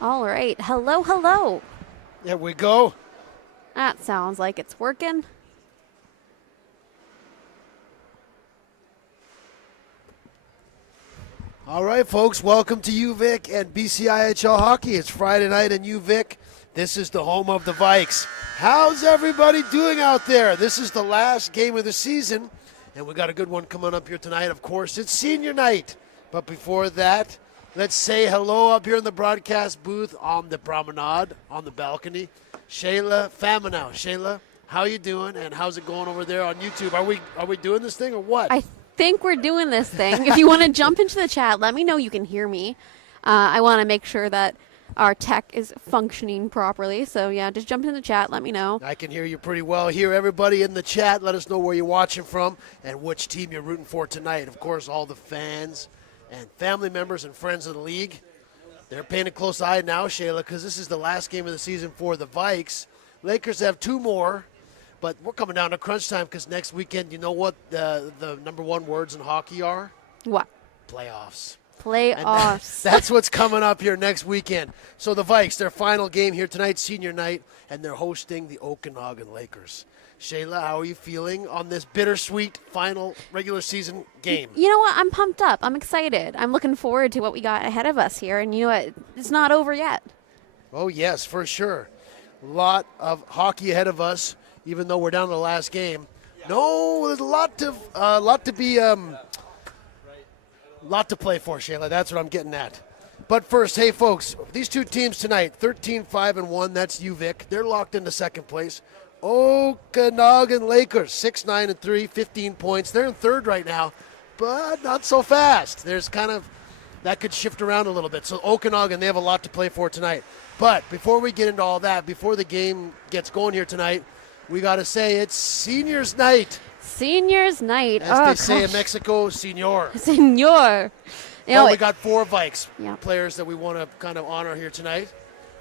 All right. Hello, hello. There we go. That sounds like it's working. All right, folks, welcome to UVic and BCIHL hockey. It's Friday night in UVic. This is the home of the Vikes. How's everybody doing out there? This is the last game of the season, and we got a good one coming up here tonight. Of course, it's senior night. But before that, let's say hello up here in the broadcast booth on the promenade, on the balcony. Shayla Faminow. Shayla, how you doing, and how's it going over there on YouTube? Are we doing this thing or what? I think we're doing this thing. If you want to jump into the chat, let me know you can hear me. I want to make sure that our tech is functioning properly. So, yeah, just jump in the chat. Let me know. I can hear you pretty well here. Everybody in the chat, let us know where you're watching from and which team you're rooting for tonight. Of course, all the fans and family members and friends of the league. They're paying a close eye now, Shayla, because this is the last game of the season for the Vikes. Lakers have 2 more, but we're coming down to crunch time because next weekend, you know what the number 1 words in hockey are? What? Playoffs. Playoffs. That's what's coming up here next weekend. So the Vikes, their final game here tonight, senior night, and they're hosting the Okanagan Lakers. Shayla, how are you feeling on this bittersweet final regular season game? You know what? I'm pumped up. I'm excited. I'm looking forward to what we got ahead of us here. And you know what? It's not over yet. Oh, yes, for sure. A lot of hockey ahead of us, even though we're down to the last game. No, there's a lot to play for, Shayla. That's what I'm getting at. But first, hey, folks, these 2 teams tonight, 13-5-1, that's UVic. They're locked into second place. Okanagan Lakers, 6-9-3, 15 points. They're in third right now, but not so fast. There's kind of, that could shift around a little bit. So Okanagan, they have a lot to play for tonight. But before we get into all that, before the game gets going here tonight, we got to say it's seniors night. Seniors night. As they say in Mexico, senor. Senor. Well, we got 4 Vikes Yeah. players that we want to kind of honor here tonight.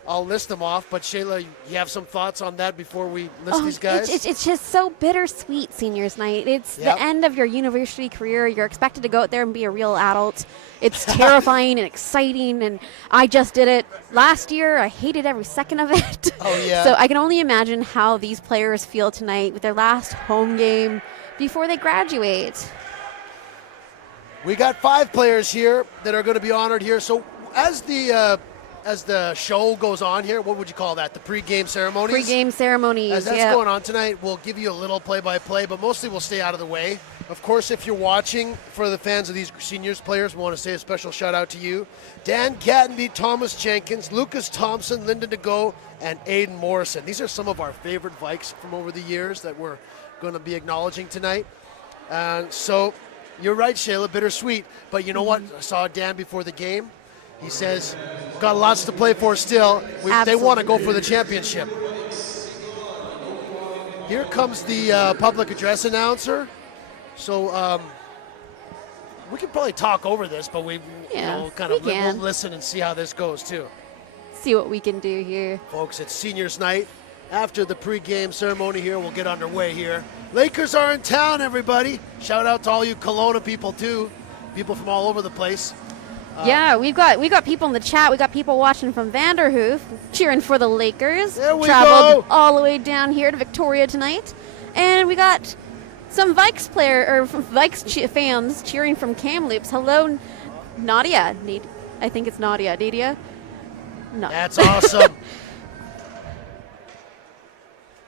I'll list them off, but Shayla, you have some thoughts on that before we list these guys? It's just so bittersweet, seniors night. It's the end of your university career. You're expected to go out there and be a real adult. It's terrifying and exciting, and I just did it last year. I hated every second of it. Oh, yeah. So I can only imagine how these players feel tonight with their last home game before they graduate. We got 5 players here that are going to be honored here. So as the show goes on here, what would you call that? The pregame ceremonies? Pregame ceremonies, As that's going on tonight, we'll give you a little play-by-play, but mostly we'll stay out of the way. Of course, if you're watching, for the fans of these seniors players, we want to say a special shout-out to you. Dan Cattenby, Thomas Jenkins, Lucas Thompson, Lyndon DeGo, and Aiden Morrison. These are some of our favorite Vikes from over the years that we're going to be acknowledging tonight. So you're right, Shayla, bittersweet. But you know what? I saw Dan before the game. He says, got lots to play for still. They want to go for the championship. Here comes the public address announcer. So we can probably talk over this, but we'll listen and see how this goes too. See what we can do here. Folks, it's seniors night. After the pregame ceremony here, we'll get underway here. Lakers are in town, everybody. Shout out to all you Kelowna people too. People from all over the place. Yeah, we got people in the chat. We got people watching from Vanderhoof, cheering for the Lakers. There we Traveled go. all the way down here to Victoria tonight, and we got some Vikes fans cheering from Kamloops. Hello, Nadia. I think it's Nadia. Nadia. No. That's awesome.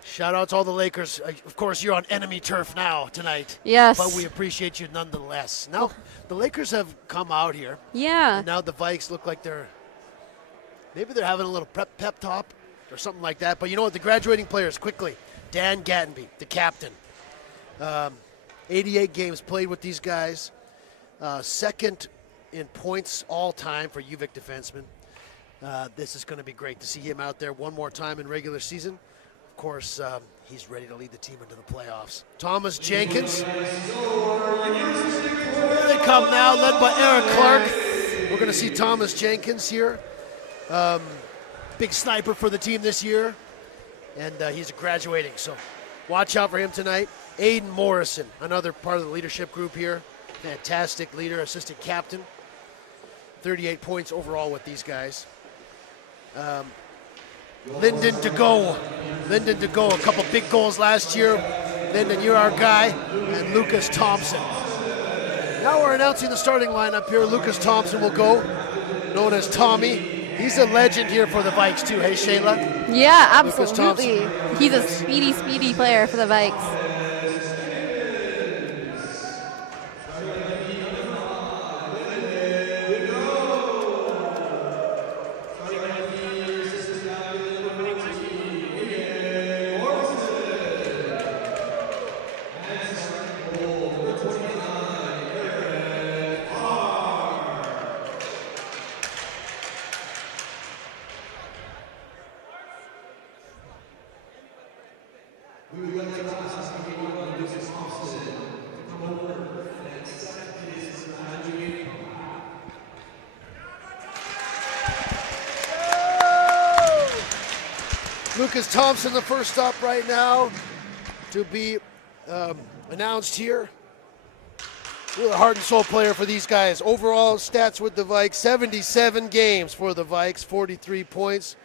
Shout out to all the Lakers. Of course, you're on enemy turf now tonight. Yes. But we appreciate you nonetheless. Now, the Lakers have come out here. Yeah. And now the Vikes look like maybe they're having a little pep talk or something like that. But you know what? The graduating players, quickly. Dan Gattenby, the captain. 88 games played with these guys. Second in points all time for UVic defensemen. This is going to be great to see him out there one more time in regular season. Of course, he's ready to lead the team into the playoffs. Thomas Jenkins. Here they come now, led by Eric Clark. We're going to see Thomas Jenkins here. Big sniper for the team this year. And he's graduating, so watch out for him tonight. Aiden Morrison, another part of the leadership group here. Fantastic leader, assistant captain. 38 points overall with these guys. Lyndon DeGo, a couple big goals last year. Lyndon, you're our guy. And Lucas Thompson. Now we're announcing the starting lineup here. Lucas Thompson will go, known as Tommy. He's a legend here for the Vikes too, hey Shayla? Yeah, absolutely. He's a speedy player for the Vikes. Lucas Thompson, the first up right now to be announced here. Really a heart and soul player for these guys. Overall stats with the Vikes, 77 games for the Vikes, 43 points.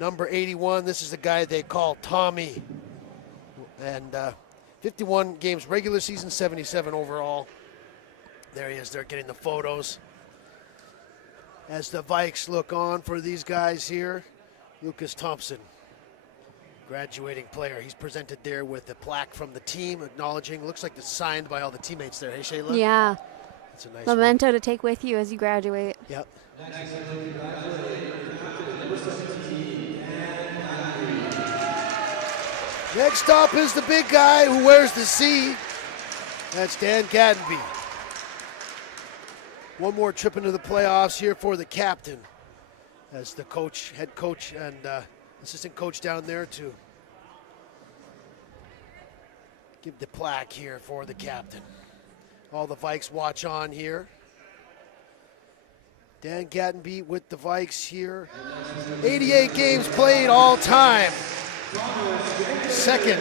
Number 81, this is the guy they call Tommy. And 51 games regular season, 77 overall. There he is, they're getting the photos. As the Vikes look on for these guys here, Lucas Thompson, graduating player. He's presented there with a plaque from the team acknowledging, looks like it's signed by all the teammates there. Hey, Shayla? Yeah. That's a nice memento to take with you as you graduate. Yep. Next up is the big guy who wears the C. That's Dan Gadenby. One more trip into the playoffs here for the captain, as the coach, head coach, and assistant coach down there to give the plaque here for the captain. All the Vikes watch on here. Dan Gadenby with the Vikes here. 88 games played all time. Second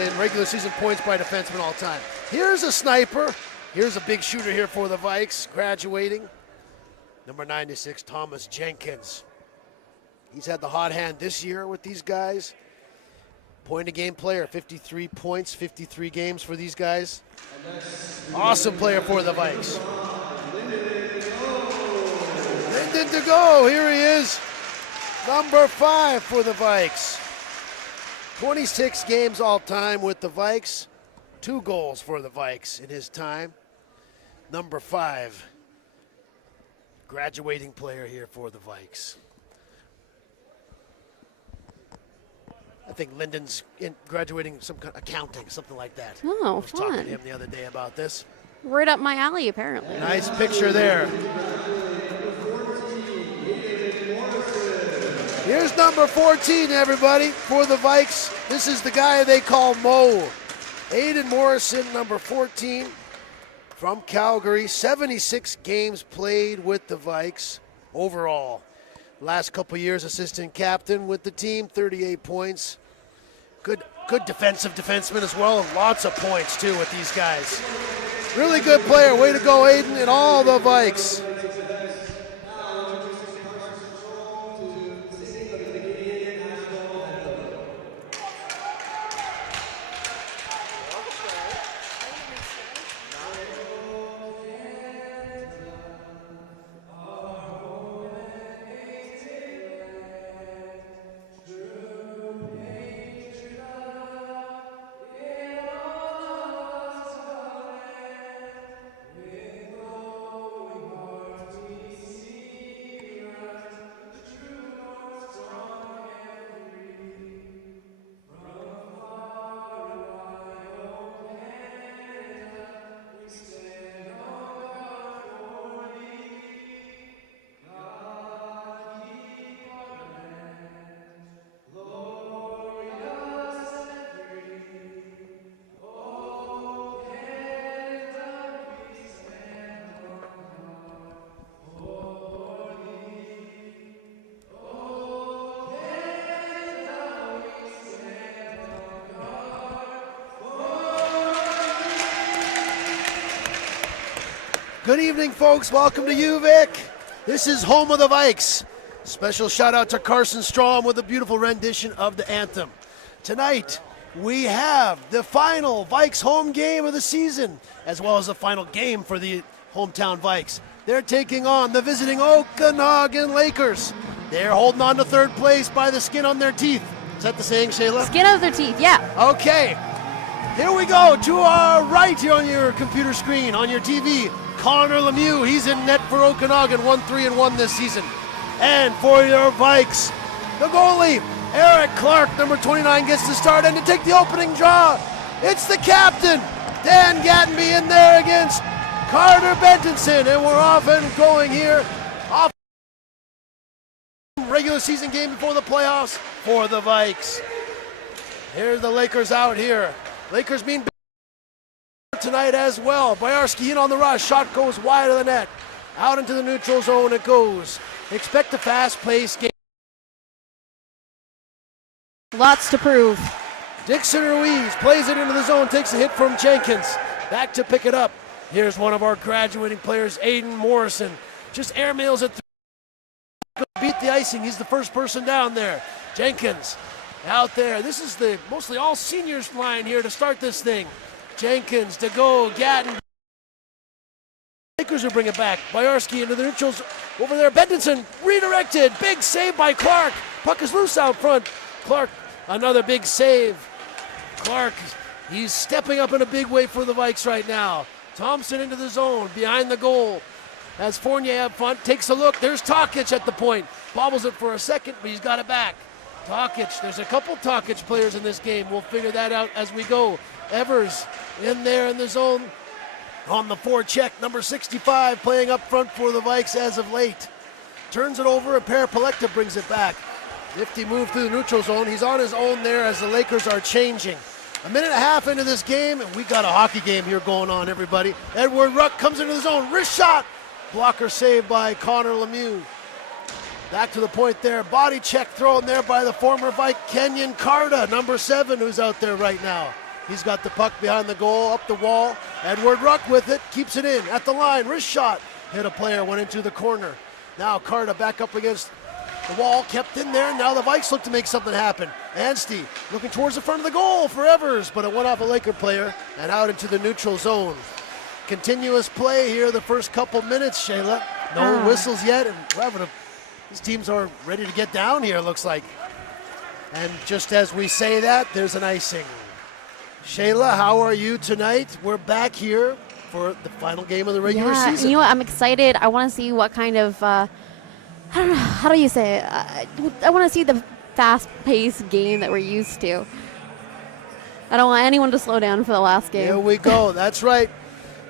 in regular season points by defenseman all time. Here's a sniper. Here's a big shooter here for the Vikes, graduating. Number 96, Thomas Jenkins. He's had the hot hand this year with these guys. Point-a-game player, 53 points, 53 games for these guys. Awesome player for the Vikes. Linden to go, here he is. Number 5 for the Vikes. 26 games all-time with the Vikes. 2 goals for the Vikes in his time. Number 5, graduating player here for the Vikes. I think Linden's graduating some kind of accounting, something like that. Oh, I was fun. talking to him the other day about this. Right up my alley, apparently. Nice picture there. Here's number 14, everybody, for the Vikes. This is the guy they call Mo. Aiden Morrison, number 14, from Calgary. 76 games played with the Vikes overall. Last couple years, assistant captain with the team, 38 points. Good defensive defenseman as well. Lots of points, too, with these guys. Really good player. Way to go, Aiden, and all the Vikes. Good evening, folks. Welcome to UVic. This is home of the Vikes. Special shout out to Carson Strom with a beautiful rendition of the anthem. Tonight, we have the final Vikes home game of the season, as well as the final game for the hometown Vikes. They're taking on the visiting Okanagan Lakers. They're holding on to third place by the skin on their teeth. Is that the saying, Shayla? Skin of their teeth, yeah. Okay. Here we go. To our right here on your computer screen, on your TV, Connor Lemieux. He's in net for Okanagan, 1-3-1 this season. And for your Vikes, the goalie, Eric Clark, number 29, gets the start. And to take the opening draw, it's the captain, Dan Gadenby, in there against Carter Bentonson. And we're off and going here. Off regular season game before the playoffs for the Vikes. Here's the Lakers out here. Lakers being tonight as well. Boyarski in on the rush. Shot goes wide of the net. Out into the neutral zone it goes. Expect a fast-paced game. Lots to prove. Dixon Ruiz plays it into the zone, takes a hit from Jenkins. Back to pick it up. Here's one of our graduating players, Aiden Morrison. Just airmails it through. Beat the icing. He's the first person down there. Jenkins out there. This is the mostly all seniors line here to start this thing. Jenkins to go. Gatton. Lakers will bring it back. Boyarski into the neutrals over there. Bendenson redirected. Big save by Clark. Puck is loose out front. Clark, another big save. Clark, he's stepping up in a big way for the Vikes right now. Thompson into the zone, behind the goal. As Fournier up front, takes a look. There's Tokic at the point. Bobbles it for a second, but he's got it back. Tokic, there's a couple Tokic players in this game. We'll figure that out as we go. Evers in there in the zone. On the forecheck, number 65 playing up front for the Vikes as of late. Turns it over, and Perepelekta brings it back. Nifty move through the neutral zone. He's on his own there as the Lakers are changing. A minute and a half into this game, and we got a hockey game here going on, everybody. Edward Ruck comes into the zone, wrist shot. Blocker saved by Connor Lemieux. Back to the point there, body check thrown there by the former Vike, Kenyon Carta, number 7, who's out there right now. He's got the puck behind the goal, up the wall. Edward Ruck with it, keeps it in, at the line, wrist shot. Hit a player, went into the corner. Now Carta back up against the wall, kept in there. Now the Vikes look to make something happen. Anstey looking towards the front of the goal for Evers, but it went off a Laker player and out into the neutral zone. Continuous play here the first couple minutes, Shayla. No whistles yet, and these teams are ready to get down here, looks like. And just as we say that, there's an icing. Shayla, how are you tonight? We're back here for the final game of the regular season. You know what? I'm excited. I want to see what kind of, I don't know, how do you say it? I want to see the fast-paced game that we're used to. I don't want anyone to slow down for the last game. Here we go. That's right.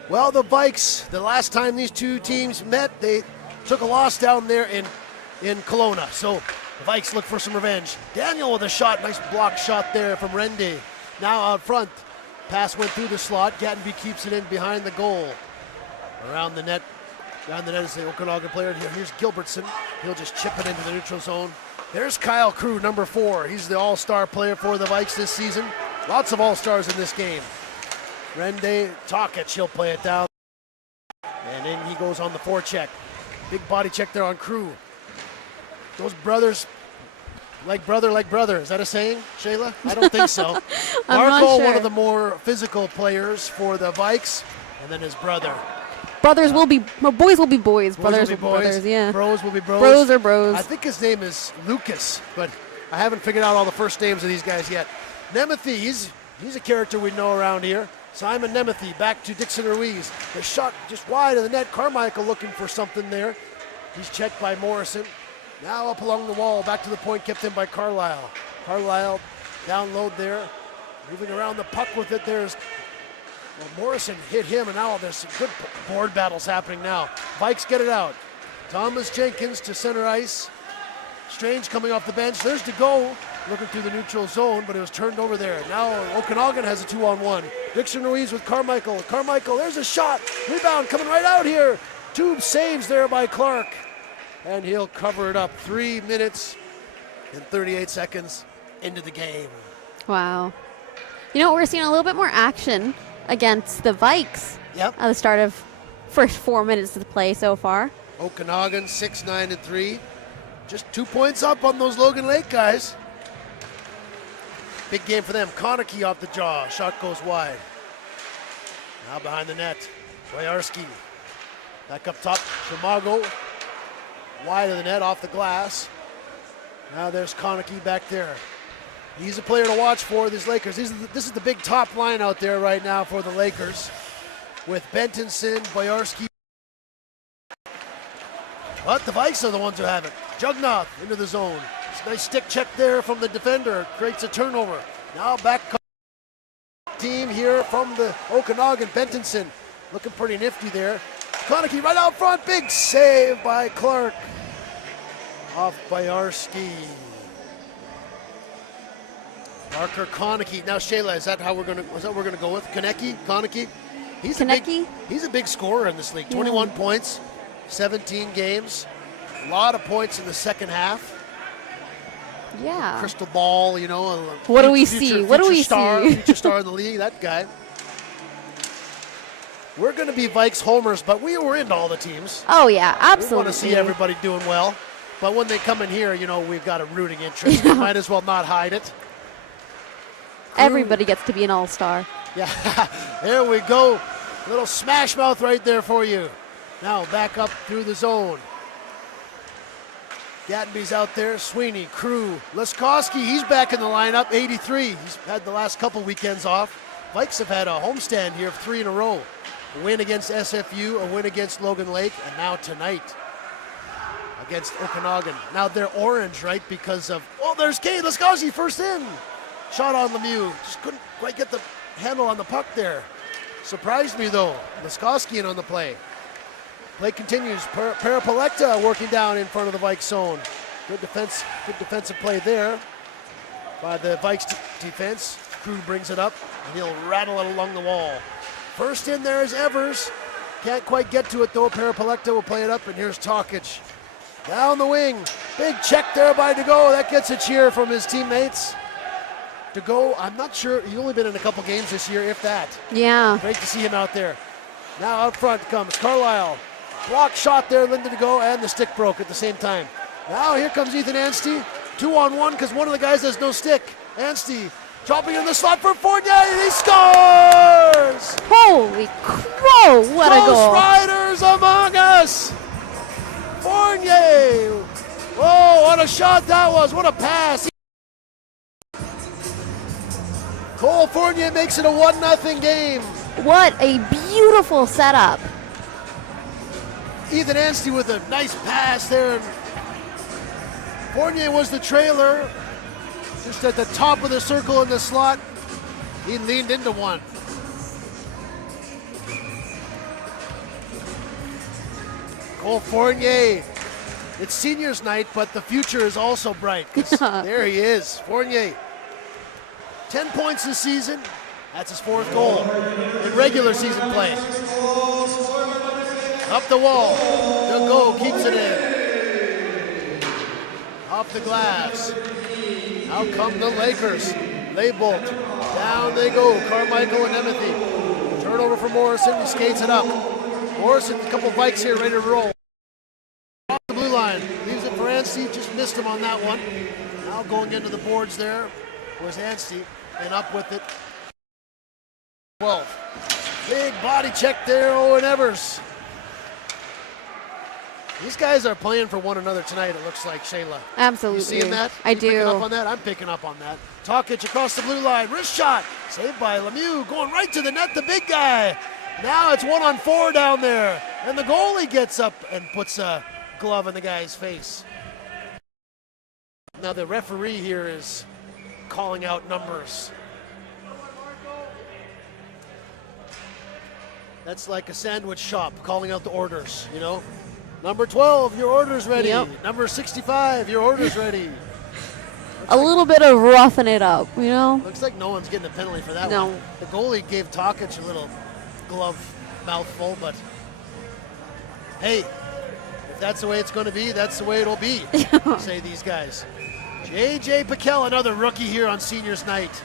Well, the Vikes, the last time these two teams met, they took a loss down there in Kelowna. So the Vikes look for some revenge. Daniel with a shot. Nice block shot there from Rende. Now out front. Pass went through the slot. Gattenby keeps it in behind the goal. Around the net. Down the net is the Okanagan player. Here's Gilbertson. He'll just chip it into the neutral zone. There's Kyle Crew, number 4. He's the all-star player for the Vikes this season. Lots of all-stars in this game. Rende, Tokic, he'll play it down. And in he goes on the forecheck. Big body check there on Crew. Those brothers, like brother. Is that a saying, Shayla? I don't think so. Marco, sure. One of the more physical players for the Vikes, and then his brother. Boys will be boys. Brothers will be brothers, yeah. Bros will be bros. Bros are bros. I think his name is Lucas, but I haven't figured out all the first names of these guys yet. Nemeth, he's a character we know around here. Simon Nemeth back to Dixon Ruiz. The shot just wide of the net. Carmichael looking for something there. He's checked by Morrison. Now up along the wall, back to the point, kept in by Carlisle. Carlisle down low there, moving around the puck with it. There's Morrison hit him, and now there's some good board battles happening now. Vikes get it out. Thomas Jenkins to center ice. Strange coming off the bench. There's DeGo looking through the neutral zone, but it was turned over there. Now Okanagan has a 2-on-1. Dixon Ruiz with Carmichael. Carmichael, there's a shot. Rebound coming right out here. 2 saves there by Clark. And he'll cover it up. 3 minutes and 38 seconds into the game. Wow. You know, we're seeing a little bit more action against the Vikes at the start of first 4 minutes of the play so far. Okanagan 6-9-3. Just 2 points up on those Logan Lake guys. Big game for them. Konecki off the jaw. Shot goes wide. Now behind the net. Boyarski. Back up top. Shimago. Wide of the net, off the glass. Now there's Konecki back there. He's a player to watch for these Lakers. This is the big top line out there right now for the Lakers. With Bentonson, Boyarski. But the Vikes are the ones who have it. Jugnoth into the zone. Nice stick check there from the defender. Creates a turnover. Now back team here from the Okanagan. Bentonson looking pretty nifty there. Konecki right out front. Big save by Clark. Off Boyarski. Parker Konecki. Now Shayla, is that we're gonna go with? Konecki? He's a big scorer in this league. 21 points, 17 games. A lot of points in the second half. Yeah. Crystal ball, you know. What do we see? What do we see? Future star in the league, that guy. We're going to be Vikes homers, but we were into all the teams. Oh, yeah, absolutely. We want to see everybody doing well. But when they come in here, you know, we've got a rooting interest. We might as well not hide it. Everybody gets to be an all-star. Yeah, there we go. Little smash mouth right there for you. Now back up through the zone. Gattenby's out there. Sweeney, Crew, Laskowski, he's back in the lineup, 83. He's had the last couple weekends off. Vikes have had a homestand here of 3 in a row. A win against SFU, a win against Logan Lake, and now tonight against Okanagan. Now they're orange, right, because of, oh, there's Kane Laskowski, first in. Shot on Lemieux, just couldn't quite get the handle on the puck there. Surprised me though, Laskowski in on the play. Play continues, Parapolekta working down in front of the Vikes zone. Good defensive play there by the Vikes defense. Crew brings it up, and he'll rattle it along the wall. First in there is Evers. Can't quite get to it though. Parapolekta will play it up, and here's Tokic. Down the wing. Big check there by DeGo. That gets a cheer from his teammates. DeGo, I'm not sure. He's only been in a couple games this year, if that. Yeah. Great to see him out there. Now out front comes Carlisle. Block shot there, Linda DeGo, and the stick broke at the same time. Now here comes Ethan Anstey. 2-on-1 because one of the guys has no stick. Anstey dropping in the slot for Fournier. He scores! Holy crow, what a goal. Ghost Riders among us. Fournier. Oh, what a shot that was. What a pass. Cole Fournier makes it a 1-0 game. What a beautiful setup. Ethan Anstey with a nice pass there. And Fournier was the trailer. Just at the top of the circle in the slot. He leaned into one. Cole Fournier. It's seniors night, but the future is also bright. There he is, Fournier. 10 points this season. That's his 4th goal in regular season play. Up the wall. DeGo keeps it in. Off the glass. Out come the Lakers. Leibold. Down they go. Carmichael and Emmethy. Turnover for Morrison. He skates it up. Morrison, a couple Vikes here ready to roll. Off the blue line. Leaves it for Anstey. Just missed him on that one. Now going into the boards there was Anstey. And up with it. 12. Big body check there, Owen Evers. These guys are playing for one another tonight, it looks like, Shayla. Absolutely. You seeing that? I do. Picking up on that? I'm picking up on that. Tokic across the blue line. Wrist shot. Saved by Lemieux. Going right to the net, the big guy. Now it's 1-on-4 down there. And the goalie gets up and puts a glove in the guy's face. Now the referee here is calling out numbers. That's like a sandwich shop calling out the orders, you know. Number 12, your order's ready. Yep. Number 65, your order's ready. A little bit of roughing it up, you know. Looks like no one's getting a penalty for that No. one. The goalie gave Tokic a little glove mouthful, but hey, if that's the way it's going to be, that's the way it'll be, say these guys. J.J. Piquel, another rookie here on seniors night.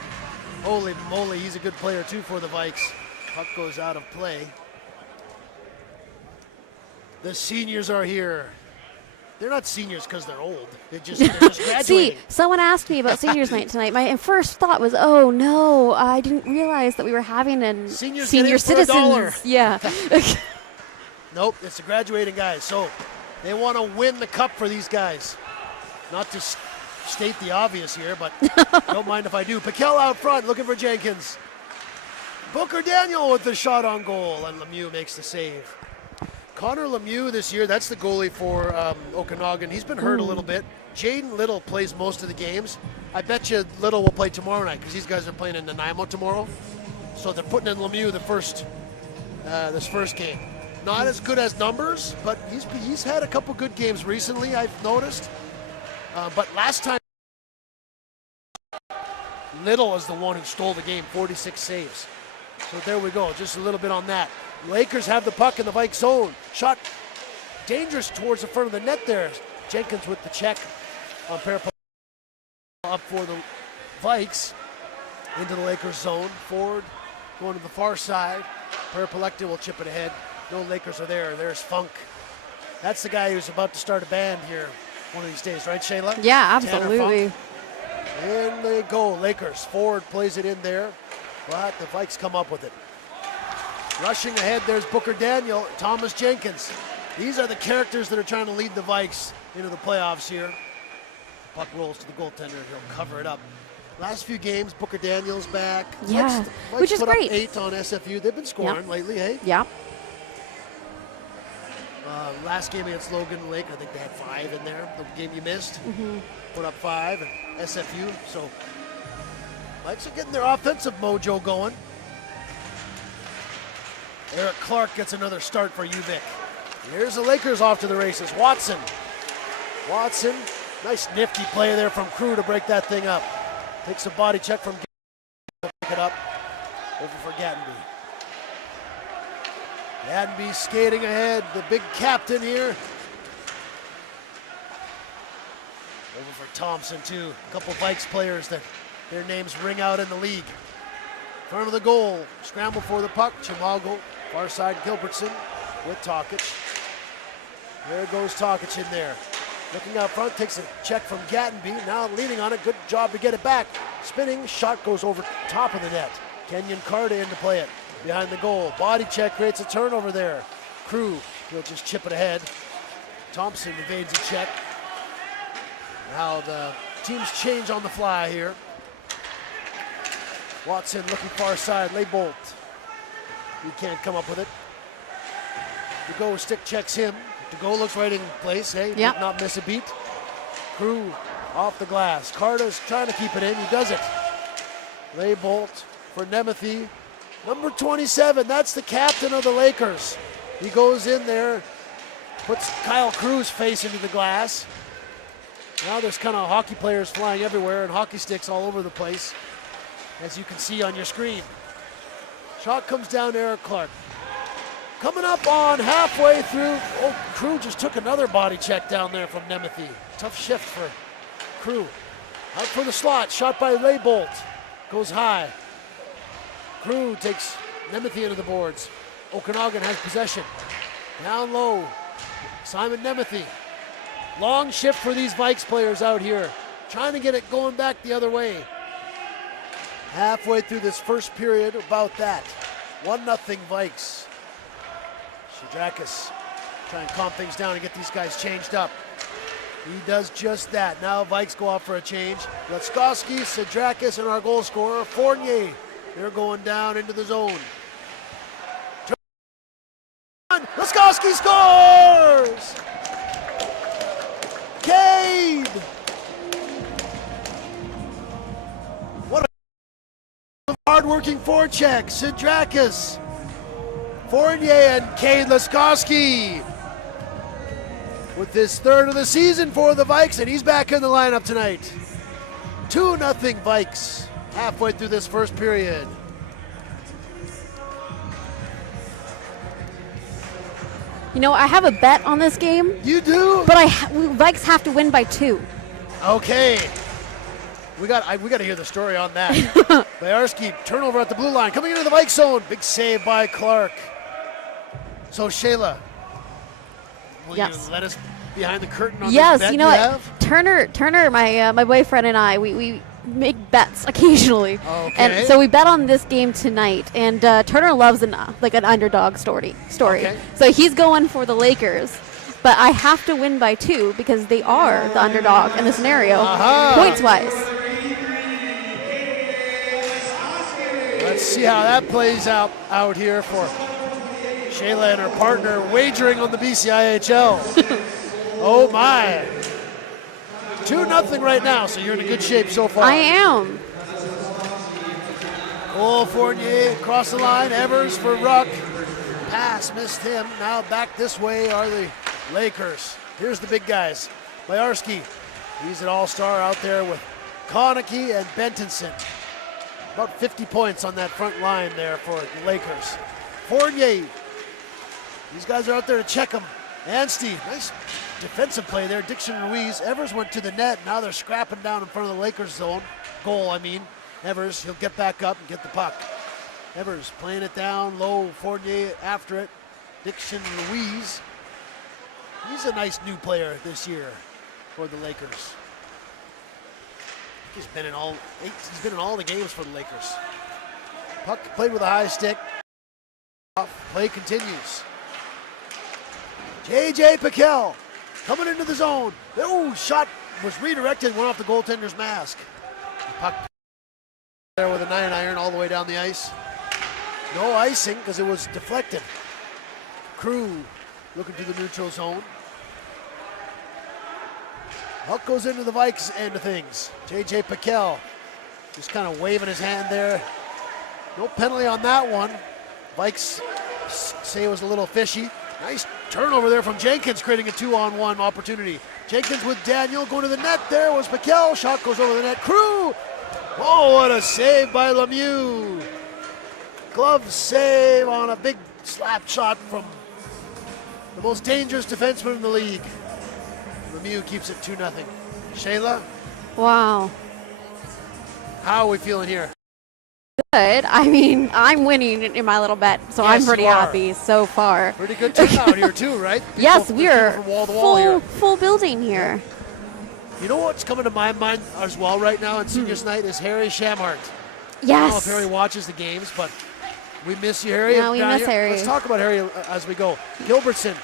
Holy moly, he's a good player too for the Vikes. Puck goes out of play. The seniors are here. They're not seniors because they're old. They're just graduating. See, someone asked me about seniors night tonight. My first thought was, oh no, I didn't realize that we were having a Senior citizens. $1. Yeah. Nope, it's the graduating guys. So they want to win the cup for these guys. Not to state the obvious here, but don't mind if I do. Piquel out front looking for Jenkins. Booker Daniel with the shot on goal, and Lemieux makes the save. Connor Lemieux this year, that's the goalie for Okanagan. He's been hurt a little bit. Jaden Little plays most of the games. I bet you Little will play tomorrow night because these guys are playing in Nanaimo tomorrow. So they're putting in Lemieux this first game. Not as good as numbers, but he's had a couple good games recently, I've noticed. But last time, Little is the one who stole the game, 46 saves. So there we go, just a little bit on that. Lakers have the puck in the Vikes zone. Shot dangerous towards the front of the net there. Jenkins with the check on Parapolekta. up for the Vikes into the Lakers zone. Ford going to the far side. Parapalecta will chip it ahead. No Lakers are there. There's Funk. That's the guy who's about to start a band here one of these days, right, Shayla? Yeah, absolutely. In they go, Lakers. Ford plays it in there, but the Vikes come up with it. Rushing ahead, there's Booker Daniel, Thomas Jenkins. These are the characters that are trying to lead the Vikes into the playoffs here. Puck rolls to the goaltender, he'll cover it up. Last few games, Booker Daniel's back. Yeah, Vikes which is put great. Up 8 on SFU. They've been scoring lately, hey? Yeah. Last game against Logan Lake, I think they had 5 in there. The game you missed, put up 5, and SFU. So, Vikes are getting their offensive mojo going. Eric Clark gets another start for UVic. Here's the Lakers off to the races. Watson, nice nifty play there from Crew to break that thing up. Takes a body check from pick it up over for Gattenby. Gattenby skating ahead, the big captain here. Over for Thompson too. A couple Vikes players that their names ring out in the league. Front of the goal, scramble for the puck. Chimago, far side Gilbertson with Tokic. There goes Tokic in there. Looking out front, takes a check from Gattenby. Now leaning on it, good job to get it back. Spinning, shot goes over top of the net. Kenyon Carter in to play it. Behind the goal, body check creates a turnover there. Crew, he'll just chip it ahead. Thompson evades a check. Now the teams change on the fly here. Watson looking far side, Leibold. He can't come up with it. DeGo stick checks him. DeGo looks right in place, hey, did not miss a beat. Crew off the glass. Carter's trying to keep it in, he does it. Leibold for Nemeth. Number 27, that's the captain of the Lakers. He goes in there, puts Kyle Crew's face into the glass. Now there's kind of hockey players flying everywhere and hockey sticks all over the place, as you can see on your screen. Shot comes down to Eric Clark. Coming up on halfway through, Crew just took another body check down there from Nemeth. Tough shift for Crew. Out for the slot, shot by Leibold. Goes high. Crew takes Nemeth into the boards. Okanagan has possession. Down low, Simon Nemeth. Long shift for these Vikes players out here. Trying to get it going back the other way. Halfway through this first period, about that. 1-0 Vikes. Shadrakis trying to calm things down and get these guys changed up. He does just that. Now Vikes go out for a change. Letskowski, Shadrakis, and our goal scorer, Fournier. They're going down into the zone. Letskowski scores! Cade! What a hard-working forecheck. Shadrakis, Fournier, and Cade Letskowski with his third of the season for the Vikes, and he's back in the lineup tonight. 2-0 Vikes halfway through this first period. You know, I have a bet on this game. You do? But Vikes have to win by 2. Okay. We got to hear the story on that. Bayarski, turnover at the blue line, coming into the Vikes zone. Big save by Clark. So Shayla, will you let us behind the curtain on this bet you know what? Turner, my boyfriend and I, we make bets occasionally. Okay. And so we bet on this game tonight. And Turner loves an underdog story. Okay. So he's going for the Lakers. But I have to win by 2 because they are the underdog in the scenario, points-wise. Let's see how that plays out here for Shayla and her partner wagering on the BCIHL. Oh my. 2-0 right now, so you're in a good shape so far. I am. Cole Fournier across the line. Evers for Ruck. Pass, missed him. Now back this way are the Lakers. Here's the big guys. Bayarski, he's an all-star out there with Konecki and Bentonson. About 50 points on that front line there for the Lakers. Fournier, these guys are out there to check him. Anstey, nice defensive play there. Dixon Ruiz. Evers went to the net. Now they're scrapping down in front of the Lakers zone. Goal, I mean. Evers, he'll get back up and get the puck. Evers playing it down low. Fournier after it. Dixon Ruiz. He's a nice new player this year for the Lakers. He's been in all the games for the Lakers. Puck played with a high stick. Play continues. J.J. Piquel coming into the zone. Oh, shot was redirected, went off the goaltender's mask. The puck there with a 9-iron all the way down the ice. No icing because it was deflected. Crew looking to the neutral zone. Puck goes into the Vikes end of things. J.J. Piquel just kind of waving his hand there. No penalty on that one. Vikes say it was a little fishy. Nice turnover there from Jenkins, creating a 2-on-1 opportunity. Jenkins with Daniel going to the net. There was Piquel. Shot goes over the net. Crew. Oh, what a save by Lemieux. Glove save on a big slap shot from the most dangerous defenseman in the league. Lemieux keeps it 2-0. Shayla? Wow. How are we feeling here? Good. I mean, I'm winning in my little bet, so Yes, I'm pretty you are. happy so far. Pretty good turnout here too, right? Yes, we are from wall to wall here. full building here. You know what's coming to my mind as well right now on Seniors Night is Harry Shamhart. I don't know if Yes. Harry watches the games, but we miss you, Harry. Yeah, we Down miss here. Harry. Let's talk about Harry as we go. Gilbertson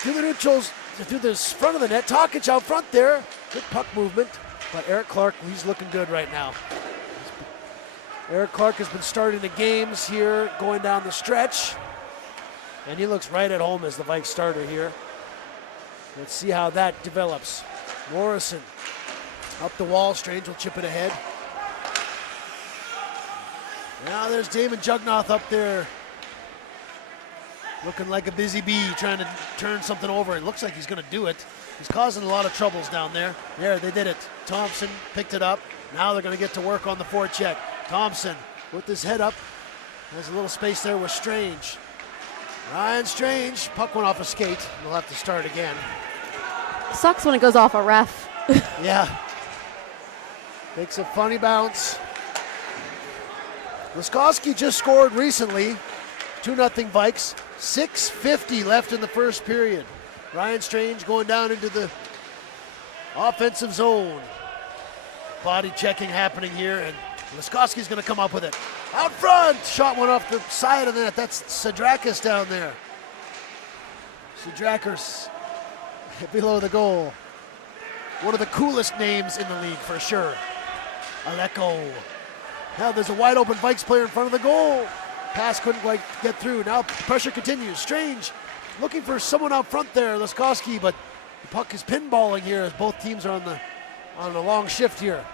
through the neutrals, through the front of the net. Tokic out front there. Good puck movement, but Eric Clark, he's looking good right now. Eric Clark has been starting the games here, going down the stretch, and he looks right at home as the Vikes starter here. Let's see how that develops. Morrison up the wall. Strange will chip it ahead. Now there's Damon Jugnoth up there, looking like a busy bee, trying to turn something over. It looks like he's going to do it. He's causing a lot of troubles down there. There, they did it. Thompson picked it up. Now they're going to get to work on the forecheck. Thompson with his head up. There's a little space there with Strange. Ryan Strange, puck went off a skate. We'll have to start again. Sucks when it goes off a ref. Yeah. Makes a funny bounce. Laskowski just scored recently. 2-0 Vikes. 6:50 left in the first period. Ryan Strange going down into the offensive zone. Body checking happening here, and Laskowski's going to come up with it. Out front! Shot went off the side of the net. That's Sadrakis down there. Sadrakis below the goal. One of the coolest names in the league for sure. Aleko. Now there's a wide open Vikes player in front of the goal. Pass couldn't quite get through. Now pressure continues. Strange looking for someone out front there, Laskowski, but the puck is pinballing here as both teams are on a long shift here.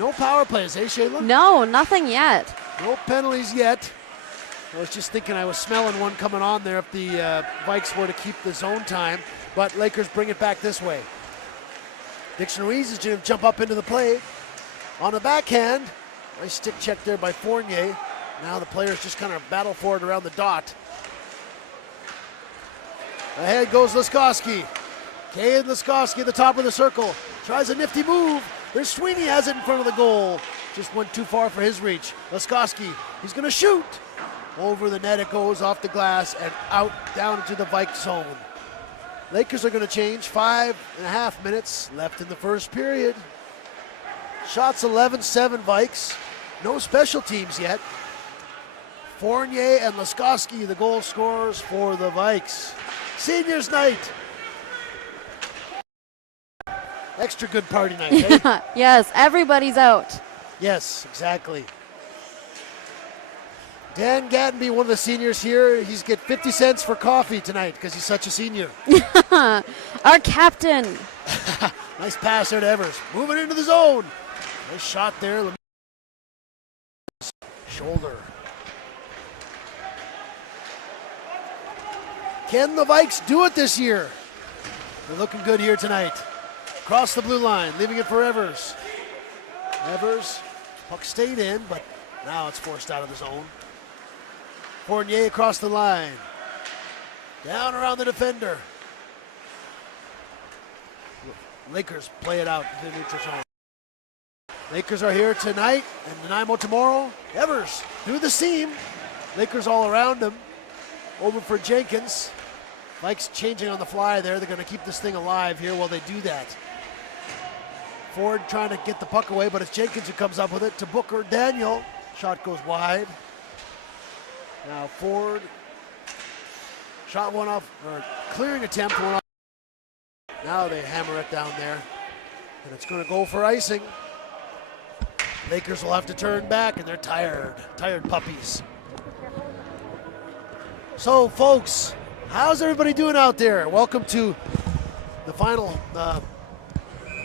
No power plays, eh, Shayla? No, nothing yet. No penalties yet. I was just thinking I was smelling one coming on there if the Vikes were to keep the zone time, but Lakers bring it back this way. Dixon Ruiz is going to jump up into the play. On the backhand, nice stick check there by Fournier. Now the players just kind of battle for it around the dot. Ahead goes Laskowski. Kane Laskowski at the top of the circle. Tries a nifty move. There's Sweeney, has it in front of the goal. Just went too far for his reach. Laskowski, he's going to shoot. Over the net it goes, off the glass, and out down into the Vikes zone. Lakers are going to change. 5.5 minutes left in the first period. Shots 11-7 Vikes. No special teams yet. Fournier and Laskowski, the goal scorers for the Vikes. Seniors night. Extra good party night, eh? Yes, everybody's out. Yes, exactly. Dan Gattenby, one of the seniors here, he's get 50 cents for coffee tonight because he's such a senior. Our captain. Nice pass there to Evers. Moving into the zone. Nice shot there. Shoulder. Can the Vikes do it this year? They're looking good here tonight. Across the blue line, leaving it for Evers. Evers, puck stayed in, but now it's forced out of the zone. Fournier across the line. Down around the defender. Lakers play it out in the neutral zone. Lakers are here tonight, and Nanaimo tomorrow. Evers through the seam. Lakers all around him. Over for Jenkins. Vikes changing on the fly there. They're going to keep this thing alive here while they do that. Ford trying to get the puck away, but it's Jenkins who comes up with it to Booker. Daniel. Shot goes wide. Now Ford. Shot one off, or clearing attempt, one off. Now they hammer it down there. And it's going to go for icing. Lakers will have to turn back, and they're tired puppies. So, folks, how's everybody doing out there? Welcome to the final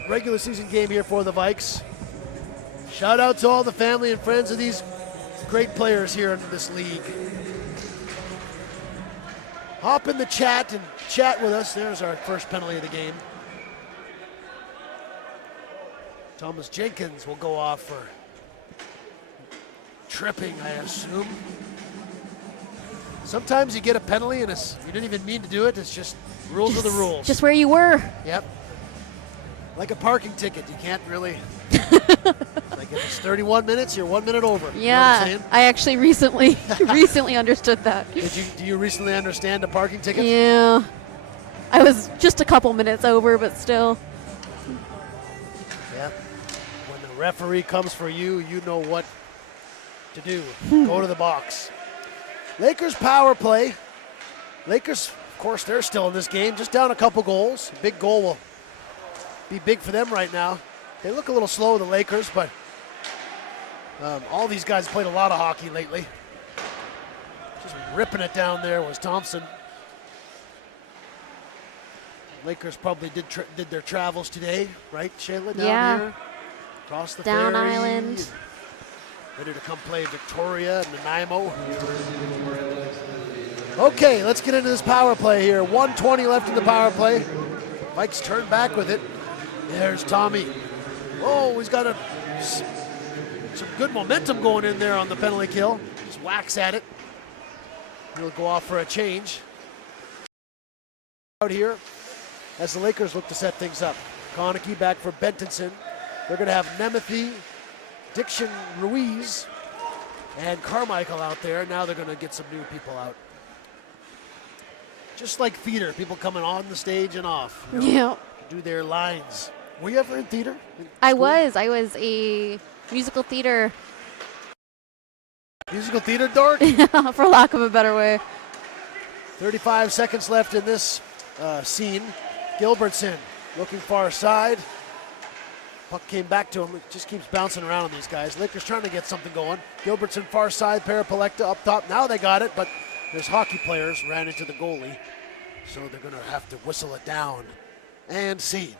regular season game here for the Vikes. Shout out to all the family and friends of these great players here in this league. Hop in the chat and chat with us. There's our first penalty of the game. Thomas Jenkins will go off for tripping, I assume. Sometimes you get a penalty and you didn't even mean to do it. It's just rules of the rules. Just where you were. Yep. Like a parking ticket. You can't really. Like if it's 31 minutes, you're 1 minute over. Yeah, you know what I'm saying? I actually recently understood that. Do you recently understand a parking ticket? Yeah. I was just a couple minutes over, but still. Yep. When the referee comes for you, you know what to do. Go to the box. Lakers power play. Lakers, of course, they're still in this game, just down a couple goals. A big goal will be big for them right now. They look a little slow, the Lakers, but all these guys played a lot of hockey lately. Just ripping it down there was Thompson. Lakers probably did their travels today, right, Shayla? Down here, across the Down ferry. Island. Ready to come play Victoria and Nanaimo. Okay, let's get into this power play here. 1:20 left in the power play. Mike's turned back with it. There's Tommy. Oh, he's got some good momentum going in there on the penalty kill. Just whacks at it. He'll go off for a change. Out here as the Lakers look to set things up. Konecki back for Bentonson. They're going to have Nemeth, Dixon Ruiz, and Carmichael out there. Now they're going to get some new people out. Just like theater, people coming on the stage and off. You know, Yeah. do their lines. Were you ever in theater? I was a musical theater, Musical theater dork? for lack of a better way. 35 seconds left in this scene. Gilbertson looking far side. Puck came back to him. It just keeps bouncing around on these guys. Lakers trying to get something going. Gilbertson far side, Parapolecta up top. Now they got it, but there's hockey players ran into the goalie. So they're going to have to whistle it down. And scene.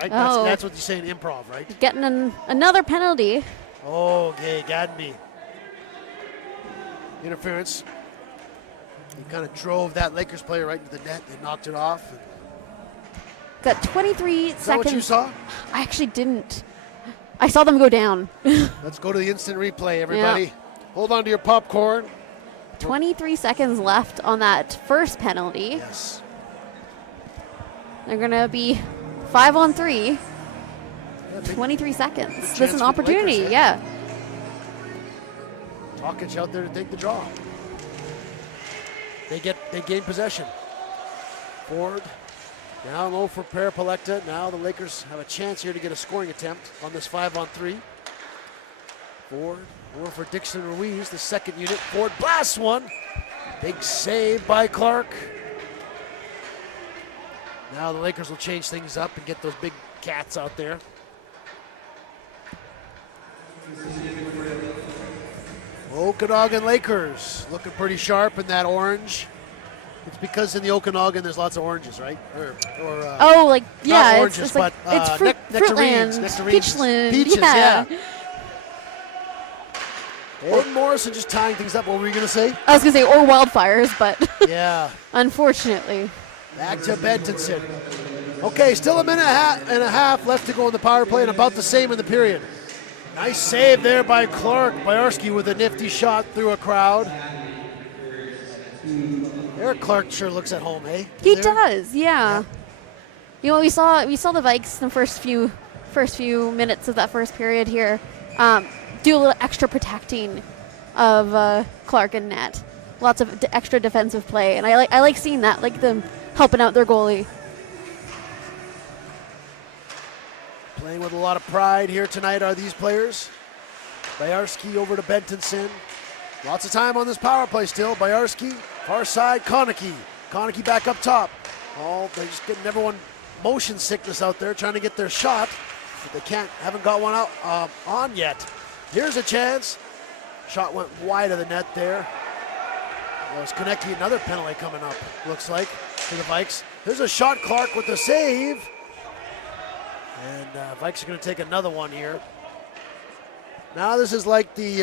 Right? Oh. That's what you say in improv, right? Getting another penalty. Okay, Gadby. Interference. He kind of drove that Lakers player right into the net. They knocked it off. Got 23 Is that seconds. what you saw? I actually didn't. I saw them go down. Let's go to the instant replay, everybody. Yeah. Hold on to your popcorn. 23 seconds left on that first penalty. Yes. They're going to be 5-on-3. Yeah, big 23 seconds. chance There's an for the opportunity, Lakers, yeah. Tokic out there to take the draw. They gain possession. Ford down low for Parapolecta. Now the Lakers have a chance here to get a scoring attempt on this 5-on-3. Ford over for Dixon Ruiz, the second unit. Ford blasts one. Big save by Clark. Now the Lakers will change things up and get those big cats out there. Okanagan Lakers looking pretty sharp in that orange. It's because in the Okanagan there's lots of oranges, right? Yeah, oranges, it's like but, it's nectarines, Fruitland, Peachland. Peaches, yeah. Hayden Morrison just tying things up. What were you going to say? I was going to say, or wildfires, but Yeah. unfortunately. Back to Bentonson. Okay, still a minute and a half left to go in the power play and about the same in the period. Nice save there by Clark. Bajarski with a nifty shot through a crowd. Eric Clark sure looks at home, eh? He does, yeah. You know, we saw the Vikes in the first few minutes of that first period here do a little extra protecting of Clark and net. Lots of extra defensive play, and I like seeing that, like them helping out their goalie. Playing with a lot of pride here tonight are these players. Byarski over to Bentonson. Lots of time on this power play still. Byarski, far side, Konecki. Konecki back up top. Oh, they're just getting everyone motion sickness out there trying to get their shot. But they haven't got one out on yet. Here's a chance. Shot went wide of the net there. Well, it's Konecki, another penalty coming up, looks like, for the Vikes. There's a shot, Clark with the save. And Vikes are going to take another one here. Now this is like the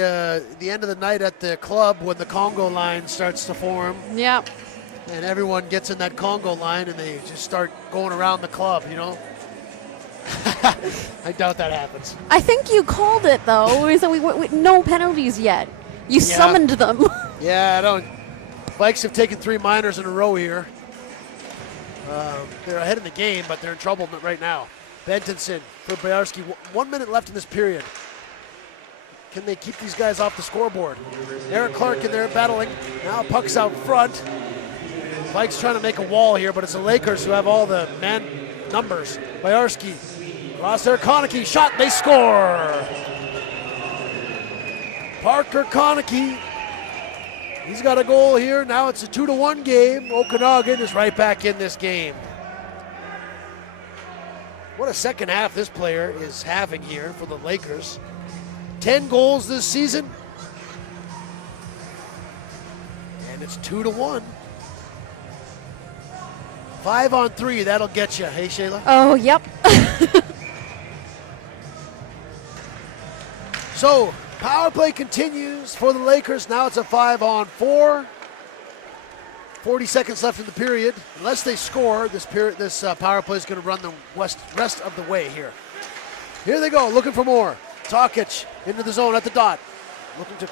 end of the night at the club when the Congo line starts to form. Yep. And everyone gets in that Congo line and they just start going around the club, you know? I doubt that happens. I think you called it, though. So we no penalties yet. You summoned them. Yeah, I don't. Vikes have taken 3 minors in a row here. They're ahead in the game, but they're in trouble right now. Bentonson for Byarski. 1 minute left in this period. Can they keep these guys off the scoreboard? Eric Clark in there battling. Now puck's out front. Vikes trying to make a wall here, but it's the Lakers who have all the man numbers. Byarski across there. Konecki shot. They score. Parker Konecki. He's got a goal here. Now it's a 2-1 game. Okanagan is right back in this game. What a second half this player is having here for the Lakers. 10 goals this season. And it's 2-1. 5-on-3, that'll get you. Hey, Shayla? Oh, yep. So, power play continues for the Lakers. Now it's a 5-on-4. 40 seconds left in the period. Unless they score, this power play is going to run the rest of the way here. Here they go, looking for more. Tokic into the zone at the dot. Looking to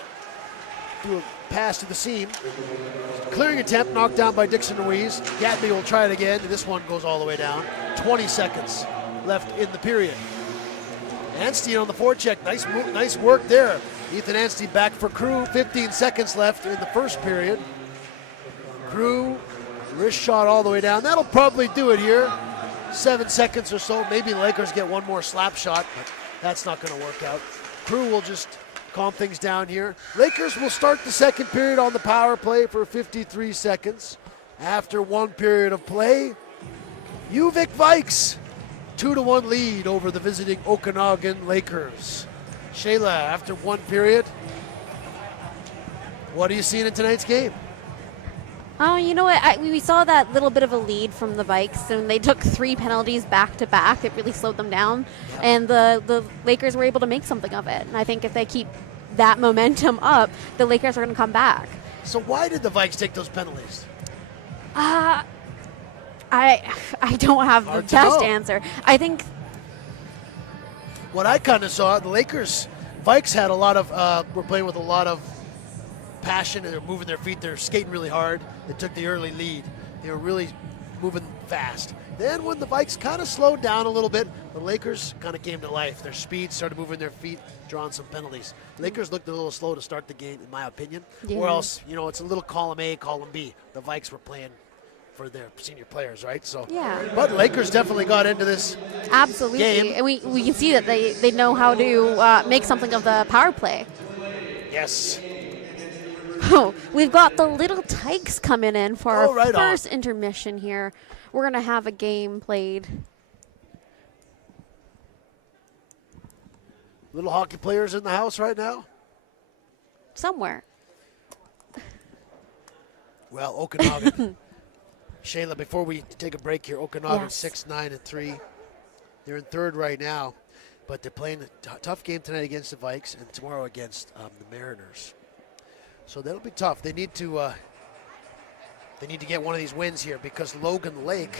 do a pass to the seam. Clearing attempt, knocked down by Dixon Ruiz. Gatby will try it again. This one goes all the way down. 20 seconds left in the period. Anstey on the forecheck. Nice work there. Ethan Anstey back for Crew. 15 seconds left in the first period. Crew, wrist shot all the way down. That'll probably do it here. 7 seconds or so. Maybe the Lakers get one more slap shot, but that's not going to work out. Crew will just calm things down here. Lakers will start the second period on the power play for 53 seconds. After 1 period of play, UVic Vikes, 2-1 lead over the visiting Okanagan Lakers. Shayla, after 1 period, what are you seeing in tonight's game? Oh, you know what? We saw that little bit of a lead from the Vikes, and they took 3 penalties back to back. It really slowed them down, and the Lakers were able to make something of it. And I think if they keep that momentum up, the Lakers are going to come back. So why did the Vikes take those penalties? I don't have the best answer. I think what I kind of saw, the Vikes had a lot of, were playing with a lot of passion, and they're moving their feet. They're skating really hard. They took the early lead. They were really moving fast. Then when the Vikes kind of slowed down a little bit, the Lakers kind of came to life. Their speed started moving their feet, drawing some penalties. Lakers looked a little slow to start the game, in my opinion. Yeah. Or else, it's a little column A, column B. The Vikes were playing for their senior players, right? So, yeah. But Lakers definitely got into this absolutely game. And we can see that they know how to make something of the power play. Yes. Oh, we've got the Little Tykes coming in for our right first intermission here. We're going to have a game played. Little hockey players in the house right now? Somewhere. Well, Okanagan. Shayla, before we take a break here, Okanagan 6-9-3. They're in third right now, but they're playing a tough game tonight against the Vikes and tomorrow against the Mariners. So that'll be tough. They need to get one of these wins here because Logan Lake,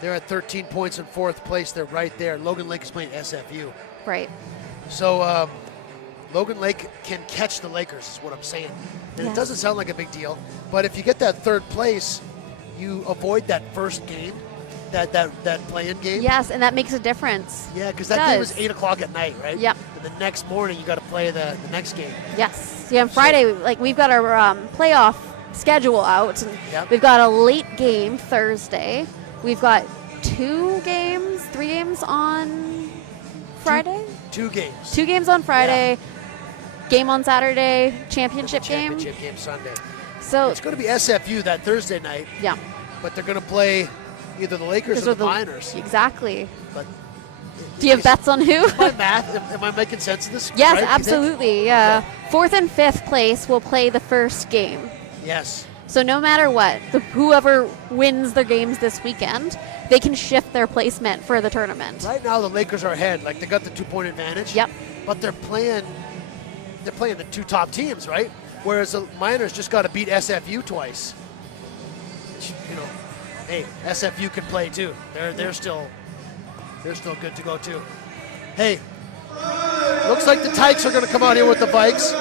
they're at 13 points in fourth place. They're right there. Logan Lake is playing SFU. Right. So Logan Lake can catch the Lakers is what I'm saying. And it doesn't sound like a big deal, but if you get that third place, you avoid that first game. that play-in game. Yes, and that makes a difference. Yeah, because that game was 8 o'clock at night, right? Yep. And the next morning you got to play the next game. Yes. Yeah, on Friday, like we've got our playoff schedule out. And Yep. We've got a late game Thursday. We've got 3 games on Friday. 2 games. 2 games on Friday. Game on Saturday. Championship game. Championship game Sunday. So it's going to be SFU that Thursday night. Yeah. But they're going to play either the Lakers or the Miners. Exactly. But do you have bets on who? My math, am I making sense of this? Yes, right? absolutely. Yeah. 4th and 5th place will play the first game. Yes. So no matter what, whoever wins their games this weekend, they can shift their placement for the tournament. Right now the Lakers are ahead. Like they got the 2-point advantage. Yep. But they're playing the 2 top teams, right? Whereas the Miners just got to beat SFU twice. You know, hey, SFU can play too. They're still good to go too. Hey, looks like the Tykes are going to come out here with the Vikes.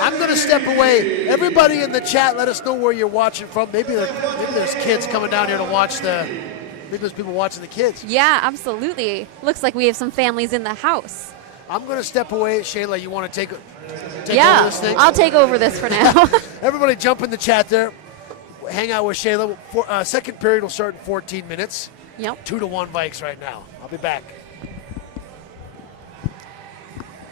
I'm going to step away. Everybody in the chat, let us know where you're watching from. Maybe there's kids coming down here to watch maybe there's people watching the kids. Yeah, absolutely. Looks like we have some families in the house. I'm going to step away. Shayla, you want to take over this thing? I'll take over this for now. Everybody jump in the chat there. Hang out with Shayla. Second period will start in 14 minutes. Yep. 2-1 Vikes right now. I'll be back.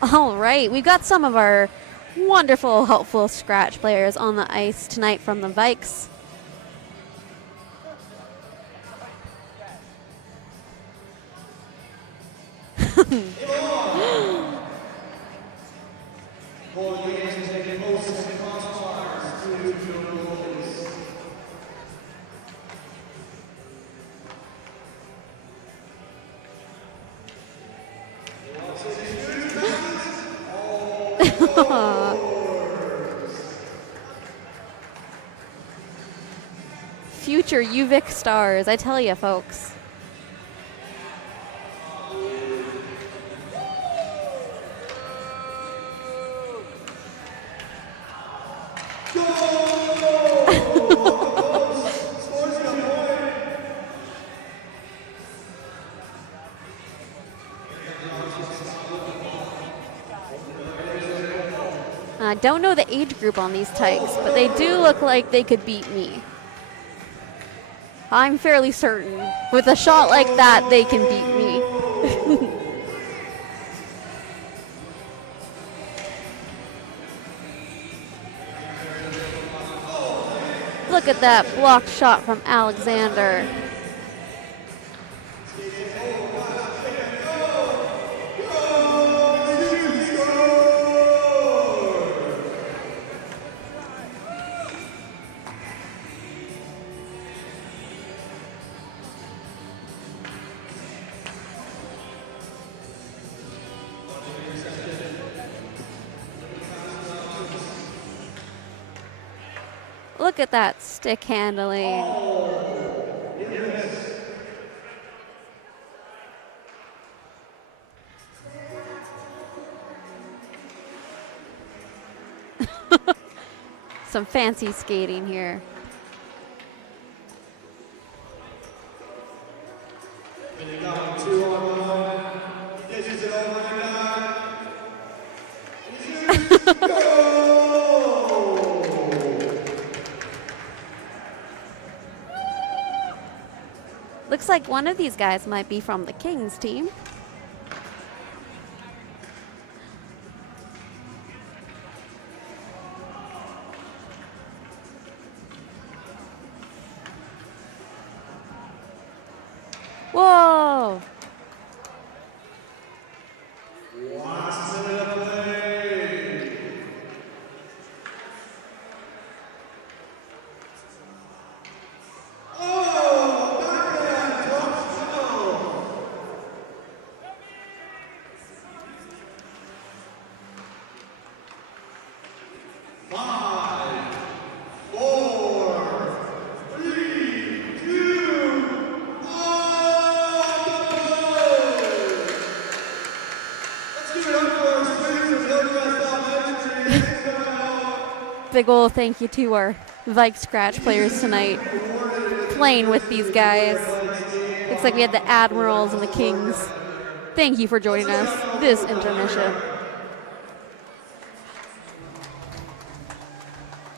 All right. We've got some of our wonderful, helpful scratch players on the ice tonight from the Vikes. Future UVic stars, I tell you, folks. I don't know the age group on these Tykes, but they do look like they could beat me. I'm fairly certain. With a shot like that, they can beat me. Look at that blocked shot from Alexander. Look at that stick handling. Some fancy skating here. Looks like one of these guys might be from the Kings team. Whoa! Big ol' thank you to our Vikes scratch players tonight, playing with these guys. Looks like we had the Admirals and the Kings. Thank you for joining us this intermission.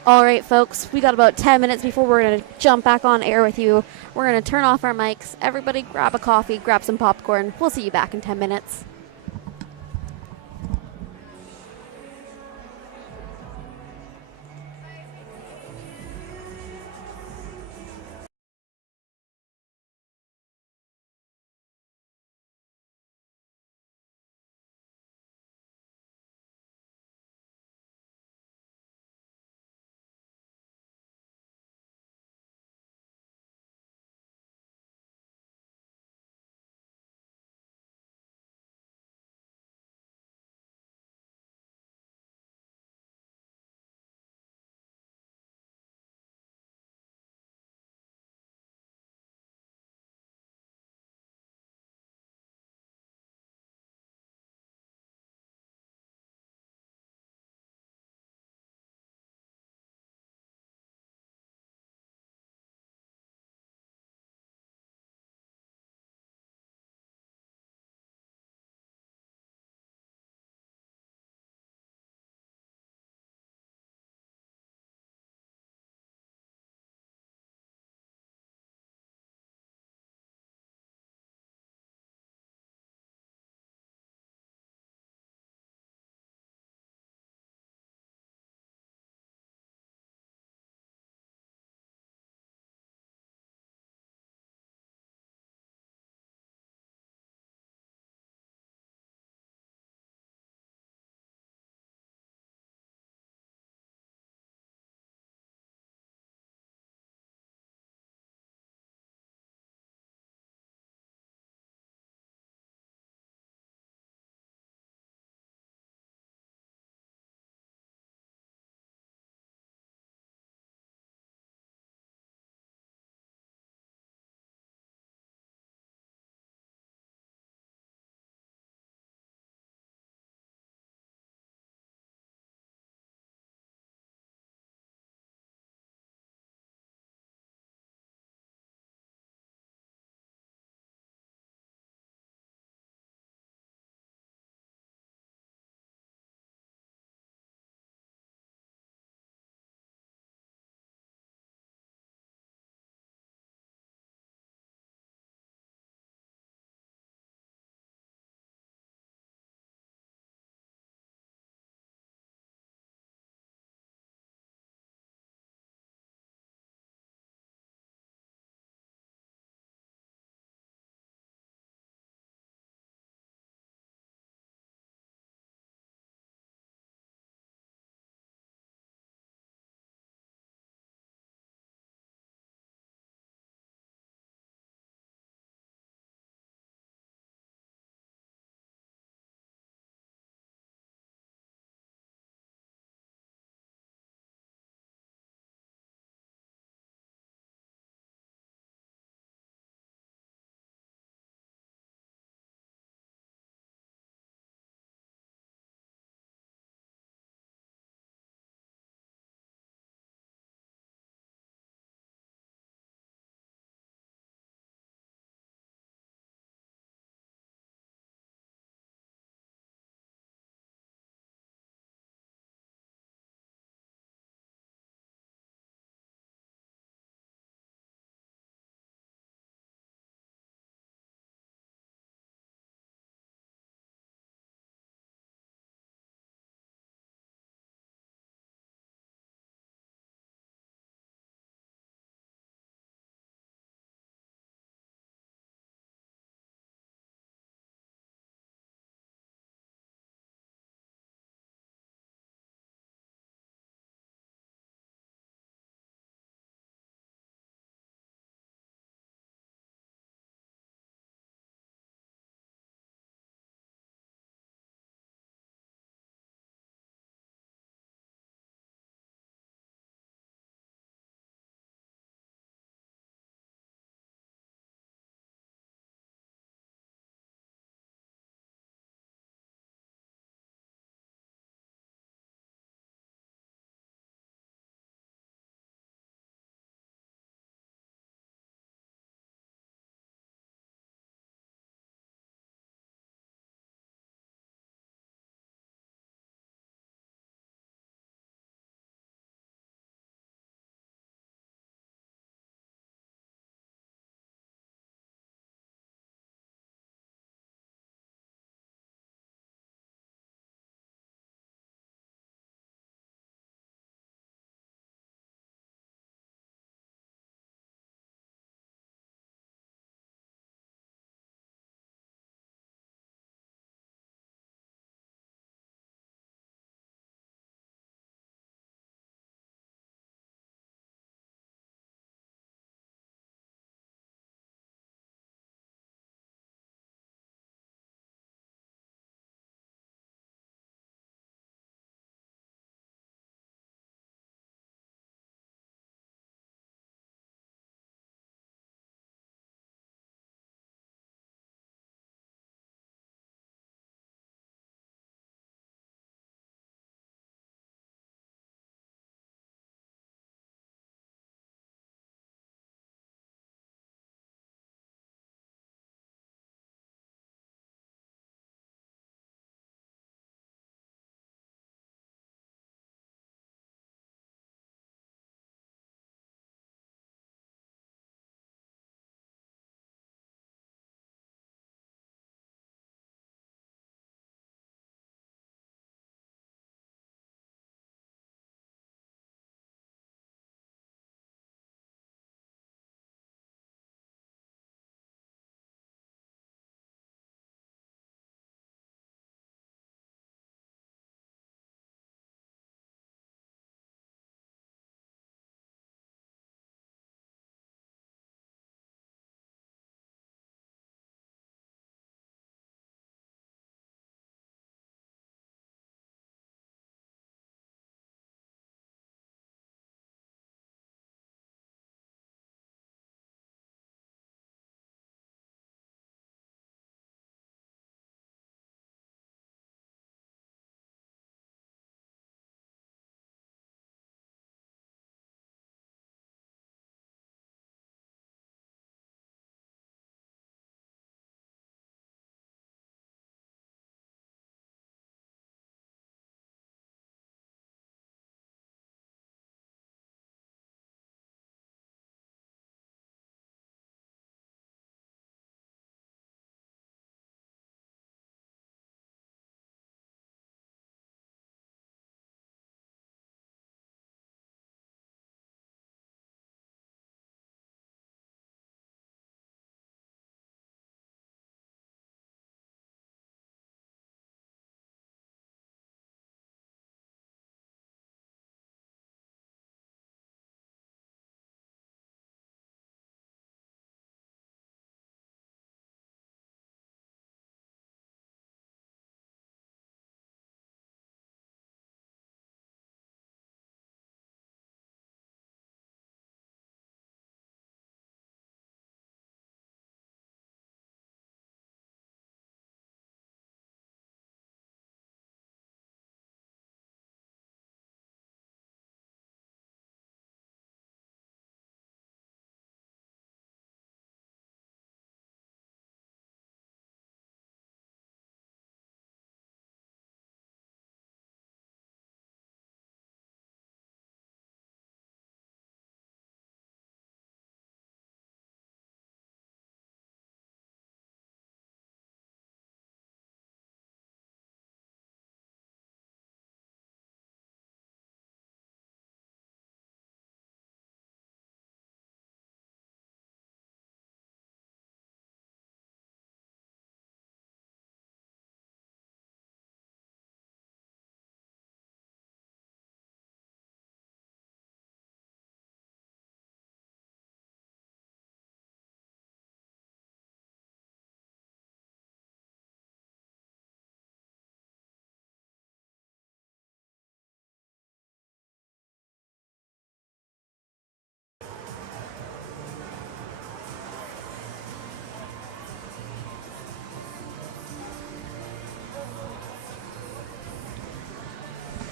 All right, folks, we got about 10 minutes before we're going to jump back on air with you. We're going to turn off our mics. Everybody grab a coffee, grab some popcorn. We'll see you back in 10 minutes.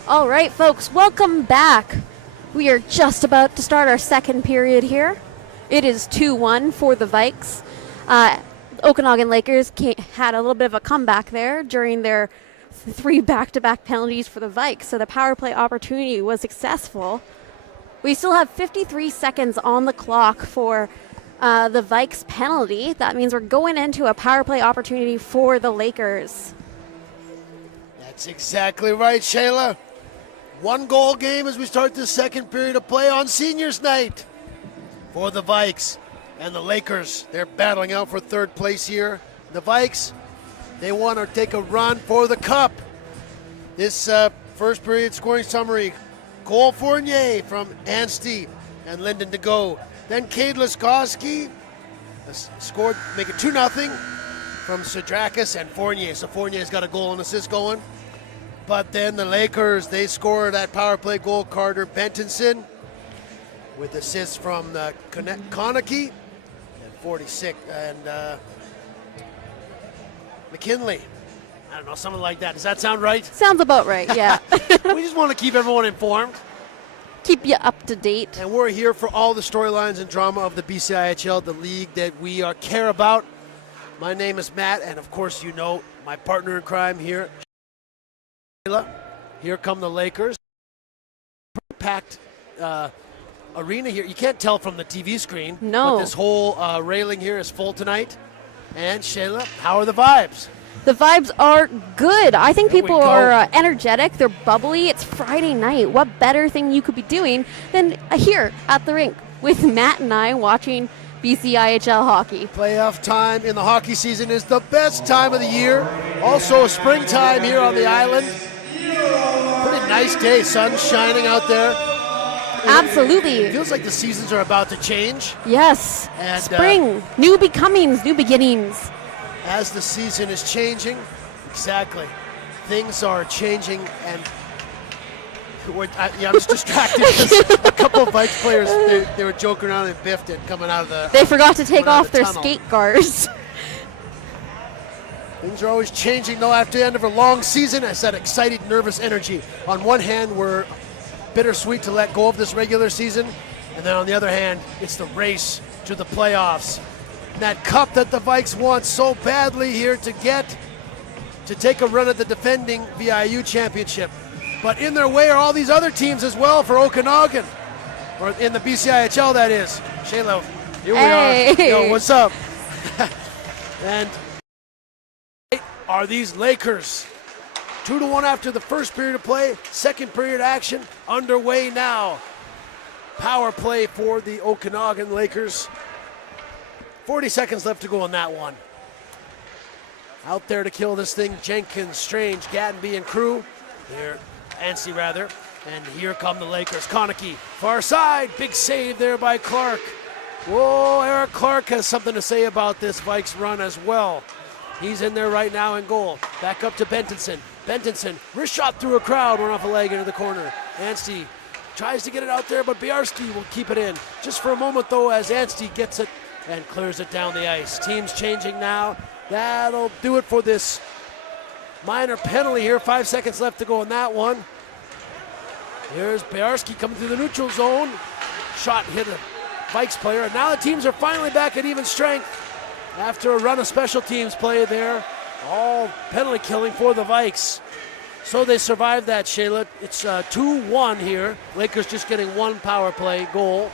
All right, folks, welcome back. We are just about to start our second period here. It is 2-1 for the Vikes. Okanagan Lakers had a little bit of a comeback there during their 3 back-to-back penalties for the Vikes, so the power play opportunity was successful. We still have 53 seconds on the clock for the Vikes penalty. That means we're going into a power play opportunity for the Lakers. That's exactly right, Shayla. 1-goal game as we start the second period of play on seniors night for the Vikes and the Lakers. They're battling out for third place here. The Vikes, they want to take a run for the cup. This first period scoring summary: Cole Fournier from Anstey and Lyndon to go. Then Cade Laskowski scored, make it 2-0 from Sidrakis and Fournier. So Fournier's got a goal and assist going. But then the Lakers, they scored that power play goal. Carter Bentonson with assists from Konecki and 46 and McKinley. I don't know, something like that. Does that sound right? Sounds about right, yeah. We just want to keep everyone informed. Keep you up to date. And we're here for all the storylines and drama of the BCIHL, the league that we care about. My name is Matt, and of course you know my partner in crime here. Here come the Lakers. Packed arena here. You can't tell from the TV screen. No. But this whole railing here is full tonight. And Shayla, how are the vibes? The vibes are good. I think There we people go. are energetic. They're bubbly. It's Friday night. What better thing you could be doing than here at the rink with Matt and I watching BCIHL hockey. Playoff time in the hockey season is the best time of the year. Also springtime here on the island. Pretty nice day, sun shining out there. Absolutely. It feels like the seasons are about to change. Yes. And, spring, new becomings, new beginnings. As the season is changing, exactly, things are changing, and I'm just distracted because a couple of Vikes players, they were joking around and biffed it coming out of the. They forgot to take off their tunnel. skate guards. Things are always changing, though, after the end of a long season. It's that excited, nervous energy. On one hand, we're bittersweet to let go of this regular season, and then on the other hand, it's the race to the playoffs. And that cup that the Vikes want so badly here to get, to take a run at the defending VIU championship. But in their way are all these other teams as well for Okanagan, or in the BCIHL, that is. Shayla, here we are. Yo, what's up? And are these Lakers. 2-1 after the first period of play. Second period action underway now. Power play for the Okanagan Lakers. 40 seconds left to go on that one. Out there to kill this thing, Jenkins, Strange, Gatenby, and crew. They're Anstey rather. And here come the Lakers. Konecki, far side. Big save there by Clark. Whoa, Eric Clark has something to say about this Vikes run as well. He's in there right now in goal. Back up to Bentonson. Bentonson, wrist shot through a crowd, went off a leg into the corner. Anstey tries to get it out there, but Biarski will keep it in. Just for a moment, though, as Anstey gets it and clears it down the ice. Team's changing now. That'll do it for this minor penalty here. 5 seconds left to go on that one. Here's Biarski coming through the neutral zone. Shot hit a Vikes player, and now the teams are finally back at even strength. After a run of special teams play there, all penalty killing for the Vikes. So they survived that, Shayla. It's 2-1 here. Lakers just getting one power play goal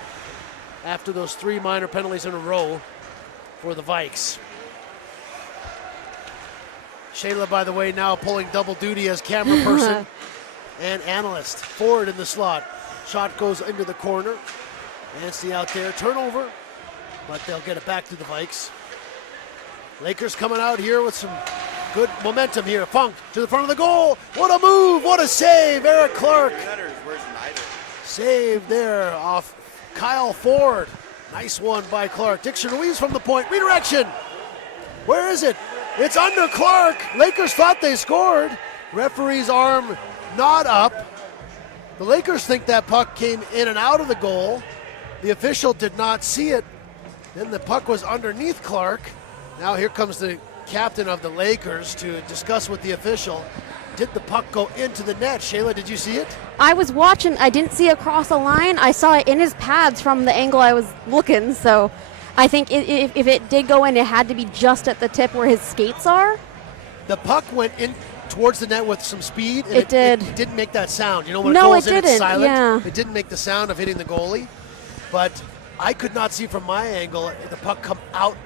after those 3 minor penalties in a row for the Vikes. Shayla, by the way, now pulling double duty as camera person and analyst. Forward in the slot. Shot goes into the corner. Anstey out there. Turnover, but they'll get it back to the Vikes. Lakers coming out here with some good momentum here. Funk to the front of the goal. What a move. What a save. Eric Clark. Save there off Kyle Ford. Nice one by Clark. Dixon Ruiz from the point. Redirection. Where is it? It's under Clark. Lakers thought they scored. Referee's arm not up. The Lakers think that puck came in and out of the goal. The official did not see it. Then the puck was underneath Clark. Now here comes the captain of the Lakers to discuss with the official. did the puck go into the net? Shayla, did you see it? I was watching. I didn't see it cross the line. I saw it in his pads from the angle I was looking. So I think if it did go in, it had to be just at the tip where his skates are. The puck went in towards the net with some speed. And it did. It didn't make that sound. You know, when No, it goes in, it it's didn't. silent. Yeah. It didn't make the sound of hitting the goalie. But I could not see from my angle the puck come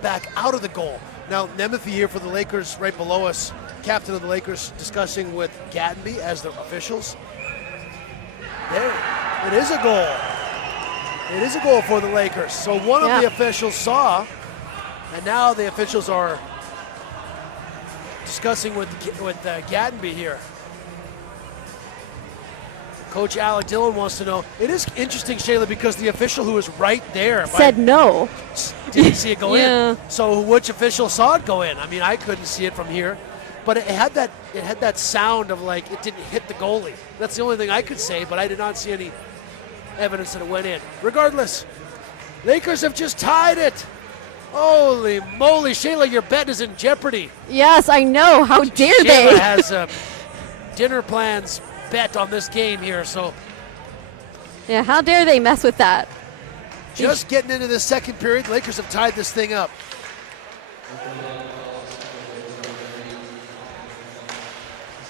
back out of the goal. Now, Nemeth here for the Lakers right below us, captain of the Lakers, discussing with Gatenby as the officials. There, it is a goal. It is a goal for the Lakers. So one of the officials saw, and now the officials are discussing with Gatenby here. Coach Alec Dillon wants to know. It is interesting, Shayla, because the official who was right there said no. Didn't see it go in. So which official saw it go in? I mean, I couldn't see it from here, but it had that sound of like it didn't hit the goalie. That's the only thing I could say, but I did not see any evidence that it went in. Regardless, Lakers have just tied it. Holy moly, Shayla, your bet is in jeopardy. Yes, I know. How dare Shayla they? has dinner plans bet on this game here, so yeah, how dare they mess with that? Just getting into the second period, Lakers have tied this thing up.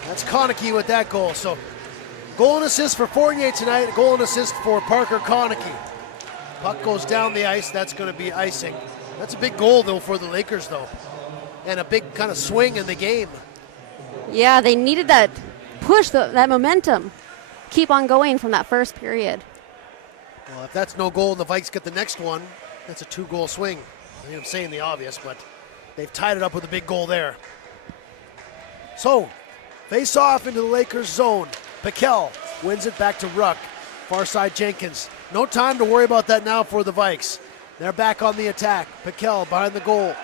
That's Konecki with that goal. So goal and assist for Fournier tonight, goal and assist for Parker Konecki. Puck goes down the ice, that's going to be icing. That's a big goal though for the Lakers though, and a big kind of swing in the game. Yeah, they needed that push, that momentum. Keep on going from that first period. Well, if that's no goal and the Vikes get the next one, that's a 2-goal swing. I mean, I'm saying the obvious, but they've tied it up with a big goal there. So, face off into the Lakers zone. Piquel wins it back to Ruck. Far side Jenkins. No time to worry about that now for the Vikes. They're back on the attack. Piquel behind the goal.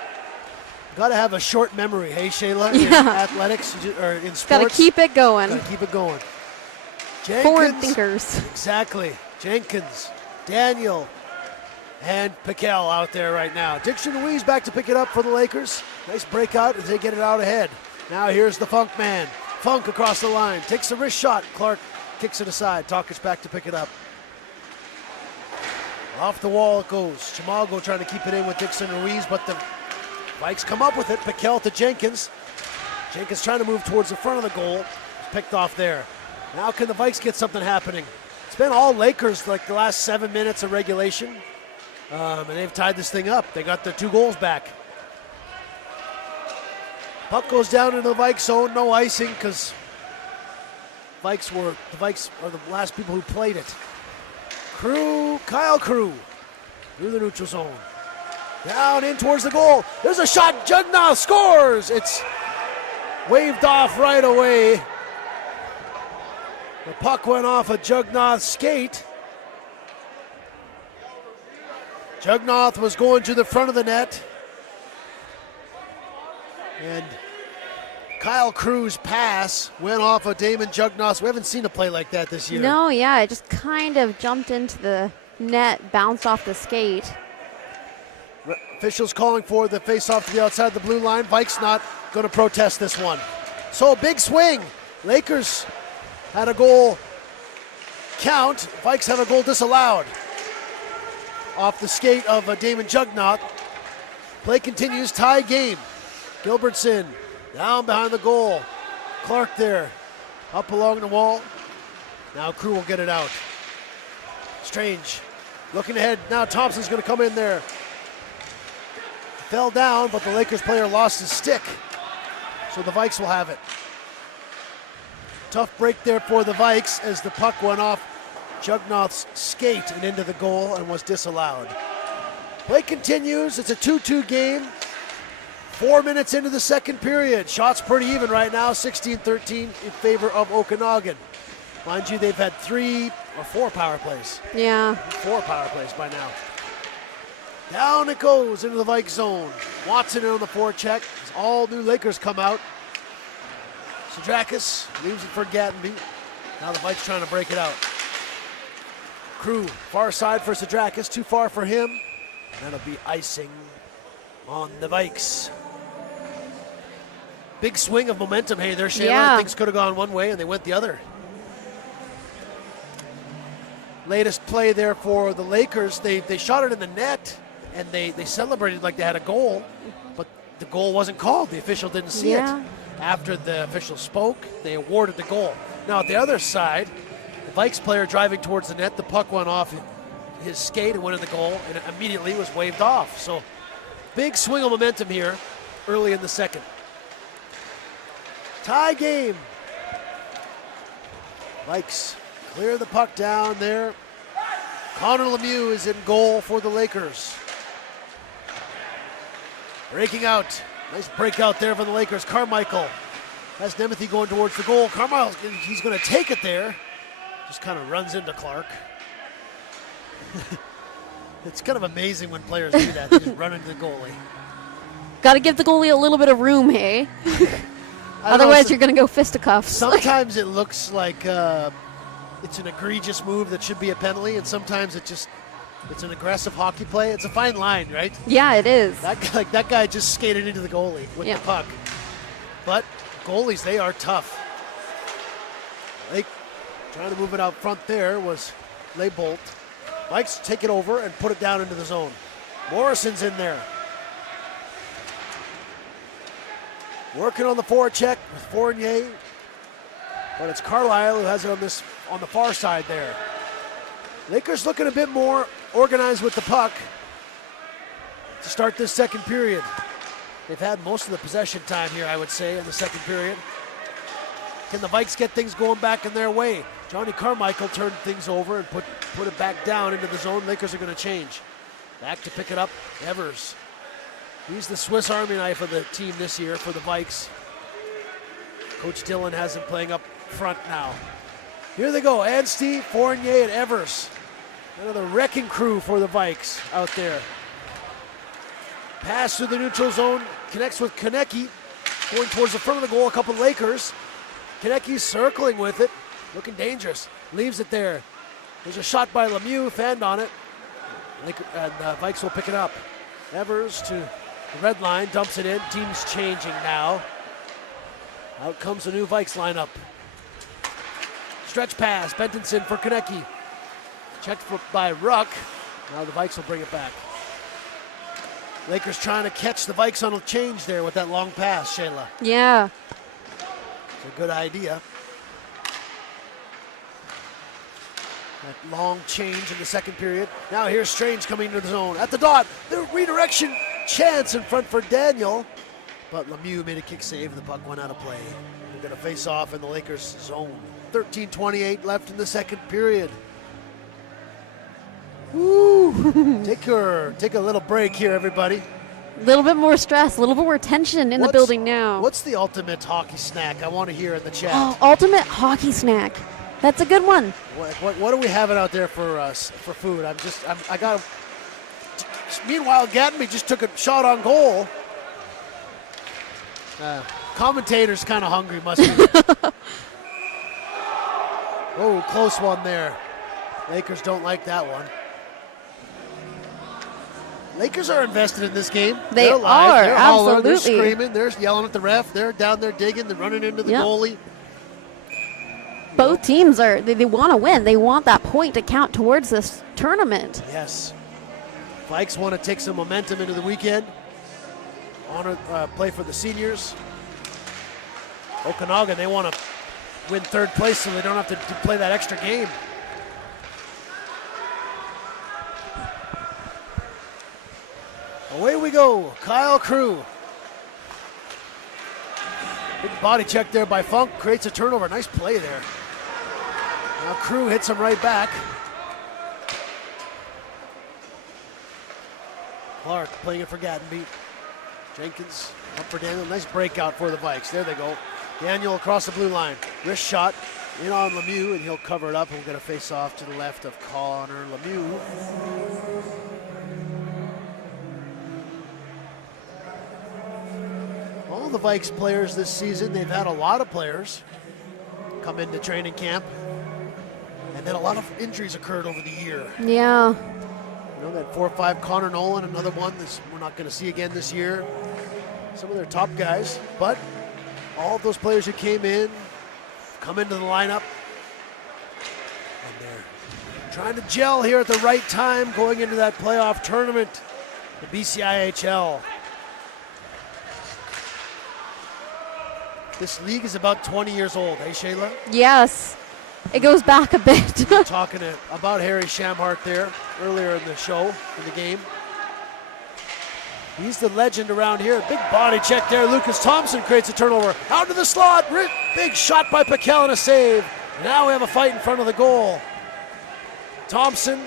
Got to have a short memory, hey Shayla? Yeah. In athletics or in sports. Got to keep it going. Got to keep it going. Jenkins. Forward thinkers. Exactly. Jenkins, Daniel, and Piquel out there right now. Dixon Louise back to pick it up for the Lakers. Nice breakout as they get it out ahead. Now here's the Funk man. Funk across the line. Takes a wrist shot. Clark kicks it aside. Tokic back to pick it up. Off the wall it goes. Chimago trying to keep it in with Dixon Ruiz, but the Vikes come up with it. Piquel to Jenkins. Jenkins trying to move towards the front of the goal. Picked off there. Now can the Vikes get something happening? It's been all Lakers like the last 7 minutes of regulation, and they've tied this thing up. They got their 2 goals back. Puck goes down into the Vikes zone. No icing because the Vikes are the last people who played it. Kyle Crew through the neutral zone. Down in towards the goal. There's a shot. Jugnaw scores. It's waved off right away. The puck went off a Jugnauth's skate. Jugnauth was going to the front of the net. And Kyle Crew's pass went off of Damon Jugnauth. We haven't seen a play like that this year. No, yeah, it just kind of jumped into the net, bounced off the skate. Officials calling for the face-off to the outside the blue line. Vikes not going to protest this one. So a big swing. Lakers had a goal count. Vikes have a goal disallowed. Off the skate of Damon Jugnauth. Play continues, tie game. Gilbertson down behind the goal. Clark there, up along the wall. Now Crew will get it out. Strange, looking ahead. Now Thompson's gonna come in there. Fell down, but the Lakers player lost his stick. So the Vikes will have it. Tough break there for the Vikes as the puck went off Jugnauth's skate and into the goal and was disallowed. Play continues. It's a 2-2 game. 4 minutes into the second period. Shots pretty even right now, 16-13 in favor of Okanagan. Mind you, they've had 3 or 4 power plays. Yeah. 4 power plays by now. Down it goes into the Vikes zone. Watson in on the forecheck as all new Lakers come out. Sadrakis leaves it for Gatenby. Now the Vikes trying to break it out. Crew, far side for Sadrakis, too far for him. That'll be icing on the Vikes. big swing of momentum. Hey, there, Shayla. Yeah. Things could have gone one way, and they went the other. Latest play there for the Lakers. They shot it in the net, and they celebrated like they had a goal, but the goal wasn't called. The official didn't see it. After the official spoke, they awarded the goal. Now, at the other side, the Vikes player driving towards the net, the puck went off his skate and went in the goal, and it immediately was waved off. So, big swing of momentum here early in the second. Tie game. Vikes clear the puck down there. Connor Lemieux is in goal for the Lakers. Breaking out. Nice breakout there for the Lakers. Carmichael has Nemeth going towards the goal. Carmichael, he's going to take it there. Just kind of runs into Clark. It's kind of amazing when players do that. They just run into the goalie. Got to give the goalie a little bit of room, hey? Otherwise, you're going to go fisticuffs. Sometimes it looks like it's an egregious move that should be a penalty, and sometimes it's an aggressive hockey play. It's a fine line, right? Yeah, it is. That guy just skated into the goalie with the puck. But goalies, they are tough. Trying to move it out front there was Leibold. Vikes take it over and put it down into the zone. Morrison's in there. Working on the forecheck with Fournier. But it's Carlisle who has it on the far side there. Lakers looking a bit more organized with the puck to start this second period. They've had most of the possession time here, I would say, in the second period. Can the Vikes get things going back in their way? Johnny Carmichael turned things over and put it back down into the zone. Lakers are going to change. Back to pick it up, Evers. He's the Swiss Army knife of the team this year for the Vikes. Coach Dillon has him playing up front now. Here they go, Anstey, Fournier, and Evers. Another wrecking crew for the Vikes out there. Pass through the neutral zone, connects with Konecki, going towards the front of the goal, a couple Lakers. Konecki circling with it, looking dangerous, leaves it there. There's a shot by Lemieux, fanned on it, and Vikes will pick it up. Evers to the red line, dumps it in, team's changing now. Out comes the new Vikes lineup. Stretch pass, Bentonson for Konecki. Checked by Ruck. Now the Vikes will bring it back. Lakers trying to catch the Vikes on a change there with that long pass, Shayla. Yeah. It's a good idea. That long change in the second period. Now here's Strange coming into the zone. At the dot, the redirection chance in front for Daniel. But Lemieux made a kick save. The puck went out of play. They're going to face off in the Lakers zone. 13:28 left in the second period. Woo! Take a little break here, everybody. A little bit more stress, a little bit more tension in the building now. What's the ultimate hockey snack? I want to hear in the chat. Oh, ultimate hockey snack. That's a good one. What are we having out there for food? Meanwhile, Gattenby just took a shot on goal. Commentator's kind of hungry, must be. Oh, close one there. Lakers don't like that one. Lakers are invested in this game. They're live. are, they're hollering, absolutely. they're screaming, they're yelling at the ref, they're down there digging, they're running into the goalie. Both teams they want to win. They want that point to count towards this tournament. Yes. Vikes want to take some momentum into the weekend. Play for the seniors. Okanagan, they want to win third place so they don't have to play that extra game. Away we go, Kyle Crew. Big body check there by Funk, creates a turnover. Nice play there. Now Crew hits him right back. Clark playing it for Gattenby. Jenkins up for Daniel. Nice breakout for the Vikes. There they go. Daniel across the blue line. Wrist shot in on Lemieux, and he'll cover it up. And we're going to face off to the left of Connor Lemieux. All the Vikes players this season, they've had a lot of players come into training camp. And then a lot of injuries occurred over the year. Yeah. You know, that 4-5 Connor Nolan, another one we're not going to see again this year. Some of their top guys, but all of those players who came in come into the lineup. And they're trying to gel here at the right time going into that playoff tournament, the BCIHL. This league is about 20 years old, eh, Shayla? Yes. It goes back a bit. We were talking about Harry Shamhart there earlier in the show, in the game. He's the legend around here. Big body check there. Lucas Thompson creates a turnover. Out to the slot. Big shot by Piquel and a save. Now we have a fight in front of the goal. Thompson.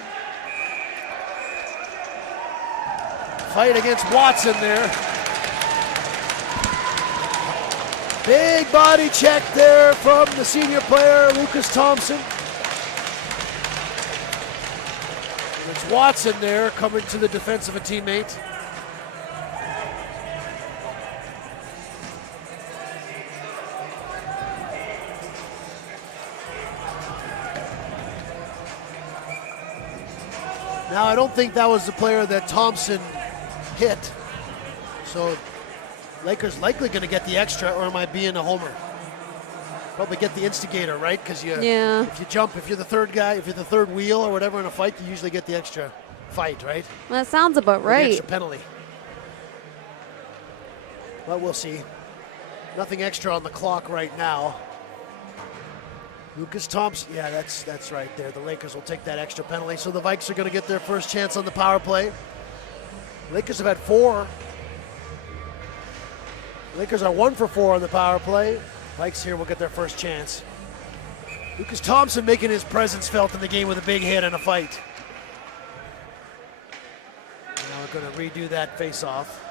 Fight against Watson there. Big body check there from the senior player, Lucas Thompson. And it's Watson there coming to the defense of a teammate. Now, I don't think that was the player that Thompson hit. So Lakers likely going to get the extra, or am I being a homer? Probably get the instigator, right? Because if you jump, if you're the third guy, if you're the third wheel or whatever in a fight, you usually get the extra fight, right? Well, that sounds about or right. The extra penalty. But we'll see. Nothing extra on the clock right now. Lucas Thompson, yeah, that's right there. The Lakers will take that extra penalty. So the Vikes are going to get their first chance on the power play. Lakers have had 4. Lakers are 1 for 4 on the power play. Vikes here will get their first chance. Lucas Thompson making his presence felt in the game with a big hit and a fight. Now we're going to redo that face-off.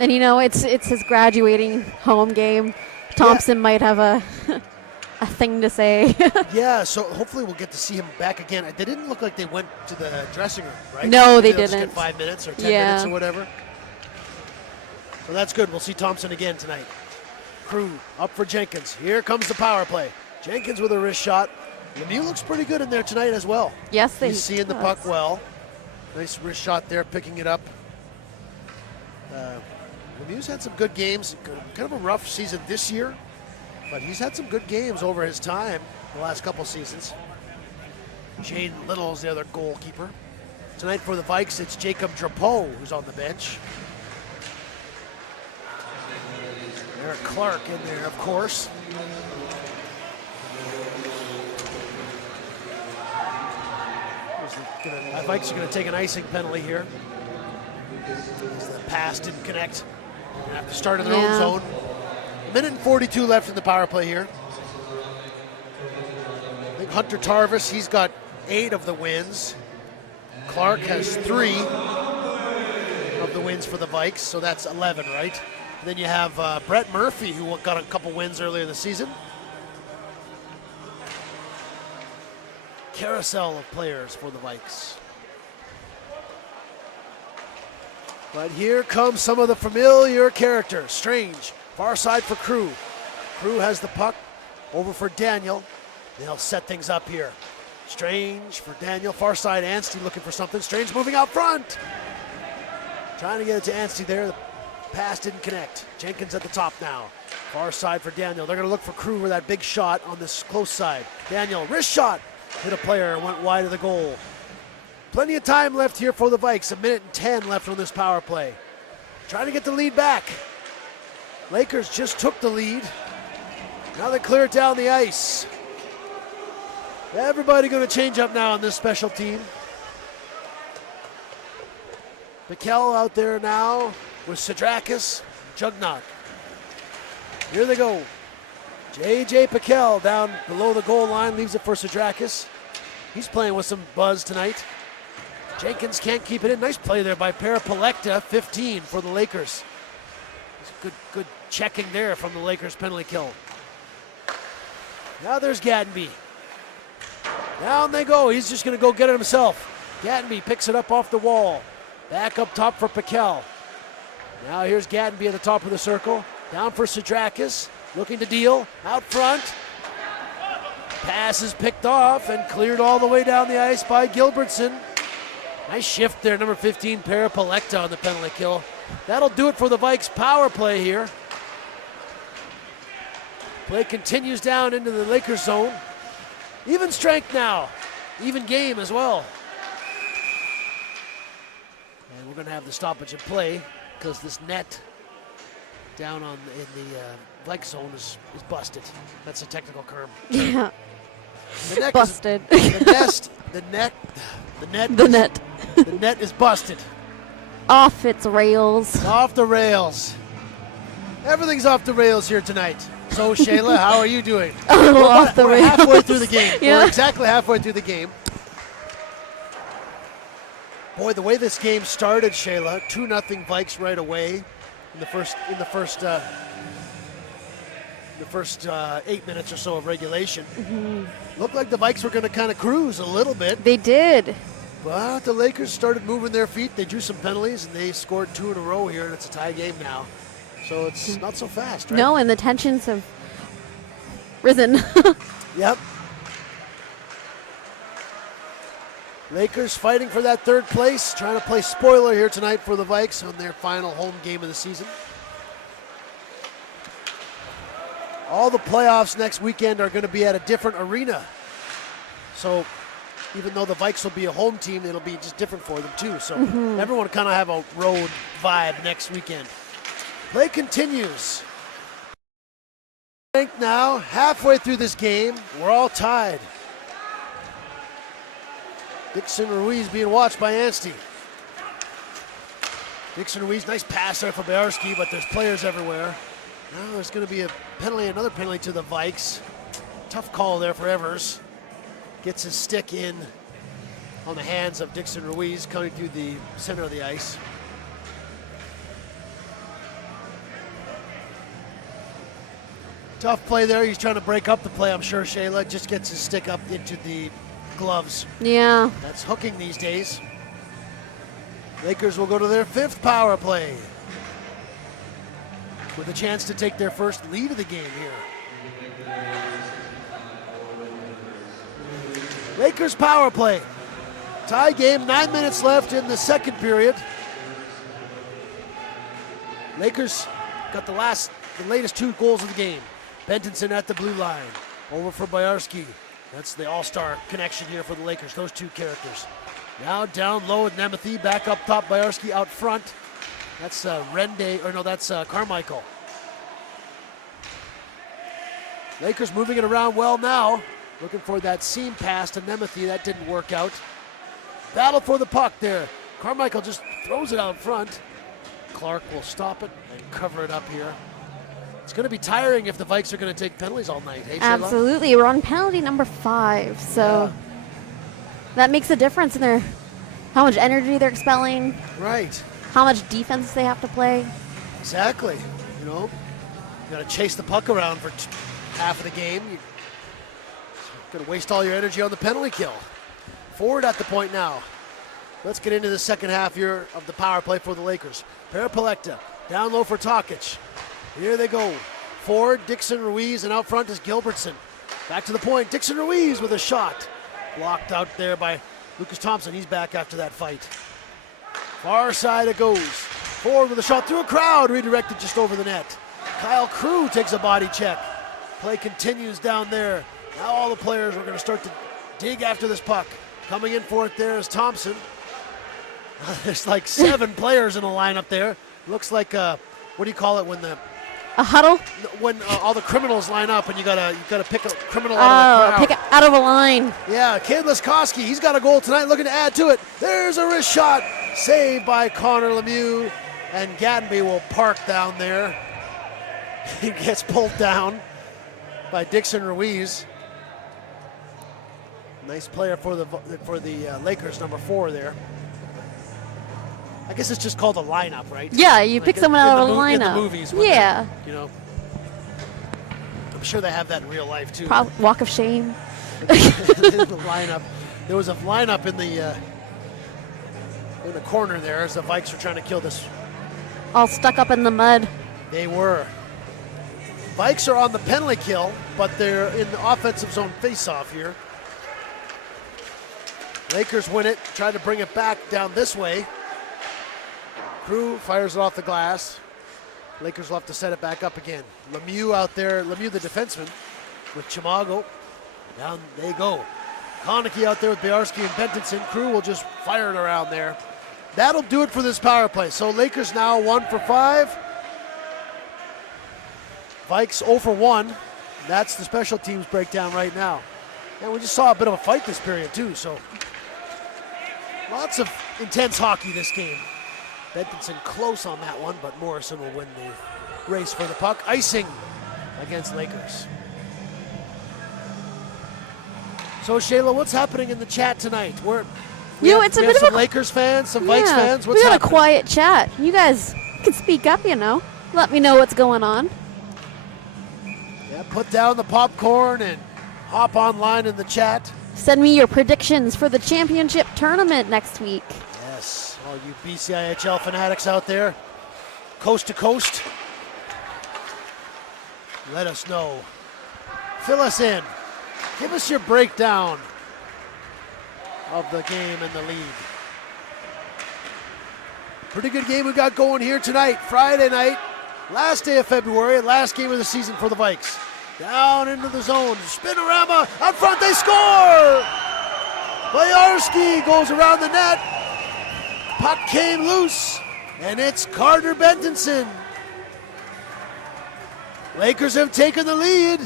And it's his graduating home game. Thompson might have a thing to say. Yeah, so hopefully we'll get to see him back again. They didn't look like they went to the dressing room, right? No, they They'll just didn't. get 5 minutes or 10 minutes or whatever. So that's good. We'll see Thompson again tonight. Crew up for Jenkins. Here comes the power play. Jenkins with a wrist shot. Lemieux looks pretty good in there tonight as well. Yes, he's seeing the puck well. Nice wrist shot there, picking it up. Lemieux's had some good games. Kind of a rough season this year, but he's had some good games over his time the last couple seasons. Jaden Little's the other goalkeeper. Tonight for the Vikes, it's Jacob Drapeau who's on the bench. Eric Clark in there, of course. Vikes are going to take an icing penalty here. The pass didn't connect. They have to start in their own zone. 1:42 left in the power play here. I think Hunter Tarvis, he's got 8 of the wins. Clark has 3 of the wins for the Vikes, so that's 11, right? And then you have Brett Murphy, who got a couple wins earlier this season. Carousel of players for the Vikes. But here comes some of the familiar characters. Strange, far side for Crew. Crew has the puck over for Daniel. They'll set things up here. Strange for Daniel, far side Anstey looking for something. Strange moving out front. Trying to get it to Anstey there. The pass didn't connect. Jenkins at the top now. Far side for Daniel. They're going to look for Crew for that big shot on this close side. Daniel, wrist shot. Hit a player and went wide of the goal. Plenty of time left here for the Vikes. 1:10 left on this power play. Trying to get the lead back. Lakers just took the lead. Now they clear it down the ice. Everybody going to change up now on this special team. Piquel out there now with Sidrakis, Jugnot. Here they go. J.J. Piquel down below the goal line, leaves it for Sidrakis. He's playing with some buzz tonight. Jenkins can't keep it in. Nice play there by Perapolekta, 15 for the Lakers. Good checking there from the Lakers penalty kill. Now there's Gatenby. Down they go. He's just going to go get it himself. Gatenby picks it up off the wall. Back up top for Piquel. Now here's Gatenby at the top of the circle. Down for Sidrakis. Looking to deal. Out front. Pass is picked off and cleared all the way down the ice by Gilbertson. Nice shift there, number 15, Perapolekta on the penalty kill. That'll do it for the Vikes power play here. Play continues down into the Lakers zone. Even strength now. Even game as well. And we're going to have the stoppage in play because this net down in the Vikes zone is busted. That's a technical term. Yeah. The net Busted. The net is busted. Off its rails. It's off the rails. Everything's off the rails here tonight. So, Shayla, how are you doing? Off the We're rails. halfway through the game. Yeah. We're exactly halfway through the game. Boy, the way this game started, Shayla, 2-0 Vikes right away in the first 8 minutes or so of regulation. Mm-hmm. Looked like the Vikes were going to kind of cruise a little bit. They did. But the Lakers started moving their feet. They drew some penalties, and they scored 2 in a row here, and it's a tie game now. So it's not so fast, right? No, and the tensions have risen. Yep. Lakers fighting for that third place, trying to play spoiler here tonight for the Vikes on their final home game of the season. All the playoffs next weekend are going to be at a different arena. So even though the Vikes will be a home team, it'll be just different for them too. So everyone kind of have a road vibe next weekend. Play continues. Now, halfway through this game, we're all tied. Dixon Ruiz being watched by Anstey. Dixon Ruiz, nice pass there for Bojarski, but there's players everywhere. Now there's going to be a penalty, another penalty to the Vikes. Tough call there for Evers. Gets his stick in on the hands of Dixon Ruiz coming through the center of the ice. Tough play there. He's trying to break up the play, I'm sure, Shayla. Just gets his stick up into the gloves. Yeah. That's hooking these days. Lakers will go to their 5th power play with a chance to take their first lead of the game here. Lakers power play. Tie game, 9 minutes left in the second period. Lakers got the latest 2 goals of the game. Bentonson at the blue line. Over for Bojarski. That's the all-star connection here for the Lakers, those 2 characters. Now down low with Nemeth, back up top, Bojarski out front. That's that's Carmichael. Lakers moving it around well now. Looking for that seam pass to Nemeth, that didn't work out. Battle for the puck there. Carmichael just throws it out front. Clark will stop it and cover it up here. It's going to be tiring if the Vikes are going to take penalties all night. Hey, Absolutely. We're on penalty number 5, so that makes a difference in how much energy they're expelling. Right. How much defense they have to play. Exactly. You got to chase the puck around for half of the game. You're going to waste all your energy on the penalty kill. Forward at the point now. Let's get into the second half here of the power play for the Lakers. Perepelekta down low for Tokic. Here they go. Forward, Dixon Ruiz, and out front is Gilbertson. Back to the point. Dixon Ruiz with a shot. Blocked out there by Lucas Thompson. He's back after that fight. Far side it goes. Forward with a shot through a crowd. Redirected just over the net. Kyle Crew takes a body check. Play continues down there. Now all the players are going to start to dig after this puck. Coming in for it there is Thompson. There's like 7 players in a lineup there. Looks like, what do you call it when a huddle? When all the criminals line up and you gotta pick a criminal out of the crowd. Pick it out of a line. Yeah, Kid Laskoski, he's got a goal tonight, looking to add to it. There's a wrist shot, saved by Connor Lemieux, and Gatenby will park down there. He gets pulled down by Dixon Ruiz. Nice player for the Lakers, number 4 there. I guess it's just called a lineup, right? Yeah, you pick someone out of a lineup. In the movies, yeah. I'm sure they have that in real life too. Walk of shame. The lineup. There was a lineup in the corner there as the Vikes were trying to kill this. All stuck up in the mud. They were. Vikes are on the penalty kill, but they're in the offensive zone face-off here. Lakers win it, try to bring it back down this way. Crew fires it off the glass. Lakers will have to set it back up again. Lemieux out there, Lemieux the defenseman with Chimago. Down they go. Konecki out there with Biarski and Bentinson. Crew will just fire it around there. That'll do it for this power play. So Lakers now 1 for 5. Vikes 0 for 1. That's the special teams breakdown right now. And we just saw a bit of a fight this period too, so lots of intense hockey this game. Bentinson close on that one, but Morrison will win the race for the puck. Icing against Lakers. So Shayla, what's happening in the chat tonight? We have some Lakers fans, some Vikes fans. What's we got happening? A quiet chat. You guys can speak up, Let me know what's going on. Yeah, put down the popcorn and hop online in the chat. Send me your predictions for the championship tournament next week. Yes, all you BCIHL fanatics out there, coast to coast, let us know. Fill us in. Give us your breakdown of the game and the lead. Pretty good game we got going here tonight, Friday night, last day of February, last game of the season for the Vikes. Down into the zone, spinorama, up front, they score! Biarski goes around the net, puck came loose, and it's Carter Bentinson. Lakers have taken the lead.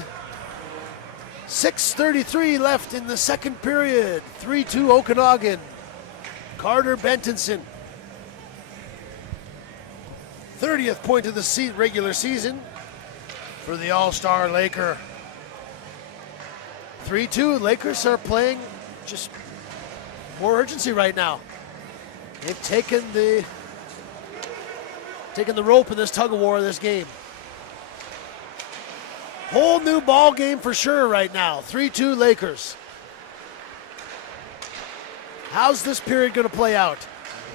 6:33 left in the second period. 3-2 Okanagan. Carter Bentinson. 30th point of the regular season for the All-Star Laker. 3-2. Lakers are playing just more urgency right now. They've taken the rope in this tug of war of this game. Whole new ball game for sure right now. 3-2 Lakers. How's this period going to play out?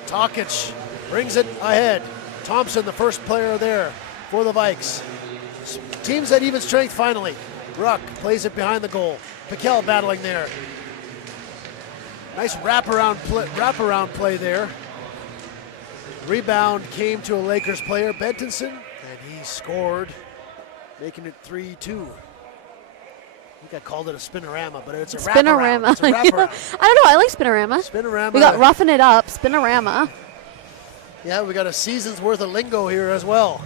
Tokic brings it ahead. Thompson, the first player there for the Vikes. Teams at even strength finally. Ruck plays it behind the goal. Piquel battling there. Nice wraparound play there. Rebound came to a Lakers player, Bentinson, and he scored, making it 3-2. I think I called it a spinorama, but it's a wraparound. It's a wraparound. I don't know. I like spinorama. Spinorama. We got roughing it up, spinorama. Yeah, we got a season's worth of lingo here as well.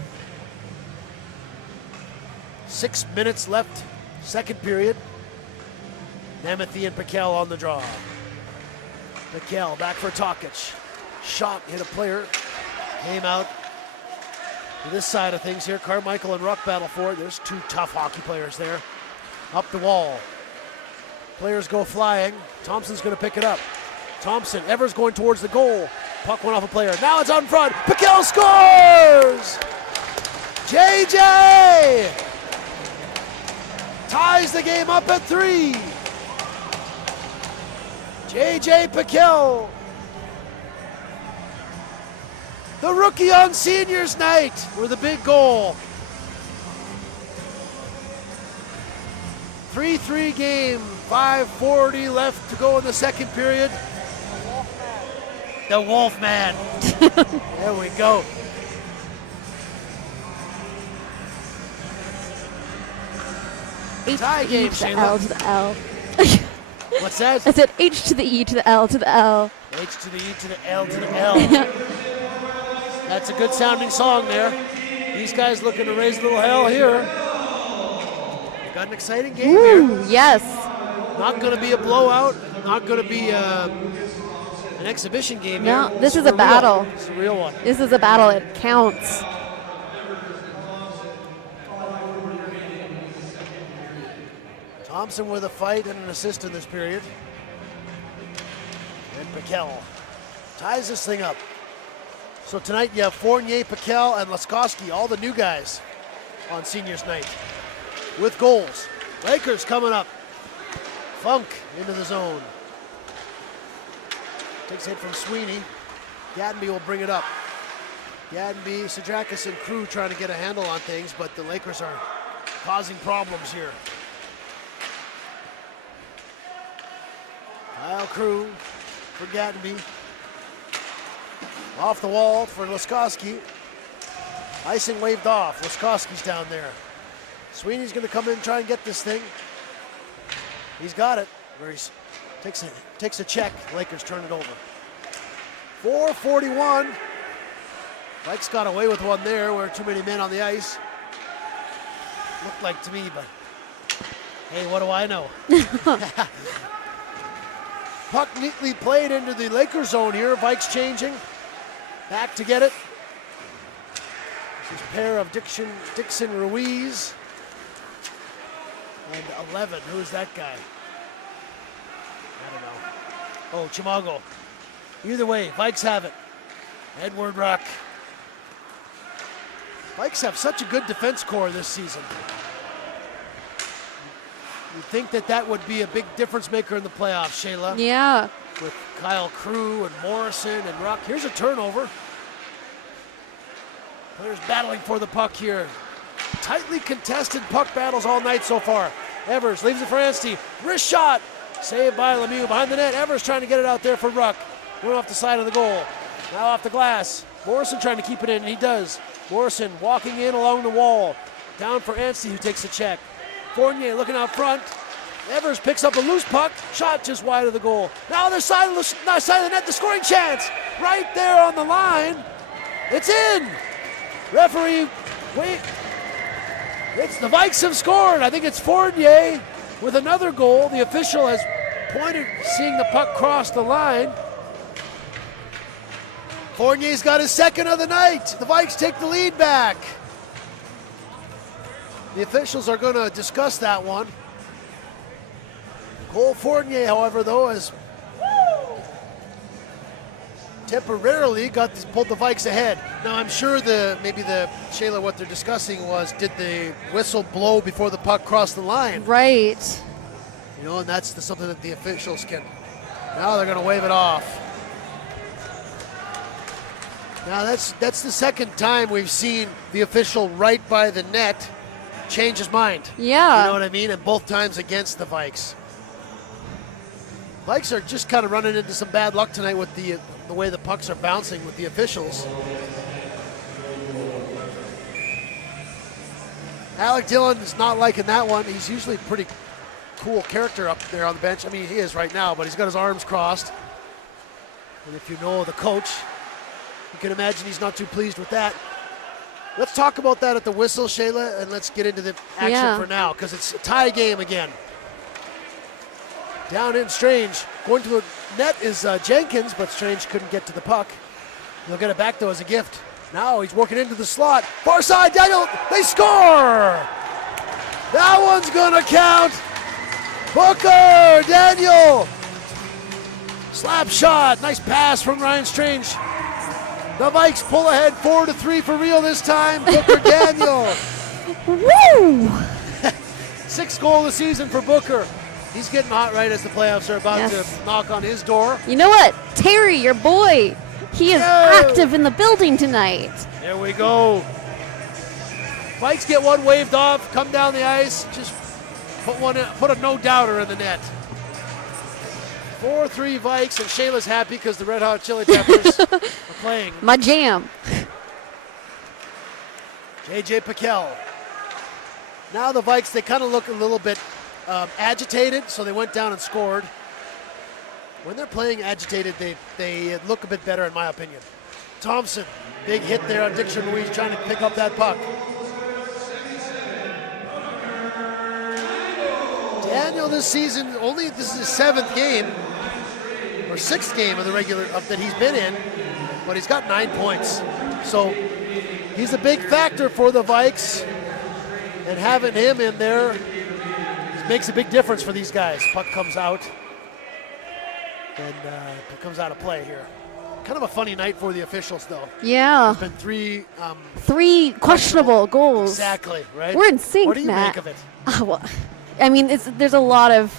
6 minutes left, second period. Nemeth and Piquel on the draw. Piquel back for Tokic. Shot, hit a player. Came out to this side of things here. Carmichael and Ruck battle for it. There's two tough hockey players there. Up the wall. Players go flying. Thompson's going to pick it up. Thompson, Evers going towards the goal. Puck went off a player. Now it's on front. Piquel scores! JJ ties the game up at 3. JJ Piquel, the rookie on seniors night with a big goal. 3-3 game, 5:40 left to go in the second period. The Wolfman. There we go. Tie game, Shayla. L to the L. What's that? I said H to the E to the L to the L. H to the E to the L to the L. That's a good sounding song there. These guys looking to raise a little hell here. We've got an exciting game here. Yes. Not going to be a blowout. Not going to be an exhibition game here. No, this is a battle. It's a real one. This is a battle. It counts. Thompson with a fight and an assist in this period. And Piquel ties this thing up. So tonight you have Fournier, Piquel, and Laskowski, all the new guys on seniors night with goals. Lakers coming up. Funk into the zone. Takes hit from Sweeney. Gatenby will bring it up. Gatenby, Sadrakis, and Crew trying to get a handle on things, but the Lakers are causing problems here. Kyle Crew for Gatenby. Off the wall for Laskowski. Icing waved off. Laskowski's down there. Sweeney's going to come in and try and get this thing. He's got it. Where he takes a check. Lakers turn it over. 4:41. Vikes got away with one there where too many men on the ice. Looked like to me, but hey, what do I know? Puck neatly played into the Lakers zone here. Vikes changing. Back to get it. This is a pair of Dixon Ruiz. And 11, who's that guy? I don't know. Oh, Chimago. Either way, Vikes have it. Edward Ruck. Vikes have such a good defense core this season. You'd think that would be a big difference maker in the playoffs, Shayla. Yeah. With Kyle Crew and Morrison and Ruck. Here's a turnover. Players battling for the puck here. Tightly contested puck battles all night so far. Evers leaves it for Anstey. Wrist shot. Saved by Lemieux. Behind the net. Evers trying to get it out there for Ruck. Going off the side of the goal. Now off the glass. Morrison trying to keep it in, and he does. Morrison walking in along the wall. Down for Anstey, who takes the check. Fournier looking out front. Evers picks up a loose puck. Shot just wide of the goal. Now other side of the net, the scoring chance. Right there on the line. It's in. Referee, wait. It's the Vikes have scored. I think it's Fournier with another goal. The official has pointed, seeing the puck cross the line. Fournier's got his second of the night. The Vikes take the lead back. The officials are going to discuss that one. Cole Fournier, however, though, has temporarily pulled the Vikes ahead. Now, I'm sure Shayla, what they're discussing was, did the whistle blow before the puck crossed the line? Right. You know, and that's something that the officials can. Now they're going to wave it off. Now that's the second time we've seen the official right by the net change his mind. Yeah. You know what I mean? And both times against the Vikes. Vikes are just kind of running into some bad luck tonight with the way the pucks are bouncing with the officials. Alec Dillon is not liking that one. He's usually a pretty cool character up there on the bench. I mean, he is right now, but he's got his arms crossed. And if you know the coach, you can imagine he's not too pleased with that. Let's talk about that at the whistle, Shayla, and let's get into the action for now, because it's a tie game again. Down in Strange. Going to the net is Jenkins, but Strange couldn't get to the puck. He'll get it back, though, as a gift. Now he's working into the slot. Far side, Daniel, they score! That one's going to count. Booker, Daniel. Slap shot, nice pass from Ryan Strange. The Vikes pull ahead 4-3 for real this time. Booker Daniel. Woo! 6th goal of the season for Booker. He's getting hot right as the playoffs are about to knock on his door. You know what? Terry, your boy, he is active in the building tonight. There we go. Vikes get one waved off, come down the ice, just put a no-doubter in the net. 4-3 Vikes, and Shayla's happy because the Red Hot Chili Peppers are playing. My jam. J.J. Piquel. Now the Vikes, they kind of look a little bit agitated, so they went down and scored. When they're playing agitated, they look a bit better, in my opinion. Thompson, big hit there on Dixon Ruiz, trying to pick up that puck. Daniel this season, this is his 7th game, or 6th game of the regular that he's been in, but he's got 9 points. So he's a big factor for the Vikes, and having him in there makes a big difference for these guys. Puck comes out, and it comes out of play here. Kind of a funny night for the officials, though. Yeah. There's been 3 questionable goals. Exactly, right? We're in sync, What do you Matt. make of it? Well, I mean, there's a lot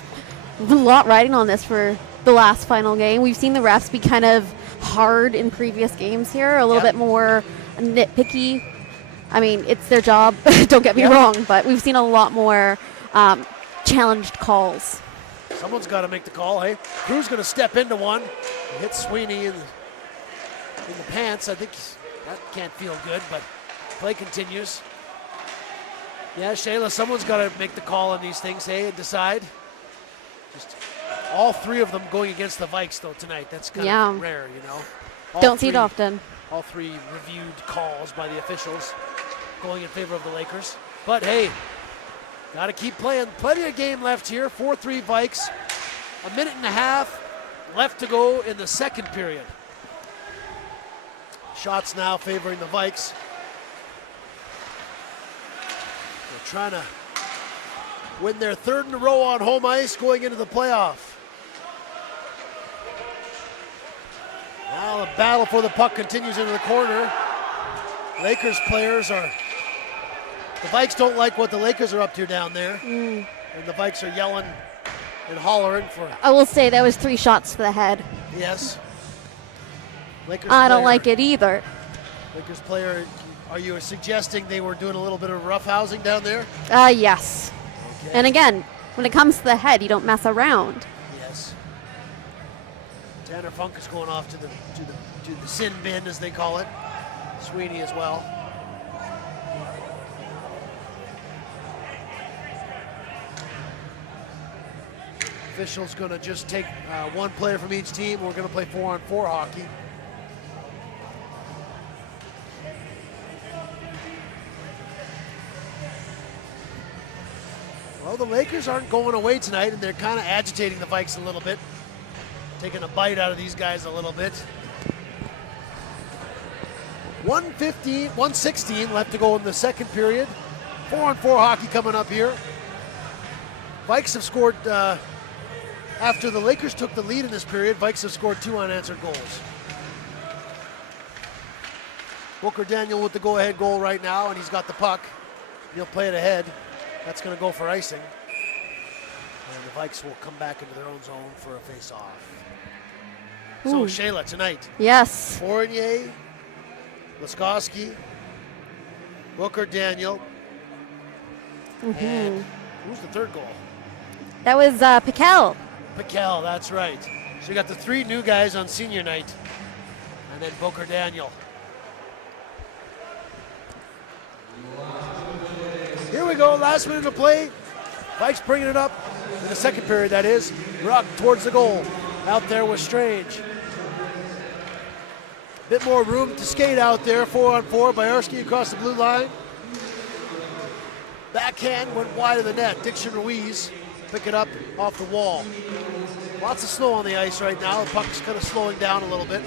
riding on this for the last final game. We've seen the refs be kind of hard in previous games here, a little bit more nitpicky. I mean, it's their job, don't get me wrong, but we've seen a lot more challenged calls. Someone's got to make the call, hey? Crew's going to step into one. He hits Sweeney in the pants. I think that can't feel good, but Play continues. Yeah, Shayla, someone's got to make the call on these things, hey, and decide. Just all three of them going against the Vikes, though, tonight. That's kind of rare, you know. Don't see it often. All three reviewed calls by the officials going in favor of the Lakers. But, hey, got to keep playing. Plenty of game left here. 4-3 Vikes. A minute and a half left to go in the second period. Shots now favoring the Vikes. They're trying to win their third in a row on home ice going into the playoff. Now the battle for the puck continues into the corner. Lakers players are, the Vikes don't like what the Lakers are up to down there. And the Vikes are yelling and hollering for. I will say that was 3 shots to the head. Yes. Lakers I don't like it either. Lakers player, are you suggesting they were doing a little bit of roughhousing down there? Yes. Okay. And again, when it comes to the head, you don't mess around. Yes. Tanner Funk is going off to the sin bin, as they call it. Sweeney as well. Officials going to just take one player from each team. We're going to play 4-on-4 hockey. Well, the Lakers aren't going away tonight, and they're kind of agitating the Vikes a little bit, taking a bite out of these guys a little bit. 1:16 left to go in the second period. 4-on-4 hockey coming up here. Vikes have scored, after the Lakers took the lead in this period, Vikes have scored 2 unanswered goals. Booker Daniel with the go-ahead goal right now, and he's got the puck. He'll play it ahead. That's going to go for icing. And the Vikes will come back into their own zone for a face-off. So, Shayla, tonight. Yes. Fournier, Laskowski, Booker Daniel, and who's the third goal? That was Piquel. Piquel, that's right. So you got the 3 new guys on senior night, and then Booker Daniel. Here we go, last minute of play. Vikes bringing it up in the second period, that is. Ruck towards the goal. Out there was Strange. Bit more room to skate out there, 4-on-4. Bajarski across the blue line. Backhand went wide of the net. Dixon Ruiz pick it up off the wall. Lots of snow on the ice right now. The puck's kind of slowing down a little bit.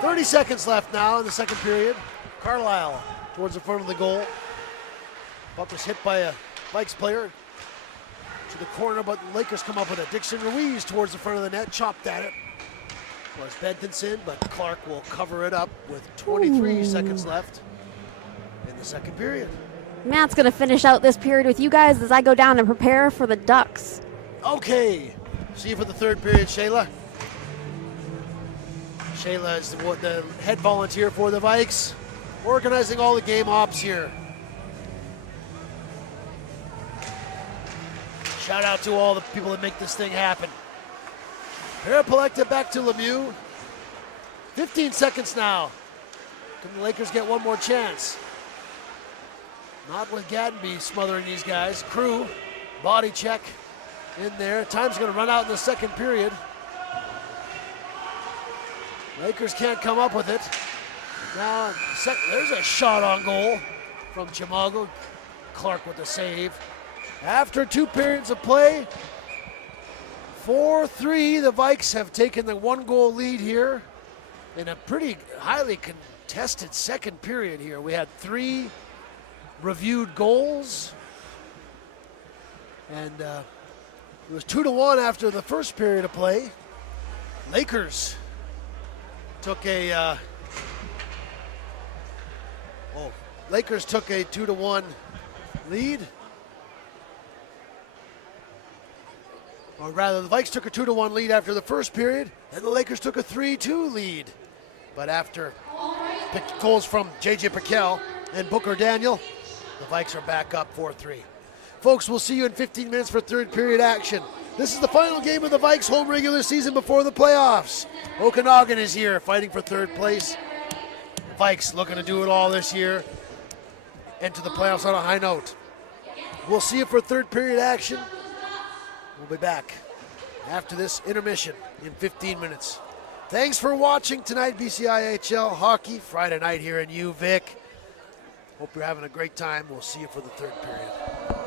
30 seconds left now in the second period. Carlisle towards the front of the goal. Puck was hit by a Vikes player to the corner, but the Lakers come up with it. Dixon Ruiz towards the front of the net, chopped at it. Was Bentonson, but Clark will cover it up with 23 seconds left in the second period. Matt's going to finish out this period with you guys as I go down and prepare for the Ducks. Okay. See you for the third period, Shayla. Shayla is the head volunteer for the Vikes, organizing all the game ops here. Shout out to all the people that make this thing happen. Parapolecta back to Lemieux. 15 seconds now. Can the Lakers get one more chance? Not with Gatenby smothering these guys. Crew, body check in there. Time's going to run out in the second period. Lakers can't come up with it. Now, there's a shot on goal from Chimago. Clark with the save. After 2 periods of play, 4-3, the Vikes have taken the 1-goal lead here in a pretty highly contested second period here. We had 3 reviewed goals, and it was 2-1 after the first period of play. Lakers took a 2-1 lead. Or rather, the Vikes took a 2-1 lead after the first period, and the Lakers took a 3-2 lead. But after goals from J.J. Piquel and Booker Daniel, the Vikes are back up 4-3. Folks, we'll see you in 15 minutes for third period action. This is the final game of the Vikes home regular season before the playoffs. Okanagan is here fighting for third place. The Vikes looking to do it all this year. enter the playoffs on a high note. We'll see you for third period action. We'll be back after this intermission in 15 minutes. Thanks for watching tonight, BCIHL Hockey, Friday night here in UVic. Hope you're having a great time. We'll see you for the third period.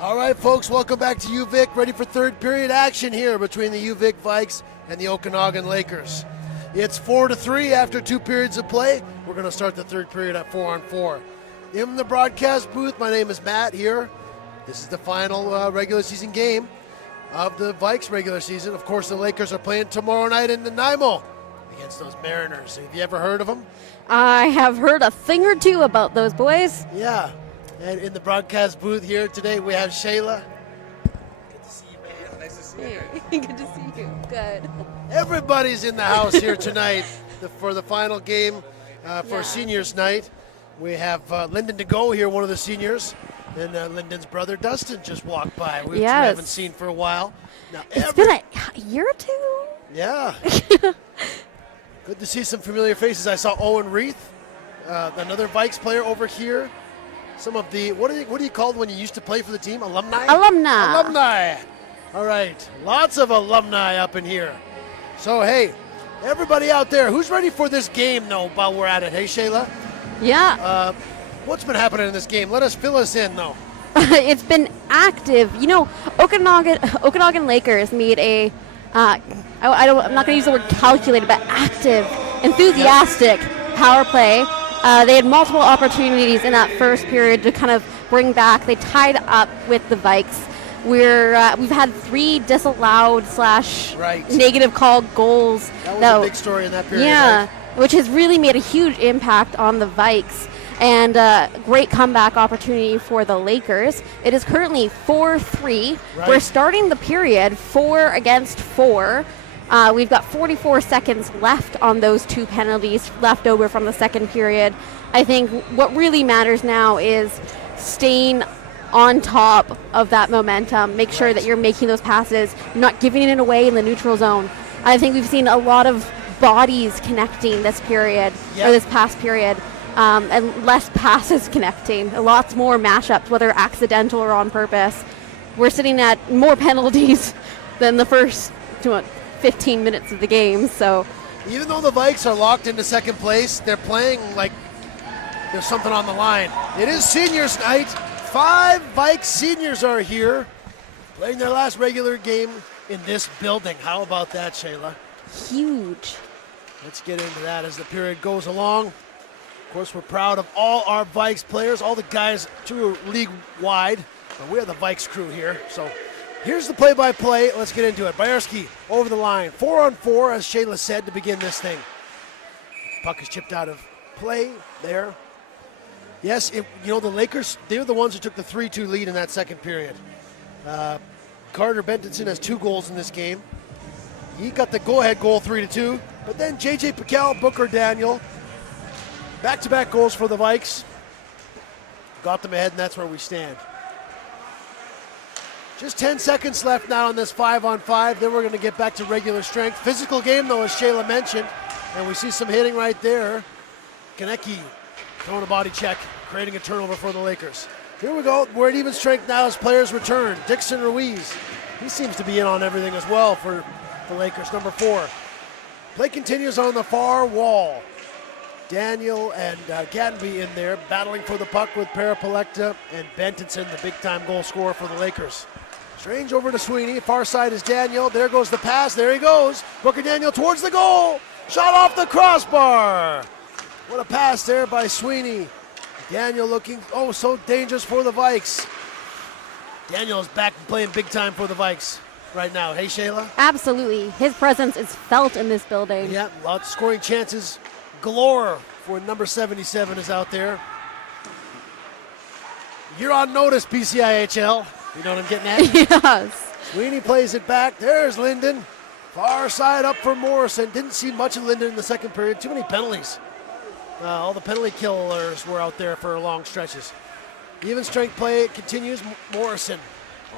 All right, folks, welcome back to UVic. Ready for third period action here between the UVic Vikes and the Okanagan Lakers. It's 4-3 after 2 periods of play. We're going to start the third period at 4-on-4. In the broadcast booth, my name is Matt here. This is the final regular season game of the Vikes regular season. Of course, the Lakers are playing tomorrow night in Nanaimo against those Mariners. Have you ever heard of them? I have heard a thing or two about those boys. Yeah. And in the broadcast booth here today, we have Shayla. Good to see you, man. Nice to see you. Good to see you. Good. Everybody's in the house here tonight for the final game for seniors night. We have Lyndon to go here, one of the seniors. And Lyndon's brother Dustin just walked by, which we haven't seen for a while. Now, it's been a year or two. Yeah. Good to see some familiar faces. I saw Owen Reith, another Vikes player over here. Some of the, what do you call when you used to play for the team? Alumni? Alumni. All right. Lots of alumni up in here. So, hey, everybody out there, who's ready for this game, though, while we're at it? Hey, Shayla? Yeah. What's been happening in this game? Fill us in, though. It's been active. You know, Okanagan Lakers made a, I'm not going to use the word calculated, but active, enthusiastic power play. They had multiple opportunities in that first period to kind of bring back. They tied up with the Vikes. We've had 3 disallowed / negative called goals. That was a big story in that period. Yeah, right? Which has really made a huge impact on the Vikes. And great comeback opportunity for the Lakers. It is currently 4-3. Right. We're starting the period 4 against 4. We've got 44 seconds left on those 2 penalties left over from the second period. I think what really matters now is staying on top of that momentum. Make sure that you're making those passes, not giving it away in the neutral zone. I think we've seen a lot of bodies connecting this period, or this past period. And less passes connecting, lots more mashups, whether accidental or on purpose. We're sitting at more penalties than the first 15 minutes of the game. So, even though the Vikes are locked into second place, they're playing like there's something on the line. It is seniors night. 5 Vikes seniors are here, playing their last regular game in this building. How about that, Shayla? Huge. Let's get into that as the period goes along. Of course, we're proud of all our Vikes players, all the guys true league-wide. But we are the Vikes crew here. So here's the play-by-play. Let's get into it. Bayerski over the line. 4-on-4, as Shayla said, to begin this thing. Puck is chipped out of play there. Yes, the Lakers, they were the ones who took the 3-2 lead in that second period. Carter Bentinson has 2 goals in this game. He got the go-ahead goal, 3-2. But then J.J. Piquel, Booker Daniel, back-to-back goals for the Vikes. Got them ahead, and that's where we stand. Just 10 seconds left now in this 5-on-5. Then we're going to get back to regular strength. Physical game, though, as Shayla mentioned. And we see some hitting right there. Konecki throwing a body check, creating a turnover for the Lakers. Here we go. We're at even strength now as players return. Dixon Ruiz, he seems to be in on everything as well for the Lakers, number 4. Play continues on the far wall. Daniel and Gatenby in there battling for the puck with Parapalecta and Bentinson, the big-time goal scorer for the Lakers. Strange over to Sweeney. Far side is Daniel. There goes the pass. There he goes. Booker Daniel towards the goal. Shot off the crossbar. What a pass there by Sweeney. Daniel looking so dangerous for the Vikes. Daniel is back playing big time for the Vikes right now. Hey, Shayla? Absolutely. His presence is felt in this building. Yeah, lots of scoring chances galore for number 77 is out there. You're on notice, BCIHL. You know what I'm getting at? Yes. Sweeney plays it back. There's Lyndon. Far side up for Morrison. Didn't see much of Lyndon in the second period. Too many penalties. All the penalty killers were out there for long stretches. Even strength play continues. Morrison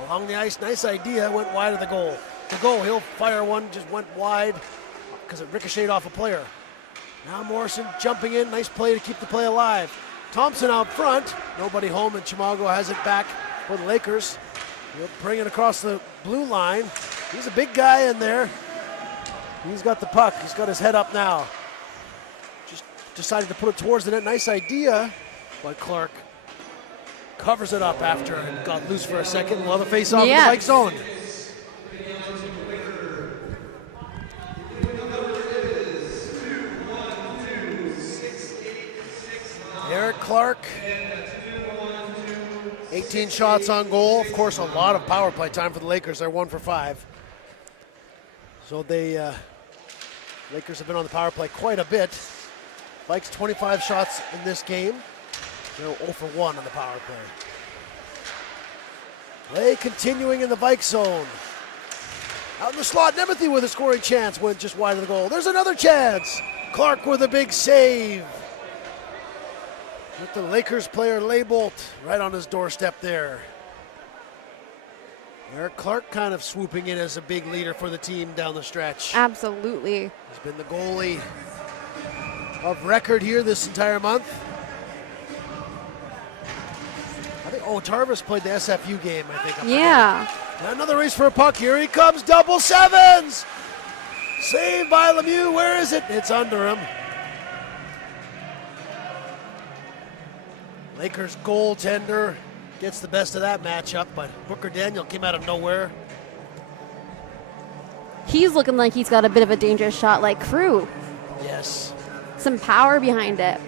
along the ice. Nice idea. Went wide of the goal. The goal, he'll fire one. Just went wide because it ricocheted off a player. Now Morrison jumping in. Nice play to keep the play alive. Thompson out front. Nobody home, and Chimago has it back for the Lakers. He'll bring it across the blue line. He's a big guy in there. He's got the puck. He's got his head up now. Just decided to put it towards the net. Nice idea by Clark. covers it up after it got loose for a second. We'll have a face-off in the Yeah. Vikes zone. Eric Clark, 18 shots on goal. Of course, a lot of power play time for the Lakers. They're 1 for 5. So Lakers have been on the power play quite a bit. Vikes 25 shots in this game. They're 0 for 1 on the power play. Play continuing in the Vikes zone. Out in the slot, Nemeth with a scoring chance, went just wide of the goal. There's another chance. Clark with a big save. With the Lakers player labeled right on his doorstep there. Eric Clark kind of swooping in as a big leader for the team down the stretch. Absolutely. He's been the goalie of record here this entire month. I think, Tarvis played the SFU game, I think. Yeah. Another race for a puck. Here he comes, double sevens. Saved by Lemieux. Where is it? It's under him. Lakers goaltender gets the best of that matchup, but Booker Daniel came out of nowhere. He's looking like he's got a bit of a dangerous shot like Crew. Yes. Some power behind it.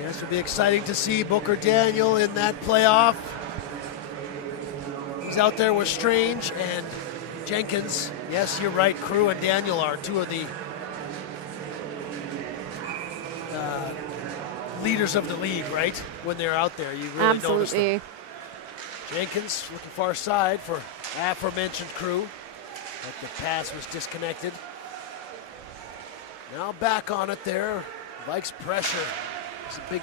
Yes, it'll be exciting to see Booker Daniel in that playoff. He's out there with Strange and Jenkins. Yes, you're right. Crew and Daniel are two of the leaders of the league, right? When they're out there, you really notice them. Absolutely. Jenkins looking far side for aforementioned Crew. But the pass was disconnected. Now back on it there. Vikes pressure. It's a big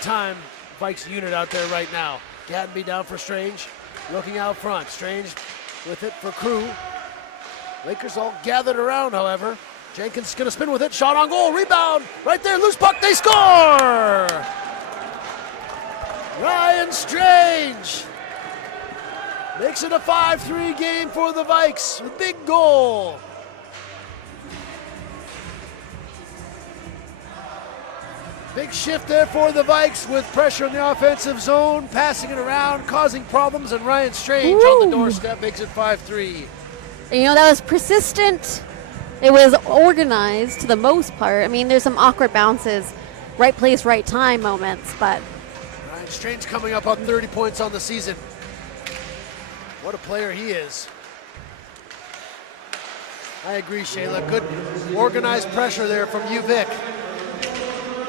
time Vikes unit out there right now. Gattenby down for Strange. Looking out front. Strange with it for Crew. Lakers all gathered around, however. Jenkins is going to spin with it. Shot on goal. Rebound. Right there. Loose puck. They score! Ryan Strange makes it a 5-3 game for the Vikes. A big goal. Big shift there for the Vikes with pressure in the offensive zone, passing it around, causing problems, and Ryan Strange on the doorstep makes it 5-3. That was persistent. It was organized to the most part. I mean, there's some awkward bounces, right place, right time moments, but Ryan Strange coming up on 30 points on the season. What a player he is. I agree, Shayla. Good organized pressure there from UVic.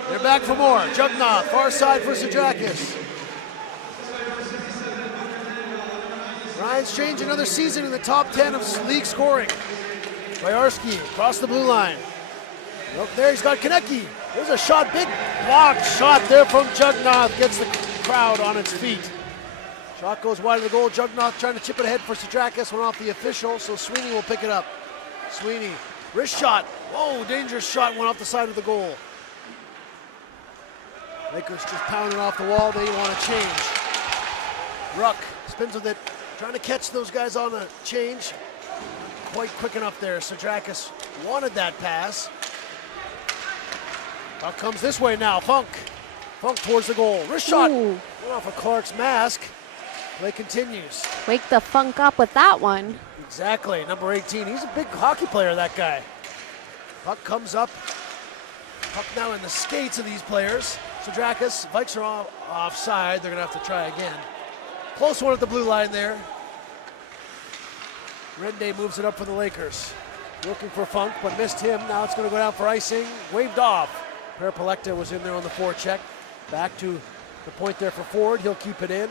They're back for more. Jugnath, far side for Sadrakis. Ryan Strange, another season in the top 10 of league scoring. Boyarski across the blue line. Up there, he's got Konecki. There's a shot, big blocked shot there from Jugnath. Gets the crowd on its feet. Shot goes wide of the goal. Jugnath trying to chip it ahead for Sadrakis. Went off the official, so Sweeney will pick it up. Sweeney, wrist shot. Whoa, dangerous shot, went off the side of the goal. Lakers just pounding off the wall. They want to change. Ruck spins with it, trying to catch those guys on the change. Quite quick enough there. Sadrakis wanted that pass. Puck comes this way now. Funk towards the goal. Wrist shot. Went off of Clark's mask. Play continues. Wake the Funk up with that one. Exactly. Number 18. He's a big hockey player, that guy. Puck comes up. Puck now in the skates of these players. Sadrakis, Vikes are offside. They're going to have to try again. Close one at the blue line there. Rende moves it up for the Lakers. Looking for Funk, but missed him. Now it's going to go down for icing. Waved off. Parapolecta was in there on the forecheck. Back to the point there for Ford. He'll keep it in.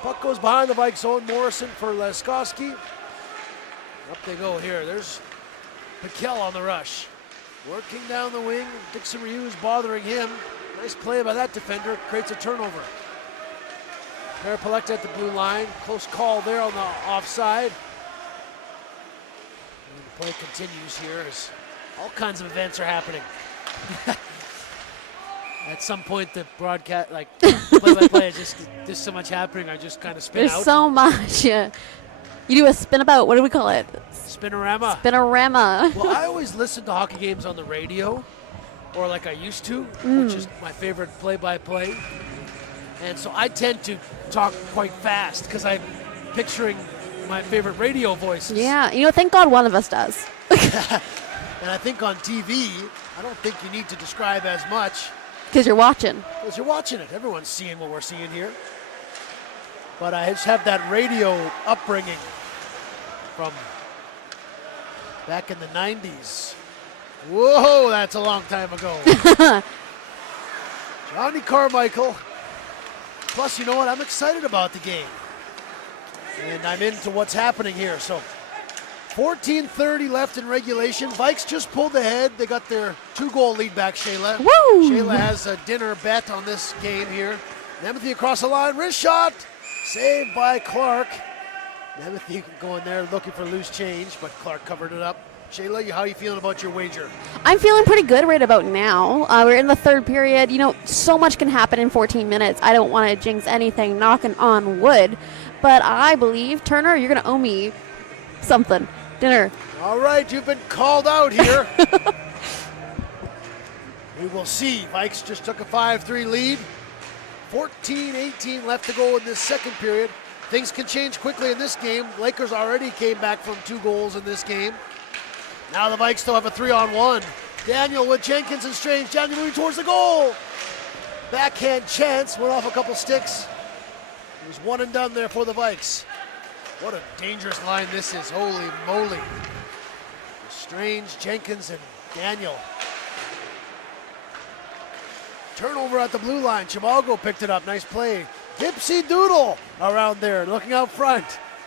Puck goes behind the Vikes zone. Morrison for Laskowski. Up they go here. There's Piquel on the rush. Working down the wing. Dixon Ryu's bothering him. Nice play by that defender. Creates a turnover. Parapolecta at the blue line. Close call there on the offside. And the play continues here as all kinds of events are happening. At some point, the broadcast, like play-by-play, there's so much happening. I just kind of spin out. There's so much. Yeah. You do a spin about. What do we call it? Spinorama. Spinorama. Well, I always listen to hockey games on the radio, or like I used to, which is my favorite play-by-play. And so I tend to talk quite fast because I'm picturing my favorite radio voices. Yeah, thank God one of us does. And I think on TV, I don't think you need to describe as much. Because you're watching. Because you're watching it. Everyone's seeing what we're seeing here. But I just have that radio upbringing from back in the 90s. Whoa, that's a long time ago. Johnny Carmichael. Plus, you know what? I'm excited about the game. And I'm into what's happening here. So 14:30 left in regulation. Vikes just pulled ahead. They got their 2-goal lead back, Shayla. Woo! Shayla has a dinner bet on this game here. Nemeth across the line. Wrist shot. Saved by Clark. Nemeth going there looking for loose change, but Clark covered it up. Shayla, how are you feeling about your wager? I'm feeling pretty good right about now. We're in the third period. So much can happen in 14 minutes. I don't want to jinx anything, knocking on wood. But I believe, Turner, you're going to owe me something. Dinner. All right, you've been called out here. We will see. Vikes just took a 5-3 lead. 14-18 left to go in this second period. Things can change quickly in this game. Lakers already came back from 2 goals in this game. Now the Vikes still have a 3-on-1. Daniel with Jenkins and Strange. Daniel moving towards the goal. Backhand chance, went off a couple sticks. It was one and done there for the Vikes. What a dangerous line this is, holy moly. Strange, Jenkins, and Daniel. Turnover at the blue line. Chimago picked it up, nice play. Dipsy Doodle around there, looking out front.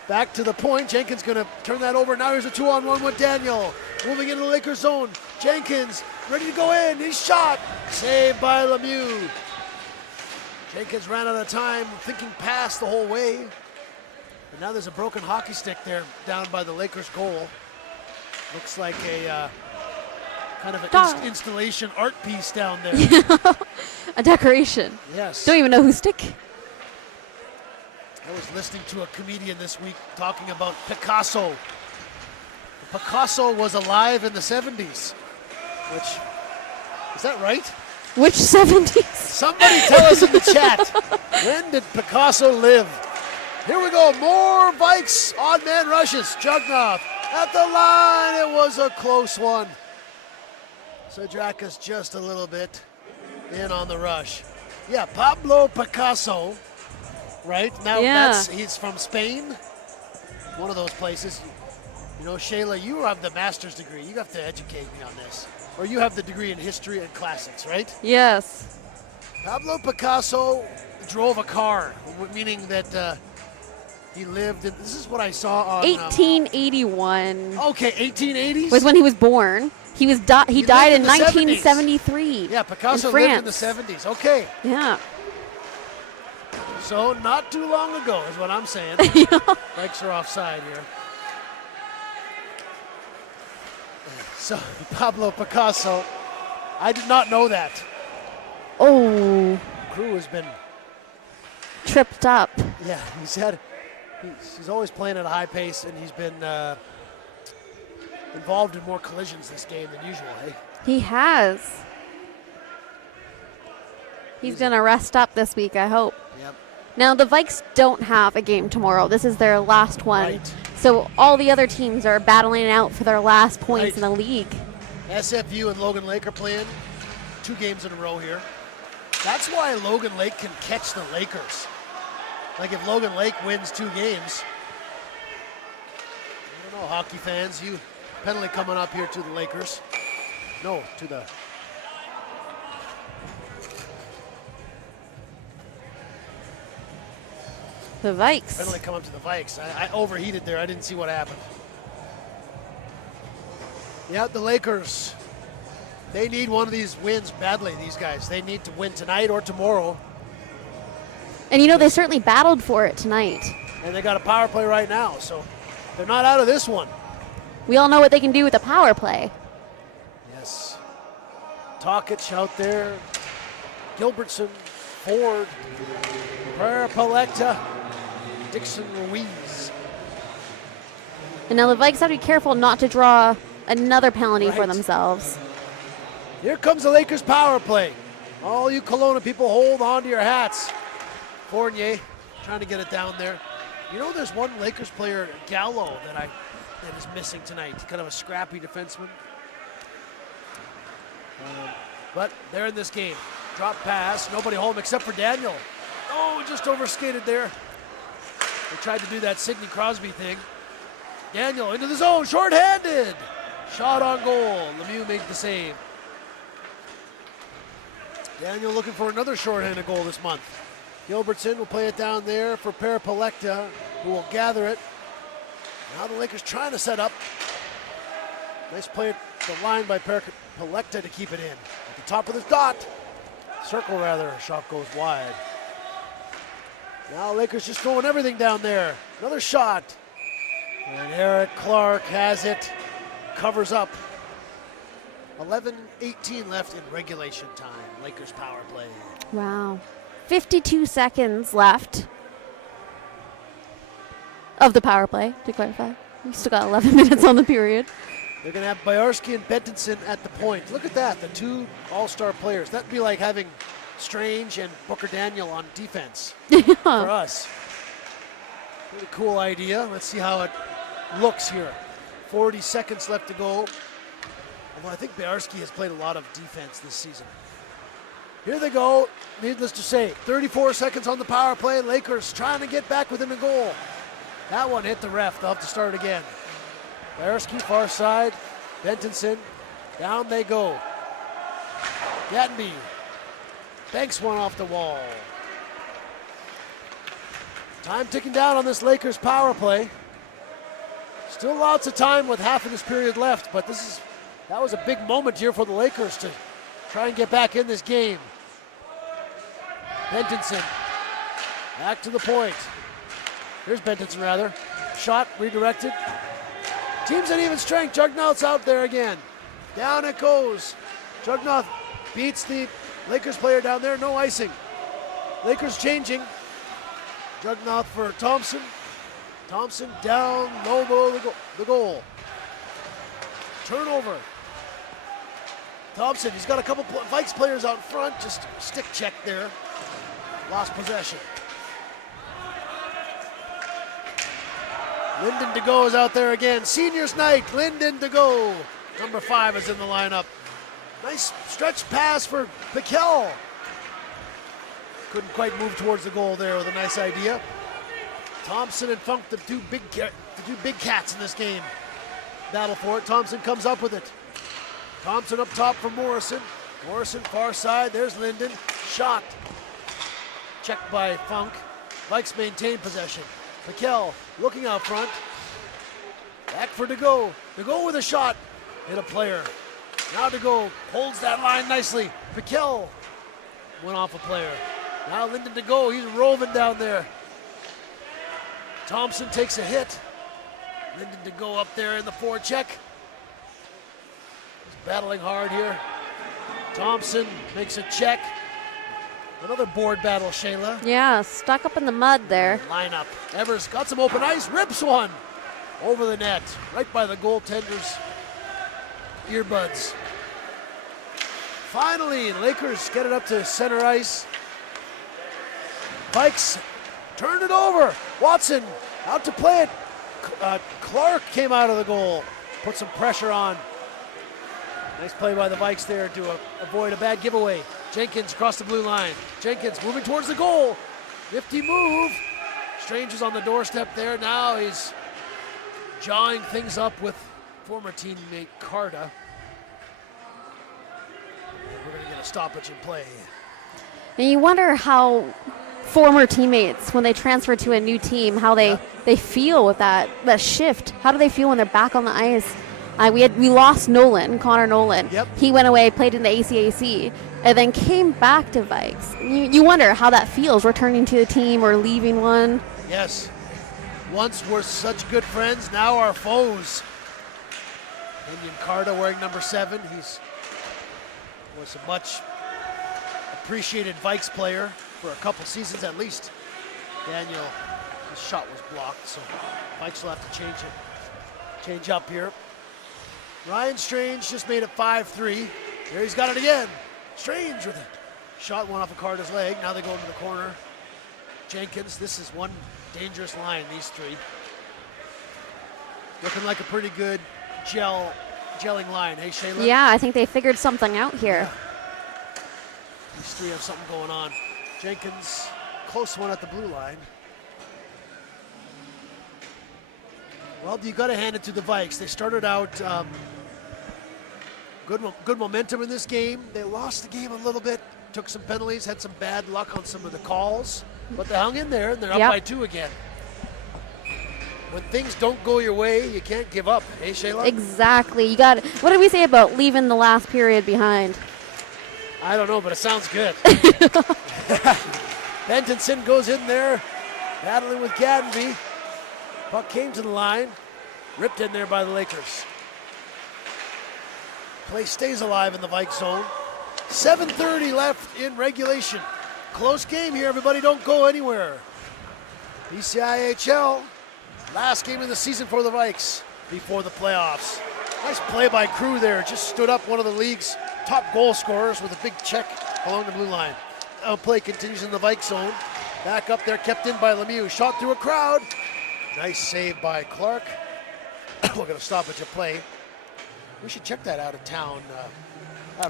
Back to the point, Jenkins gonna turn that over. Now here's a 2-on-1 with Daniel. Moving into the Lakers zone. Jenkins ready to go in, he's shot. Saved by Lemieux. Jenkins ran out of time, thinking pass the whole way. And now there's a broken hockey stick there down by the Lakers goal. Looks like a kind of an installation art piece down there. A decoration. Yes. Don't even know whose stick. I was listening to a comedian this week talking about Picasso. Picasso was alive in the 70s, which, is that right? Which 70s? Somebody tell us in the chat. When did Picasso live? Here we go, more Vikes odd man rushes. Jugnoff at the line, it was a close one. Sadrakis just a little bit in on the rush. Yeah, Pablo Picasso, right? Now he's from Spain, one of those places. Shayla, you have the master's degree. You have to educate me on this. Or you have the degree in history and classics, right? Yes. Pablo Picasso drove a car, meaning that he lived in, this is what I saw on 1881. Okay, 1880s? Was when he was born. He died in 1973. Yeah, Picasso in lived in the 70s. Okay. Yeah. So not too long ago is what I'm saying. Vikes are offside here. So Pablo Picasso, I did not know that. Oh. Crew has been tripped up. Yeah, he's always playing at a high pace, and he's been involved in more collisions this game than usual. Hey? He has. He's going to rest up this week, I hope. Yep. Now, the Vikes don't have a game tomorrow. This is their last one. Right. So all the other teams are battling it out for their last points in the league. SFU and Logan Lake are playing 2 games in a row here. That's why Logan Lake can catch the Lakers. Like if Logan Lake wins 2 games, I don't know, hockey fans, you penalty coming up here to the Lakers. No, to the Vikes. penalty come up to the Vikes. I overheated there. I didn't see what happened. Yeah, the Lakers, they need one of these wins badly, these guys. They need to win tonight or tomorrow. And they certainly battled for it tonight. And they got a power play right now, so they're not out of this one. We all know what they can do with a power play. Yes. Tokic out there. Gilbertson, Ford, Herrera Palecta, Dixon Ruiz. And now the Vikes have to be careful not to draw another penalty for themselves. Here comes the Lakers power play. All you Kelowna people, hold on to your hats. Fournier trying to get it down there. You know, there's one Lakers player, Gallo, that is missing tonight. Kind of a scrappy defenseman. But they're in this game. Drop pass, nobody home except for Daniel. Oh, just overskated there. They tried to do that Sidney Crosby thing. Daniel into the zone, shorthanded. Shot on goal. Lemieux made the save. Daniel looking for another shorthanded goal this month. Gilbertson will play it down there for Parapalecta, who will gather it. Now the Lakers trying to set up. Nice play at the line by Parapalecta to keep it in. At the top of the dot. Circle rather, shot goes wide. Now Lakers just throwing everything down there. Another shot. And Eric Clark has it. Covers up. 11:18 left in regulation time. Lakers power play. Wow. 52 seconds left of the power play, to clarify. We still got 11 minutes on the period. They're going to have Byarski and Bentinson at the point. Look at that, the two all-star players. That'd be like having Strange and Booker Daniel on defense for us. Pretty cool idea. Let's see how it looks here. 40 seconds left to go. Although I think Byarski has played a lot of defense this season. Here they go. Needless to say, 34 seconds on the power play. Lakers trying to get back within the goal. That one hit the ref. They'll have to start again. Byarski, far side. Bentinson. Down they go. Gattenby banks one off the wall. Time ticking down on this Lakers power play. Still lots of time with half of this period left, but that was a big moment here for the Lakers to try and get back in this game. Bentinson back to the point. Here's Bentinson rather. Shot redirected. Teams at even strength. Jugnaut's out there again. Down it goes. Jugnaut beats the Lakers player down there. No icing. Lakers changing. Jugnaut for Thompson. Thompson down low below the goal. Turnover. Thompson, he's got a couple Vikes players out front. Just stick check there. Lost possession. Lyndon DeGo is out there again. Seniors night, Lyndon DeGo. Number 5 is in the lineup. Nice stretch pass for Piquel. Couldn't quite move towards the goal there with a nice idea. Thompson and Funk, the two big cats in this game. Battle for it. Thompson comes up with it. Thompson up top for Morrison. Morrison far side. There's Lyndon. Shot. Checked by Funk. Vikes maintain possession. Piquel looking out front. Back for DeGo. DeGo with a shot. Hit a player. Now DeGo holds that line nicely. Piquel went off a player. Now Lyndon DeGo. He's roving down there. Thompson takes a hit. Lyndon DeGo up there in the forecheck. He's battling hard here. Thompson makes a check. Another board battle, Shayla. Yeah, stuck up in the mud there. Lineup. Evers got some open ice, rips one over the net, right by the goaltender's earbuds. Finally, Lakers get it up to center ice. Vikes turned it over. Watson out to play it. Clark came out of the goal, put some pressure on. Nice play by the Vikes there to avoid a bad giveaway. Jenkins across the blue line. Jenkins moving towards the goal. Nifty move. Strange is on the doorstep there. Now he's jawing things up with former teammate Carta. We're going to get a stoppage in play. And you wonder how former teammates, when they transfer to a new team, how they feel with that shift. How do they feel when they're back on the ice? We lost Nolan, Connor Nolan. Yep. He went away, played in the ACAC, and then came back to Vikes. You wonder how that feels, returning to a team or leaving one. Yes. Once we're such good friends, now our foes. Indian Carta wearing number 7. He's was a much appreciated Vikes player for a couple seasons at least. Daniel, his shot was blocked, so Vikes will have to change up here. Ryan Strange just made it 5-3. There he's got it again. Strange with it. Shot one off of Carter's leg. Now they go into the corner. Jenkins. This is one dangerous line, these three. Looking like a pretty good gelling line. Hey, Shayla? Yeah, I think they figured something out here. Yeah. These three have something going on. Jenkins, close one at the blue line. Well, you got to hand it to the Vikes. They started out good momentum in this game. They lost the game a little bit, took some penalties, had some bad luck on some of the calls, but they hung in there, and they're up by 2 again. When things don't go your way, you can't give up. Hey, Shayla? Exactly. You got. What did we say about leaving the last period behind? I don't know, but it sounds good. Bentonson goes in there, battling with Gadenby. Puck came to the line, ripped in there by the Lakers. Play stays alive in the Vike zone. 7:30 left in regulation. Close game here, everybody. Don't go anywhere. BCIHL, last game of the season for the Vikes before the playoffs. Nice play by Crew there. Just stood up one of the league's top goal scorers with a big check along the blue line. Play continues in the Vike zone. Back up there, kept in by Lemieux. Shot through a crowd. Nice save by Clark. We're going to stop at your play. We should check that out of town.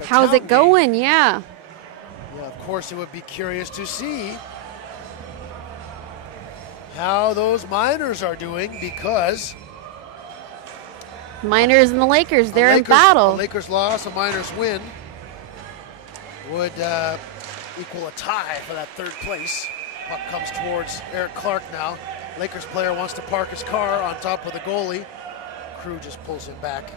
How's it going? Yeah. Yeah, of course, it would be curious to see how those Miners are doing, because Miners and the Lakers, they're in battle. A Lakers loss, a Miners win would equal a tie for that 3rd place. Puck comes towards Eric Clark now. Lakers player wants to park his car on top of the goalie. Crew just pulls him back.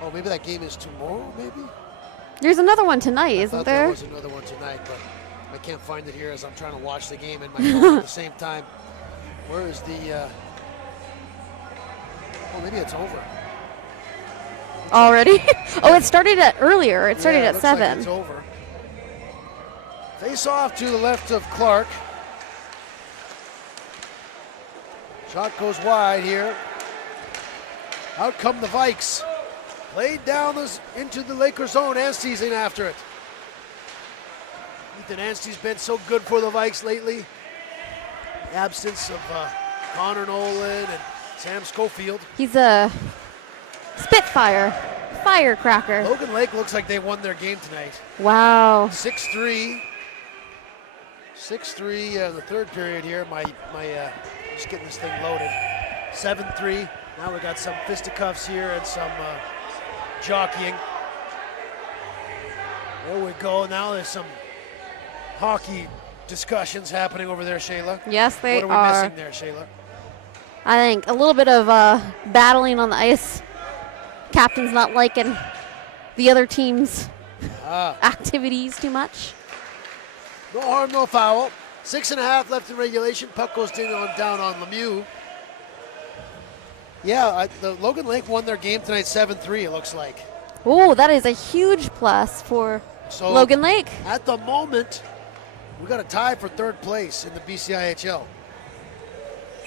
Oh, maybe that game is tomorrow, maybe? There's another one tonight, isn't there? There was another one tonight, but I can't find it here as I'm trying to watch the game in my phone at the same time. Where is the... Oh, maybe it's over. Already? Oh, it started earlier. It started at 7. Like it's over. Face off to the left of Clark. Shot goes wide here. Out come the Vikes. Played down into the Lakers zone. Anstey's in after it. Ethan Anstey's been so good for the Vikes lately. The absence of Connor Nolan and Sam Schofield. He's a Spitfire, firecracker. Logan Lake looks like they won their game tonight. Wow. 6-3. 6-3 the 3rd period here. My just getting this thing loaded. 7-3. Now we got some fisticuffs here and some jockeying. There we go. Now there's some hockey discussions happening over there, Shayla. Yes, they are. What are we missing there, Shayla? I think a little bit of battling on the ice. Captain's not liking the other team's activities too much. No harm, no foul. 6.5 left in regulation. Puck goes down on Lemieux. Yeah, the Logan Lake won their game tonight 7-3, it looks like. Oh, that is a huge plus for Logan Lake. At the moment, we got a tie for 3rd place in the BCIHL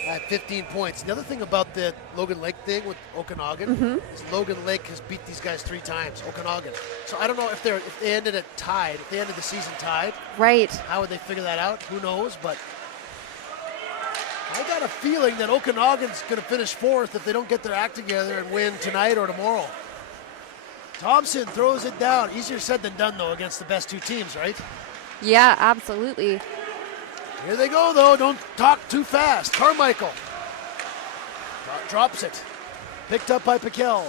at 15 points. The other thing about the Logan Lake thing with Okanagan is Logan Lake has beat these guys 3 times, Okanagan. So I don't know if they ended it tied, if they ended the season tied. Right. How would they figure that out? Who knows? But I got a feeling that Okanagan's going to finish 4th if they don't get their act together and win tonight or tomorrow. Thompson throws it down. Easier said than done, though, against the best 2 teams, right? Yeah, absolutely. Here they go, though. Don't talk too fast. Carmichael drops it. Picked up by Piquel.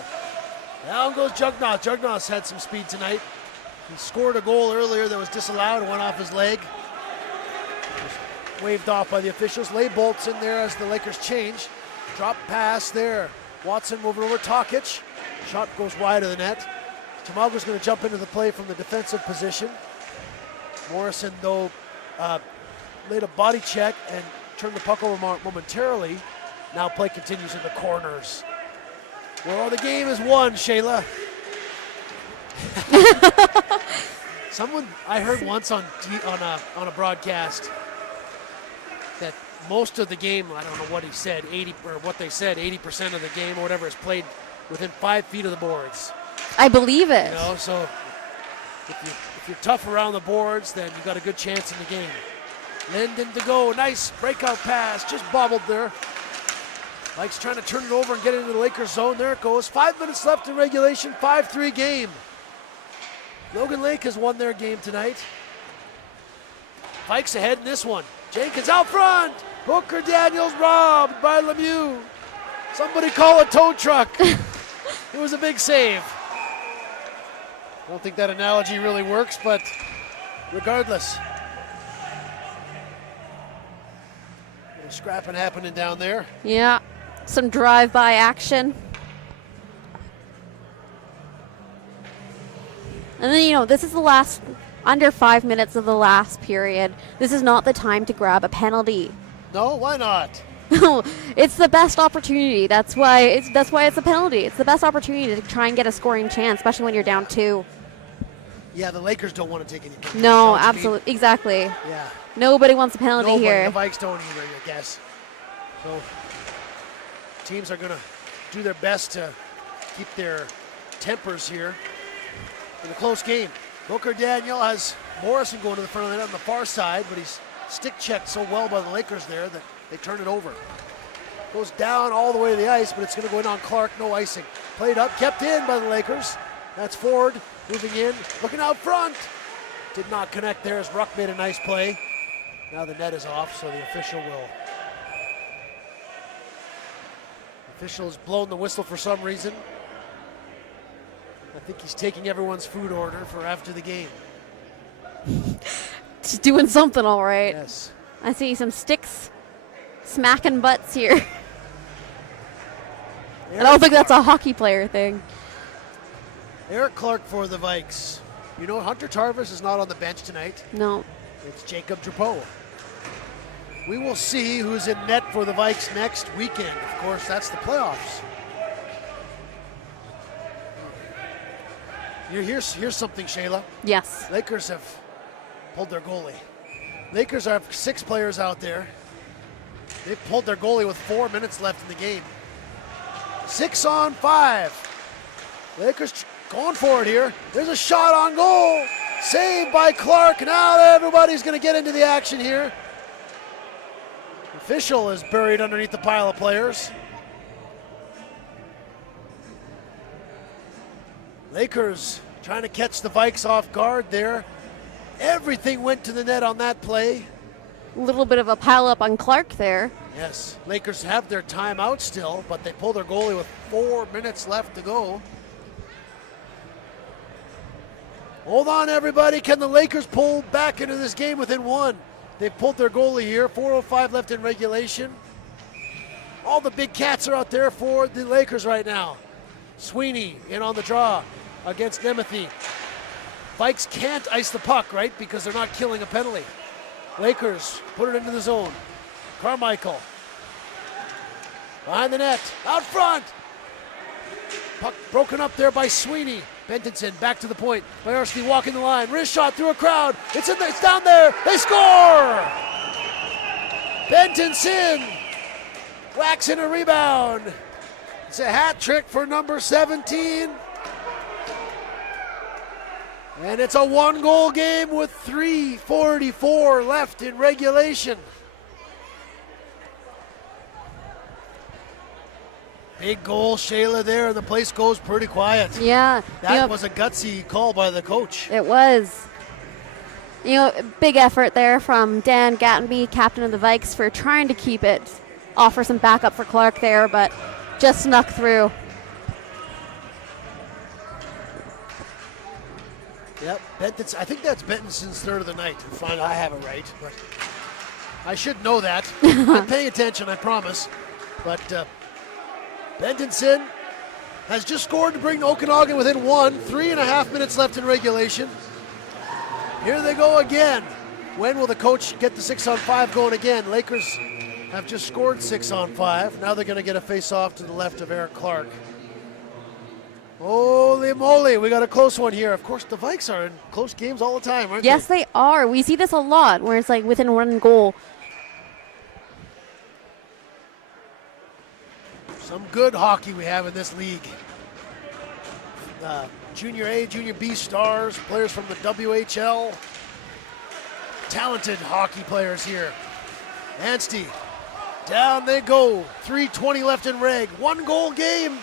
Down goes Jugnath. Jugnath's had some speed tonight. He scored a goal earlier that was disallowed. It went off his leg. Waved off by the officials. Laybolt's in there as the Lakers change. Drop pass there. Watson moving over Tokic. Shot goes wide of the net. Tamago's going to jump into the play from the defensive position. Morrison, though, laid a body check and turned the puck over momentarily. Now play continues in the corners. Well, the game is won, Shayla. Someone I heard once on a broadcast that most of the game, I don't know what he said, 80% of the game or whatever is played within 5 feet of the boards. I believe it. You know, so if you're tough around the boards, then you got a good chance in the game. Linden to go. Nice breakout pass. Just bobbled there. Vikes trying to turn it over and get into the Lakers zone. There it goes. 5 minutes left in regulation. 5-3 game. Logan Lake has won their game tonight. Vikes ahead in this one. Jenkins out front. Booker Daniels robbed by Lemieux. Somebody call a tow truck. It was a big save. I don't think that analogy really works, but regardless. Scrapping happening down there. Yeah, some drive-by action. And then, this is the last, under 5 minutes of the last period. This is not the time to grab a penalty. No, why not? No, it's the best opportunity. That's why it's a penalty. It's the best opportunity to try and get a scoring chance, especially when you're down 2. Yeah, the Lakers don't want to take any penalties. No, absolutely, exactly. Yeah. Nobody wants a penalty here. The Vikes don't either, I guess. So teams are going to do their best to keep their tempers here in a close game. Booker Daniel has Morrison going to the front of the net on the far side, but he's stick checked so well by the Lakers there that they turn it over. Goes down all the way to the ice, but it's going to go in on Clark. No icing. Played up, kept in by the Lakers. That's Ford moving in, looking out front. Did not connect there as Ruck made a nice play. Now the net is off, so the official will. The official has blown the whistle for some reason. I think he's taking everyone's food order for after the game. Just doing something all right. Yes. I see some sticks smacking butts here. I don't think that's a hockey player thing. Eric Clark for the Vikes. You know, Hunter Tarvis is not on the bench tonight. No. It's Jacob Drapeau. We will see who's in net for the Vikes next weekend. Of course, that's the playoffs. Here's something, Shayla. Yes. Lakers have pulled their goalie. Lakers have 6 players out there. They've pulled their goalie with 4 minutes left in the game. 6-on-5. Lakers going for it here. There's a shot on goal. Saved by Clark. Now everybody's going to get into the action here. Official is buried underneath the pile of players. Lakers trying to catch the Vikes off guard there. Everything went to the net on that play. A little bit of a pile up on Clark there. Yes, Lakers have their timeout still, but they pull their goalie with 4 minutes left to go. Hold on, everybody. Can the Lakers pull back into this game within 1? They've pulled their goalie here. 4:05 left in regulation. All the big cats are out there for the Lakers right now. Sweeney in on the draw against Nemeth. Vikes can't ice the puck, right? Because they're not killing a penalty. Lakers put it into the zone. Carmichael behind the net, out front. Puck broken up there by Sweeney. Bentonson back to the point. Bajarski walking the line. Wrist shot through a crowd. It's in there. It's down there. They score. Bentonson whacks in a rebound. It's a hat trick for number 17. And it's a 1-goal game with 3:44 left in regulation. Big goal, Shayla, there, and the place goes pretty quiet. Yeah. That was a gutsy call by the coach. It was. Big effort there from Dan Gattenby, captain of the Vikes, for trying to keep it, offer some backup for Clark there, but just snuck through. Yep, Bentonson, I think that's Bentonson's third of the night. Fine, I have it right, but I should know that. I'm paying attention, I promise. But Bentonson has just scored to bring Okanagan within 1. 3.5 minutes left in regulation. Here they go again. When will the coach get the 6-on-5 going again? Lakers have just scored 6-on-5. Now they're going to get a face-off to the left of Eric Clark. Holy moly, we got a close one here. Of course, the Vikes are in close games all the time, aren't they? Yes, they are. We see this a lot, where it's like within 1 goal. Some good hockey we have in this league. Junior A, Junior B stars, players from the WHL. talented hockey players here. Anstey, down they go. 3:20 left in reg. 1-goal game.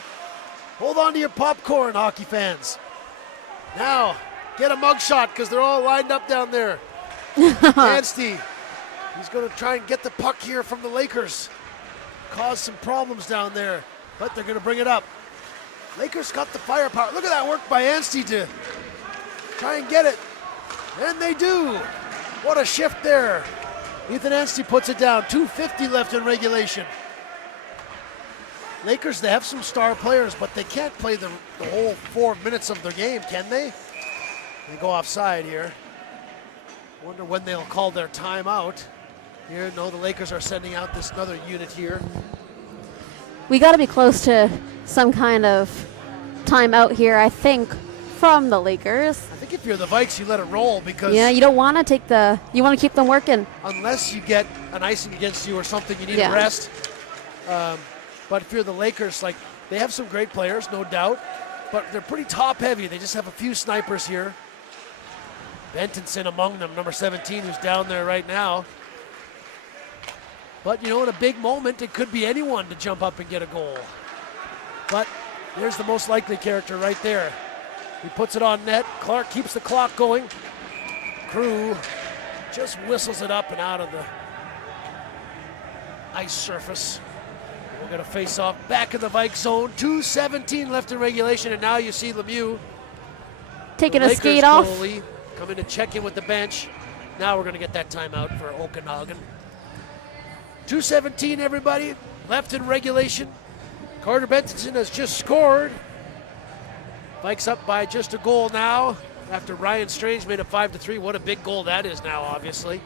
Hold on to your popcorn, hockey fans. Now, get a mug shot because they're all lined up down there. Anstey, he's going to try and get the puck here from the Lakers. Cause some problems down there, but they're going to bring it up. Lakers got the firepower. Look at that work by Anstey to try and get it. And they do. What a shift there. Ethan Anstey puts it down. 2:50 left in regulation. Lakers, they have some star players, but they can't play the whole 4 minutes of their game, can they? They go offside here. Wonder when they'll call their timeout. Here, no, the Lakers are sending out this another unit here. We got to be close to some kind of timeout here, I think, from the Lakers. I think if you're the Vikes, you let it roll because... Yeah, you don't want to take the... You want to keep them working. Unless you get an icing against you or something, you need a rest. But if you're the Lakers, like, they have some great players, no doubt, but they're pretty top-heavy. They just have a few snipers here. Bentonson among them, number 17, who's down there right now. But, you know, in a big moment, it could be anyone to jump up and get a goal. But there's the most likely character right there. He puts it on net. Clark keeps the clock going. Crew just whistles it up and out of the ice surface. We're going to face off back in the Vikes zone. 2:17 left in regulation, and now you see Lemieux taking a skate off. Goalie, coming to check in with the bench. Now we're going to get that timeout for Okanagan. 2:17, everybody, left in regulation. Carter Bentonson has just scored. Vikes up by just a goal now after Ryan Strange made it 5-3. What a big goal that is now, obviously.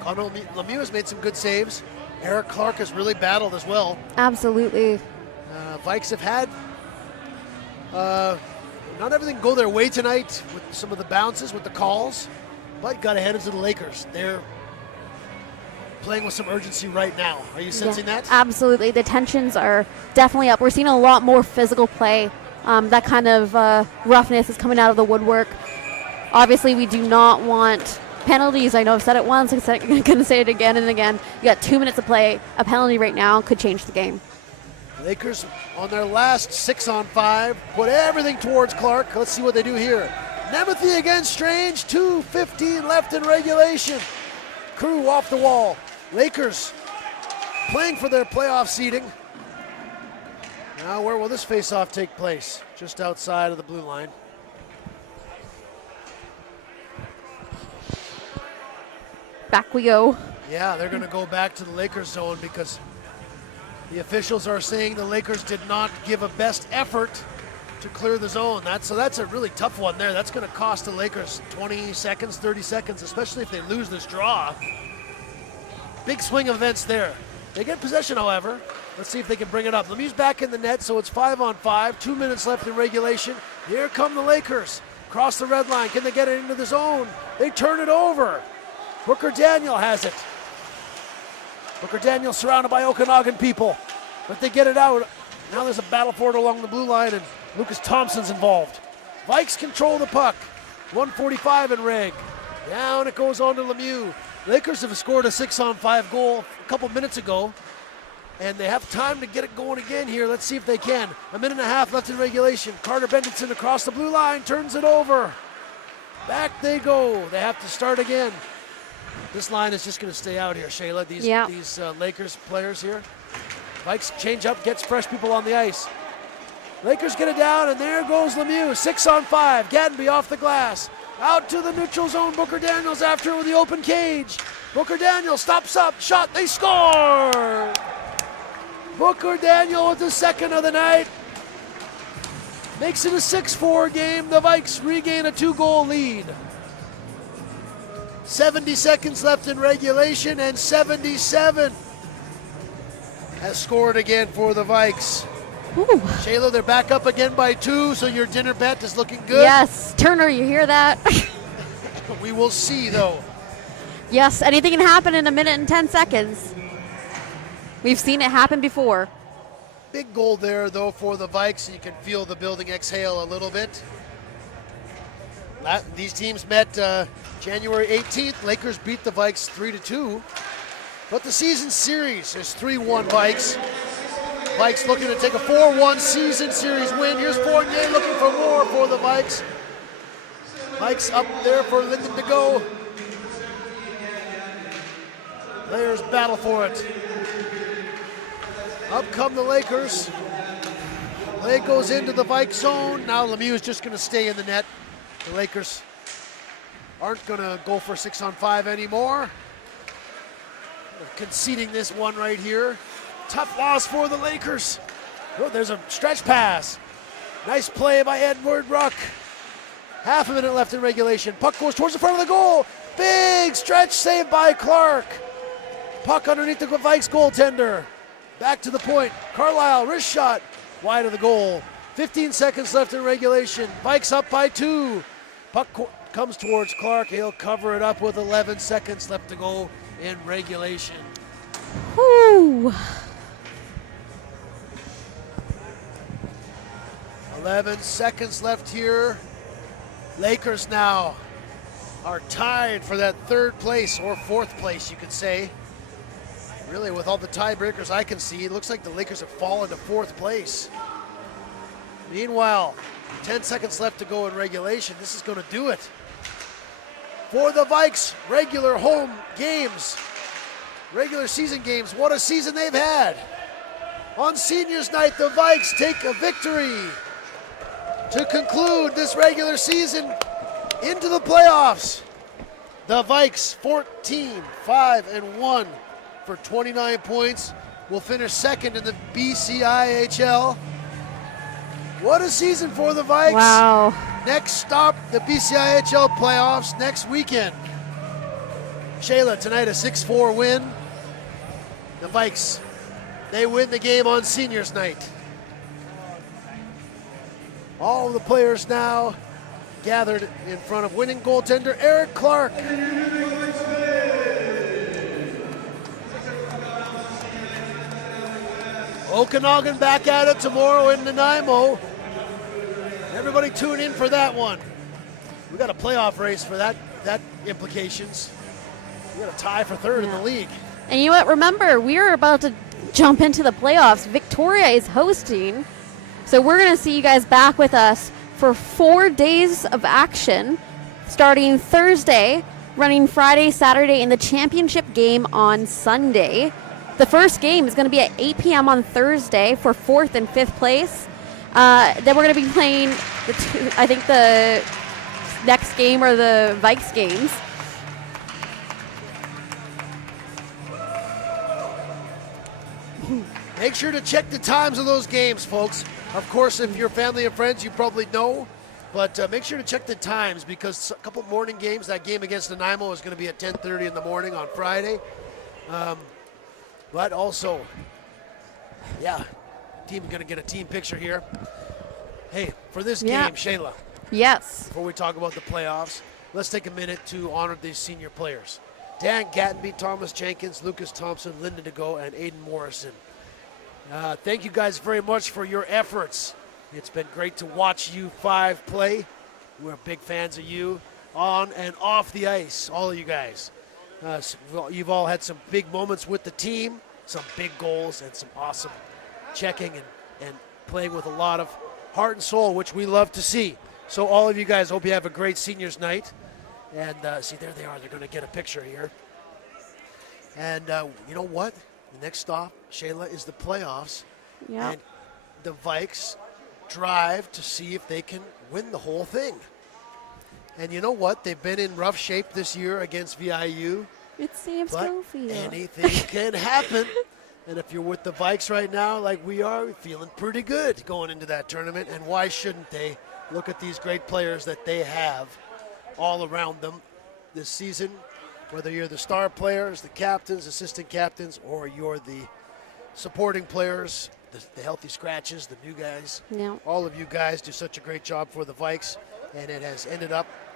Connor Lemieux has made some good saves. Eric Clark has really battled as well. Absolutely. Vikes have had not everything go their way tonight with some of the bounces, with the calls, but got ahead of the Lakers. They're playing with some urgency right now. Are you sensing that? Absolutely. The tensions are definitely up. We're seeing a lot more physical play. That kind of roughness is coming out of the woodwork. Obviously, we do not want penalties. I know I've said it once. I'm going to say it again and again. You got 2 minutes to play. A penalty right now could change the game. Lakers on their last 6-on-5 put everything towards Clark. Let's see what they do here. Nemeth against Strange. 2:15 left in regulation. Crew off the wall. Lakers playing for their playoff seeding. Now where will this face-off take place? Just outside of the blue line. Back we go. Yeah, they're going to go back to the Lakers zone because the officials are saying the Lakers did not give a best effort to clear the zone. So that's a really tough one there. That's going to cost the Lakers 20 seconds, 30 seconds, especially if they lose this draw. Big swing of events there. They get possession, however. Let's see if they can bring it up. Lemieux's back in the net, so it's 5-on-5. 2 minutes left in regulation. Here come the Lakers. Cross the red line. Can they get it into the zone? They turn it over. Booker Daniel has it. Booker Daniel surrounded by Okanagan people, but they get it out. Now there's a battle for it along the blue line, and Lucas Thompson's involved. Vikes control the puck. 1:45 in reg. Down it goes on to Lemieux. Lakers have scored a 6-on-5 goal a couple minutes ago, and they have time to get it going again here. Let's see if they can. A minute and a half left in regulation. Carter Bentonson across the blue line, turns it over. Back they go. They have to start again. This line is just going to stay out here, Shayla. These Lakers players here. Vikes change up, gets fresh people on the ice. Lakers get it down, and there goes Lemieux. 6-on-5. Gatenby off the glass. Out to the neutral zone. Booker Daniels after with the open cage. Booker Daniels stops up. Shot. They score! Booker Daniel with the second of the night. Makes it a 6-4 game. The Vikes regain a 2-goal lead. 70 seconds left in regulation, and 77 has scored again for the Vikes. Ooh. Shayla, they're back up again by 2, so your dinner bet is looking good. Yes. Turner, you hear that? We will see, though. Yes, anything can happen in a minute and 10 seconds. We've seen it happen before. Big goal there, though, for the Vikes. You can feel the building exhale a little bit. These teams met January 18th. Lakers beat the Vikes 3-2. But the season series is 3-1 Vikes. Vikes looking to take a 4-1 season series win. Here's Fournier looking for more for the Vikes. Vikes up there for Linden to go. Players battle for it. Up come the Lakers. Play goes into the Vikes zone. Now Lemieux is just going to stay in the net. The Lakers aren't going to go for 6-on-5 anymore. They're conceding this one right here. Tough loss for the Lakers. Oh, there's a stretch pass. Nice play by Edward Ruck. Half a minute left in regulation. Puck goes towards the front of the goal. Big stretch save by Clark. Puck underneath the Vikes goaltender. Back to the point. Carlisle, wrist shot. Wide of the goal. 15 seconds left in regulation. Vikes up by 2. Puck comes towards Clark. He'll cover it up with 11 seconds left to go in regulation. Whew. 11 seconds left here. Lakers now are tied for that 3rd place or 4th place, you could say. Really, with all the tiebreakers I can see, it looks like the Lakers have fallen to 4th place. Meanwhile, 10 seconds left to go in regulation. This is going to do it for the Vikes. Regular home games, regular season games. What a season they've had. On seniors night, the Vikes take a victory to conclude this regular season into the playoffs. The Vikes 14-5-1 for 29 points will finish 2nd in the BCIHL. What a season for the Vikes. Wow. Next stop, the BCIHL playoffs next weekend. Shayla, tonight a 6-4 win. The Vikes, they win the game on seniors night. All the players now gathered in front of winning goaltender Eric Clark. Okanagan back at it tomorrow in Nanaimo. Everybody tune in for that one. We got a playoff race for that implications. We got a tie for 3rd in the league. And you know what? Remember, we're about to jump into the playoffs. Victoria is hosting. So we're going to see you guys back with us for 4 days of action, starting Thursday, running Friday, Saturday, and the championship game on Sunday. The first game is going to be at 8 p.m. on Thursday for 4th and 5th place. Then we're going to be playing, the next game are the Vikes games. Make sure to check the times of those games, folks. Of course, if you're family and friends, you probably know. But make sure to check the times because a couple morning games, that game against Nanaimo is going to be at 10:30 in the morning on Friday. But also, team going to get a team picture here. Hey, for this game, Shayla. Yes. Before we talk about the playoffs, let's take a minute to honor these senior players. Dan Gattenby, Thomas Jenkins, Lucas Thompson, Lyndon DeGo, and Aiden Morrison. Thank you guys very much for your efforts. It's been great to watch you 5 play. We're big fans of you on and off the ice, all of you guys. You've all had some big moments with the team, some big goals, and some awesome checking and playing with a lot of heart and soul, which we love to see. So all of you guys, hope you have a great seniors night. And see, there they are. They're going to get a picture here. And you know what? The next stop, Shayla, is the playoffs. Yeah. And the Vikes drive to see if they can win the whole thing. And you know what? They've been in rough shape this year against VIU. It's Sam but Schofield. Anything can happen. And if you're with the Vikes right now, like we are, we're feeling pretty good going into that tournament. And why shouldn't they? Look at these great players that they have all around them this season. Whether you're the star players, the captains, assistant captains, or you're the supporting players, the healthy scratches, the new guys. Yeah. All of you guys do such a great job for the Vikes, and it has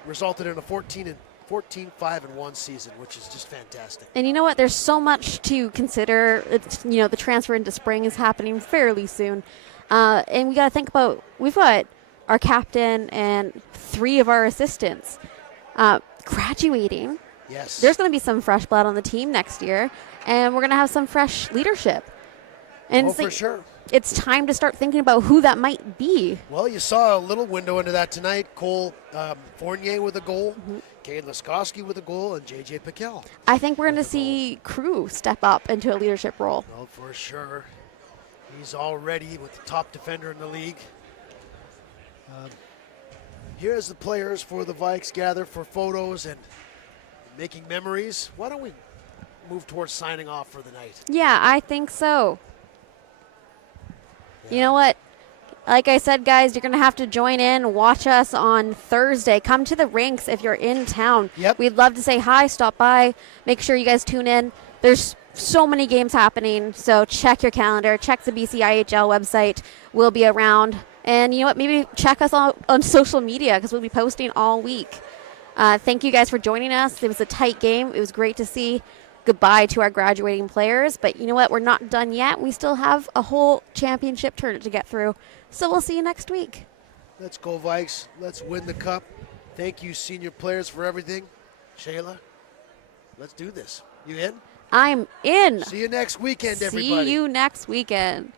resulted in a 14-5-1 season, which is just fantastic. And you know what? There's so much to consider. It's, the transfer into spring is happening fairly soon. And we got to think about, we've got our captain, and 3 of our assistants graduating. Yes. There's going to be some fresh blood on the team next year, and we're going to have some fresh leadership. And for sure. It's time to start thinking about who that might be. Well, you saw a little window into that tonight. Cole Fournier with a goal, Kane Laskowski with a goal, and J.J. Piquel. I think we're going to see Crew step up into a leadership role. Well, for sure. He's already with the top defender in the league. Here's the players for the Vikes gather for photos and making memories. Why don't we move towards signing off for the night? Yeah, I think so. You know what? Like I said, guys, you're going to have to join in, watch us on Thursday. Come to the rinks if you're in town. Yep. We'd love to say hi, stop by. Make sure you guys tune in. There's so many games happening, so check your calendar. Check the BCIHL website. We'll be around. And you know what? Maybe check us on social media because we'll be posting all week. Thank you guys for joining us. It was a tight game. It was great to see. Goodbye to our graduating players. But you know what? We're not done yet. We still have a whole championship tournament to get through. So we'll see you next week. Let's go, Vikes. Let's win the cup. Thank you, senior players, for everything. Shayla, let's do this. You in? I'm in. See you next weekend, everybody. See you next weekend.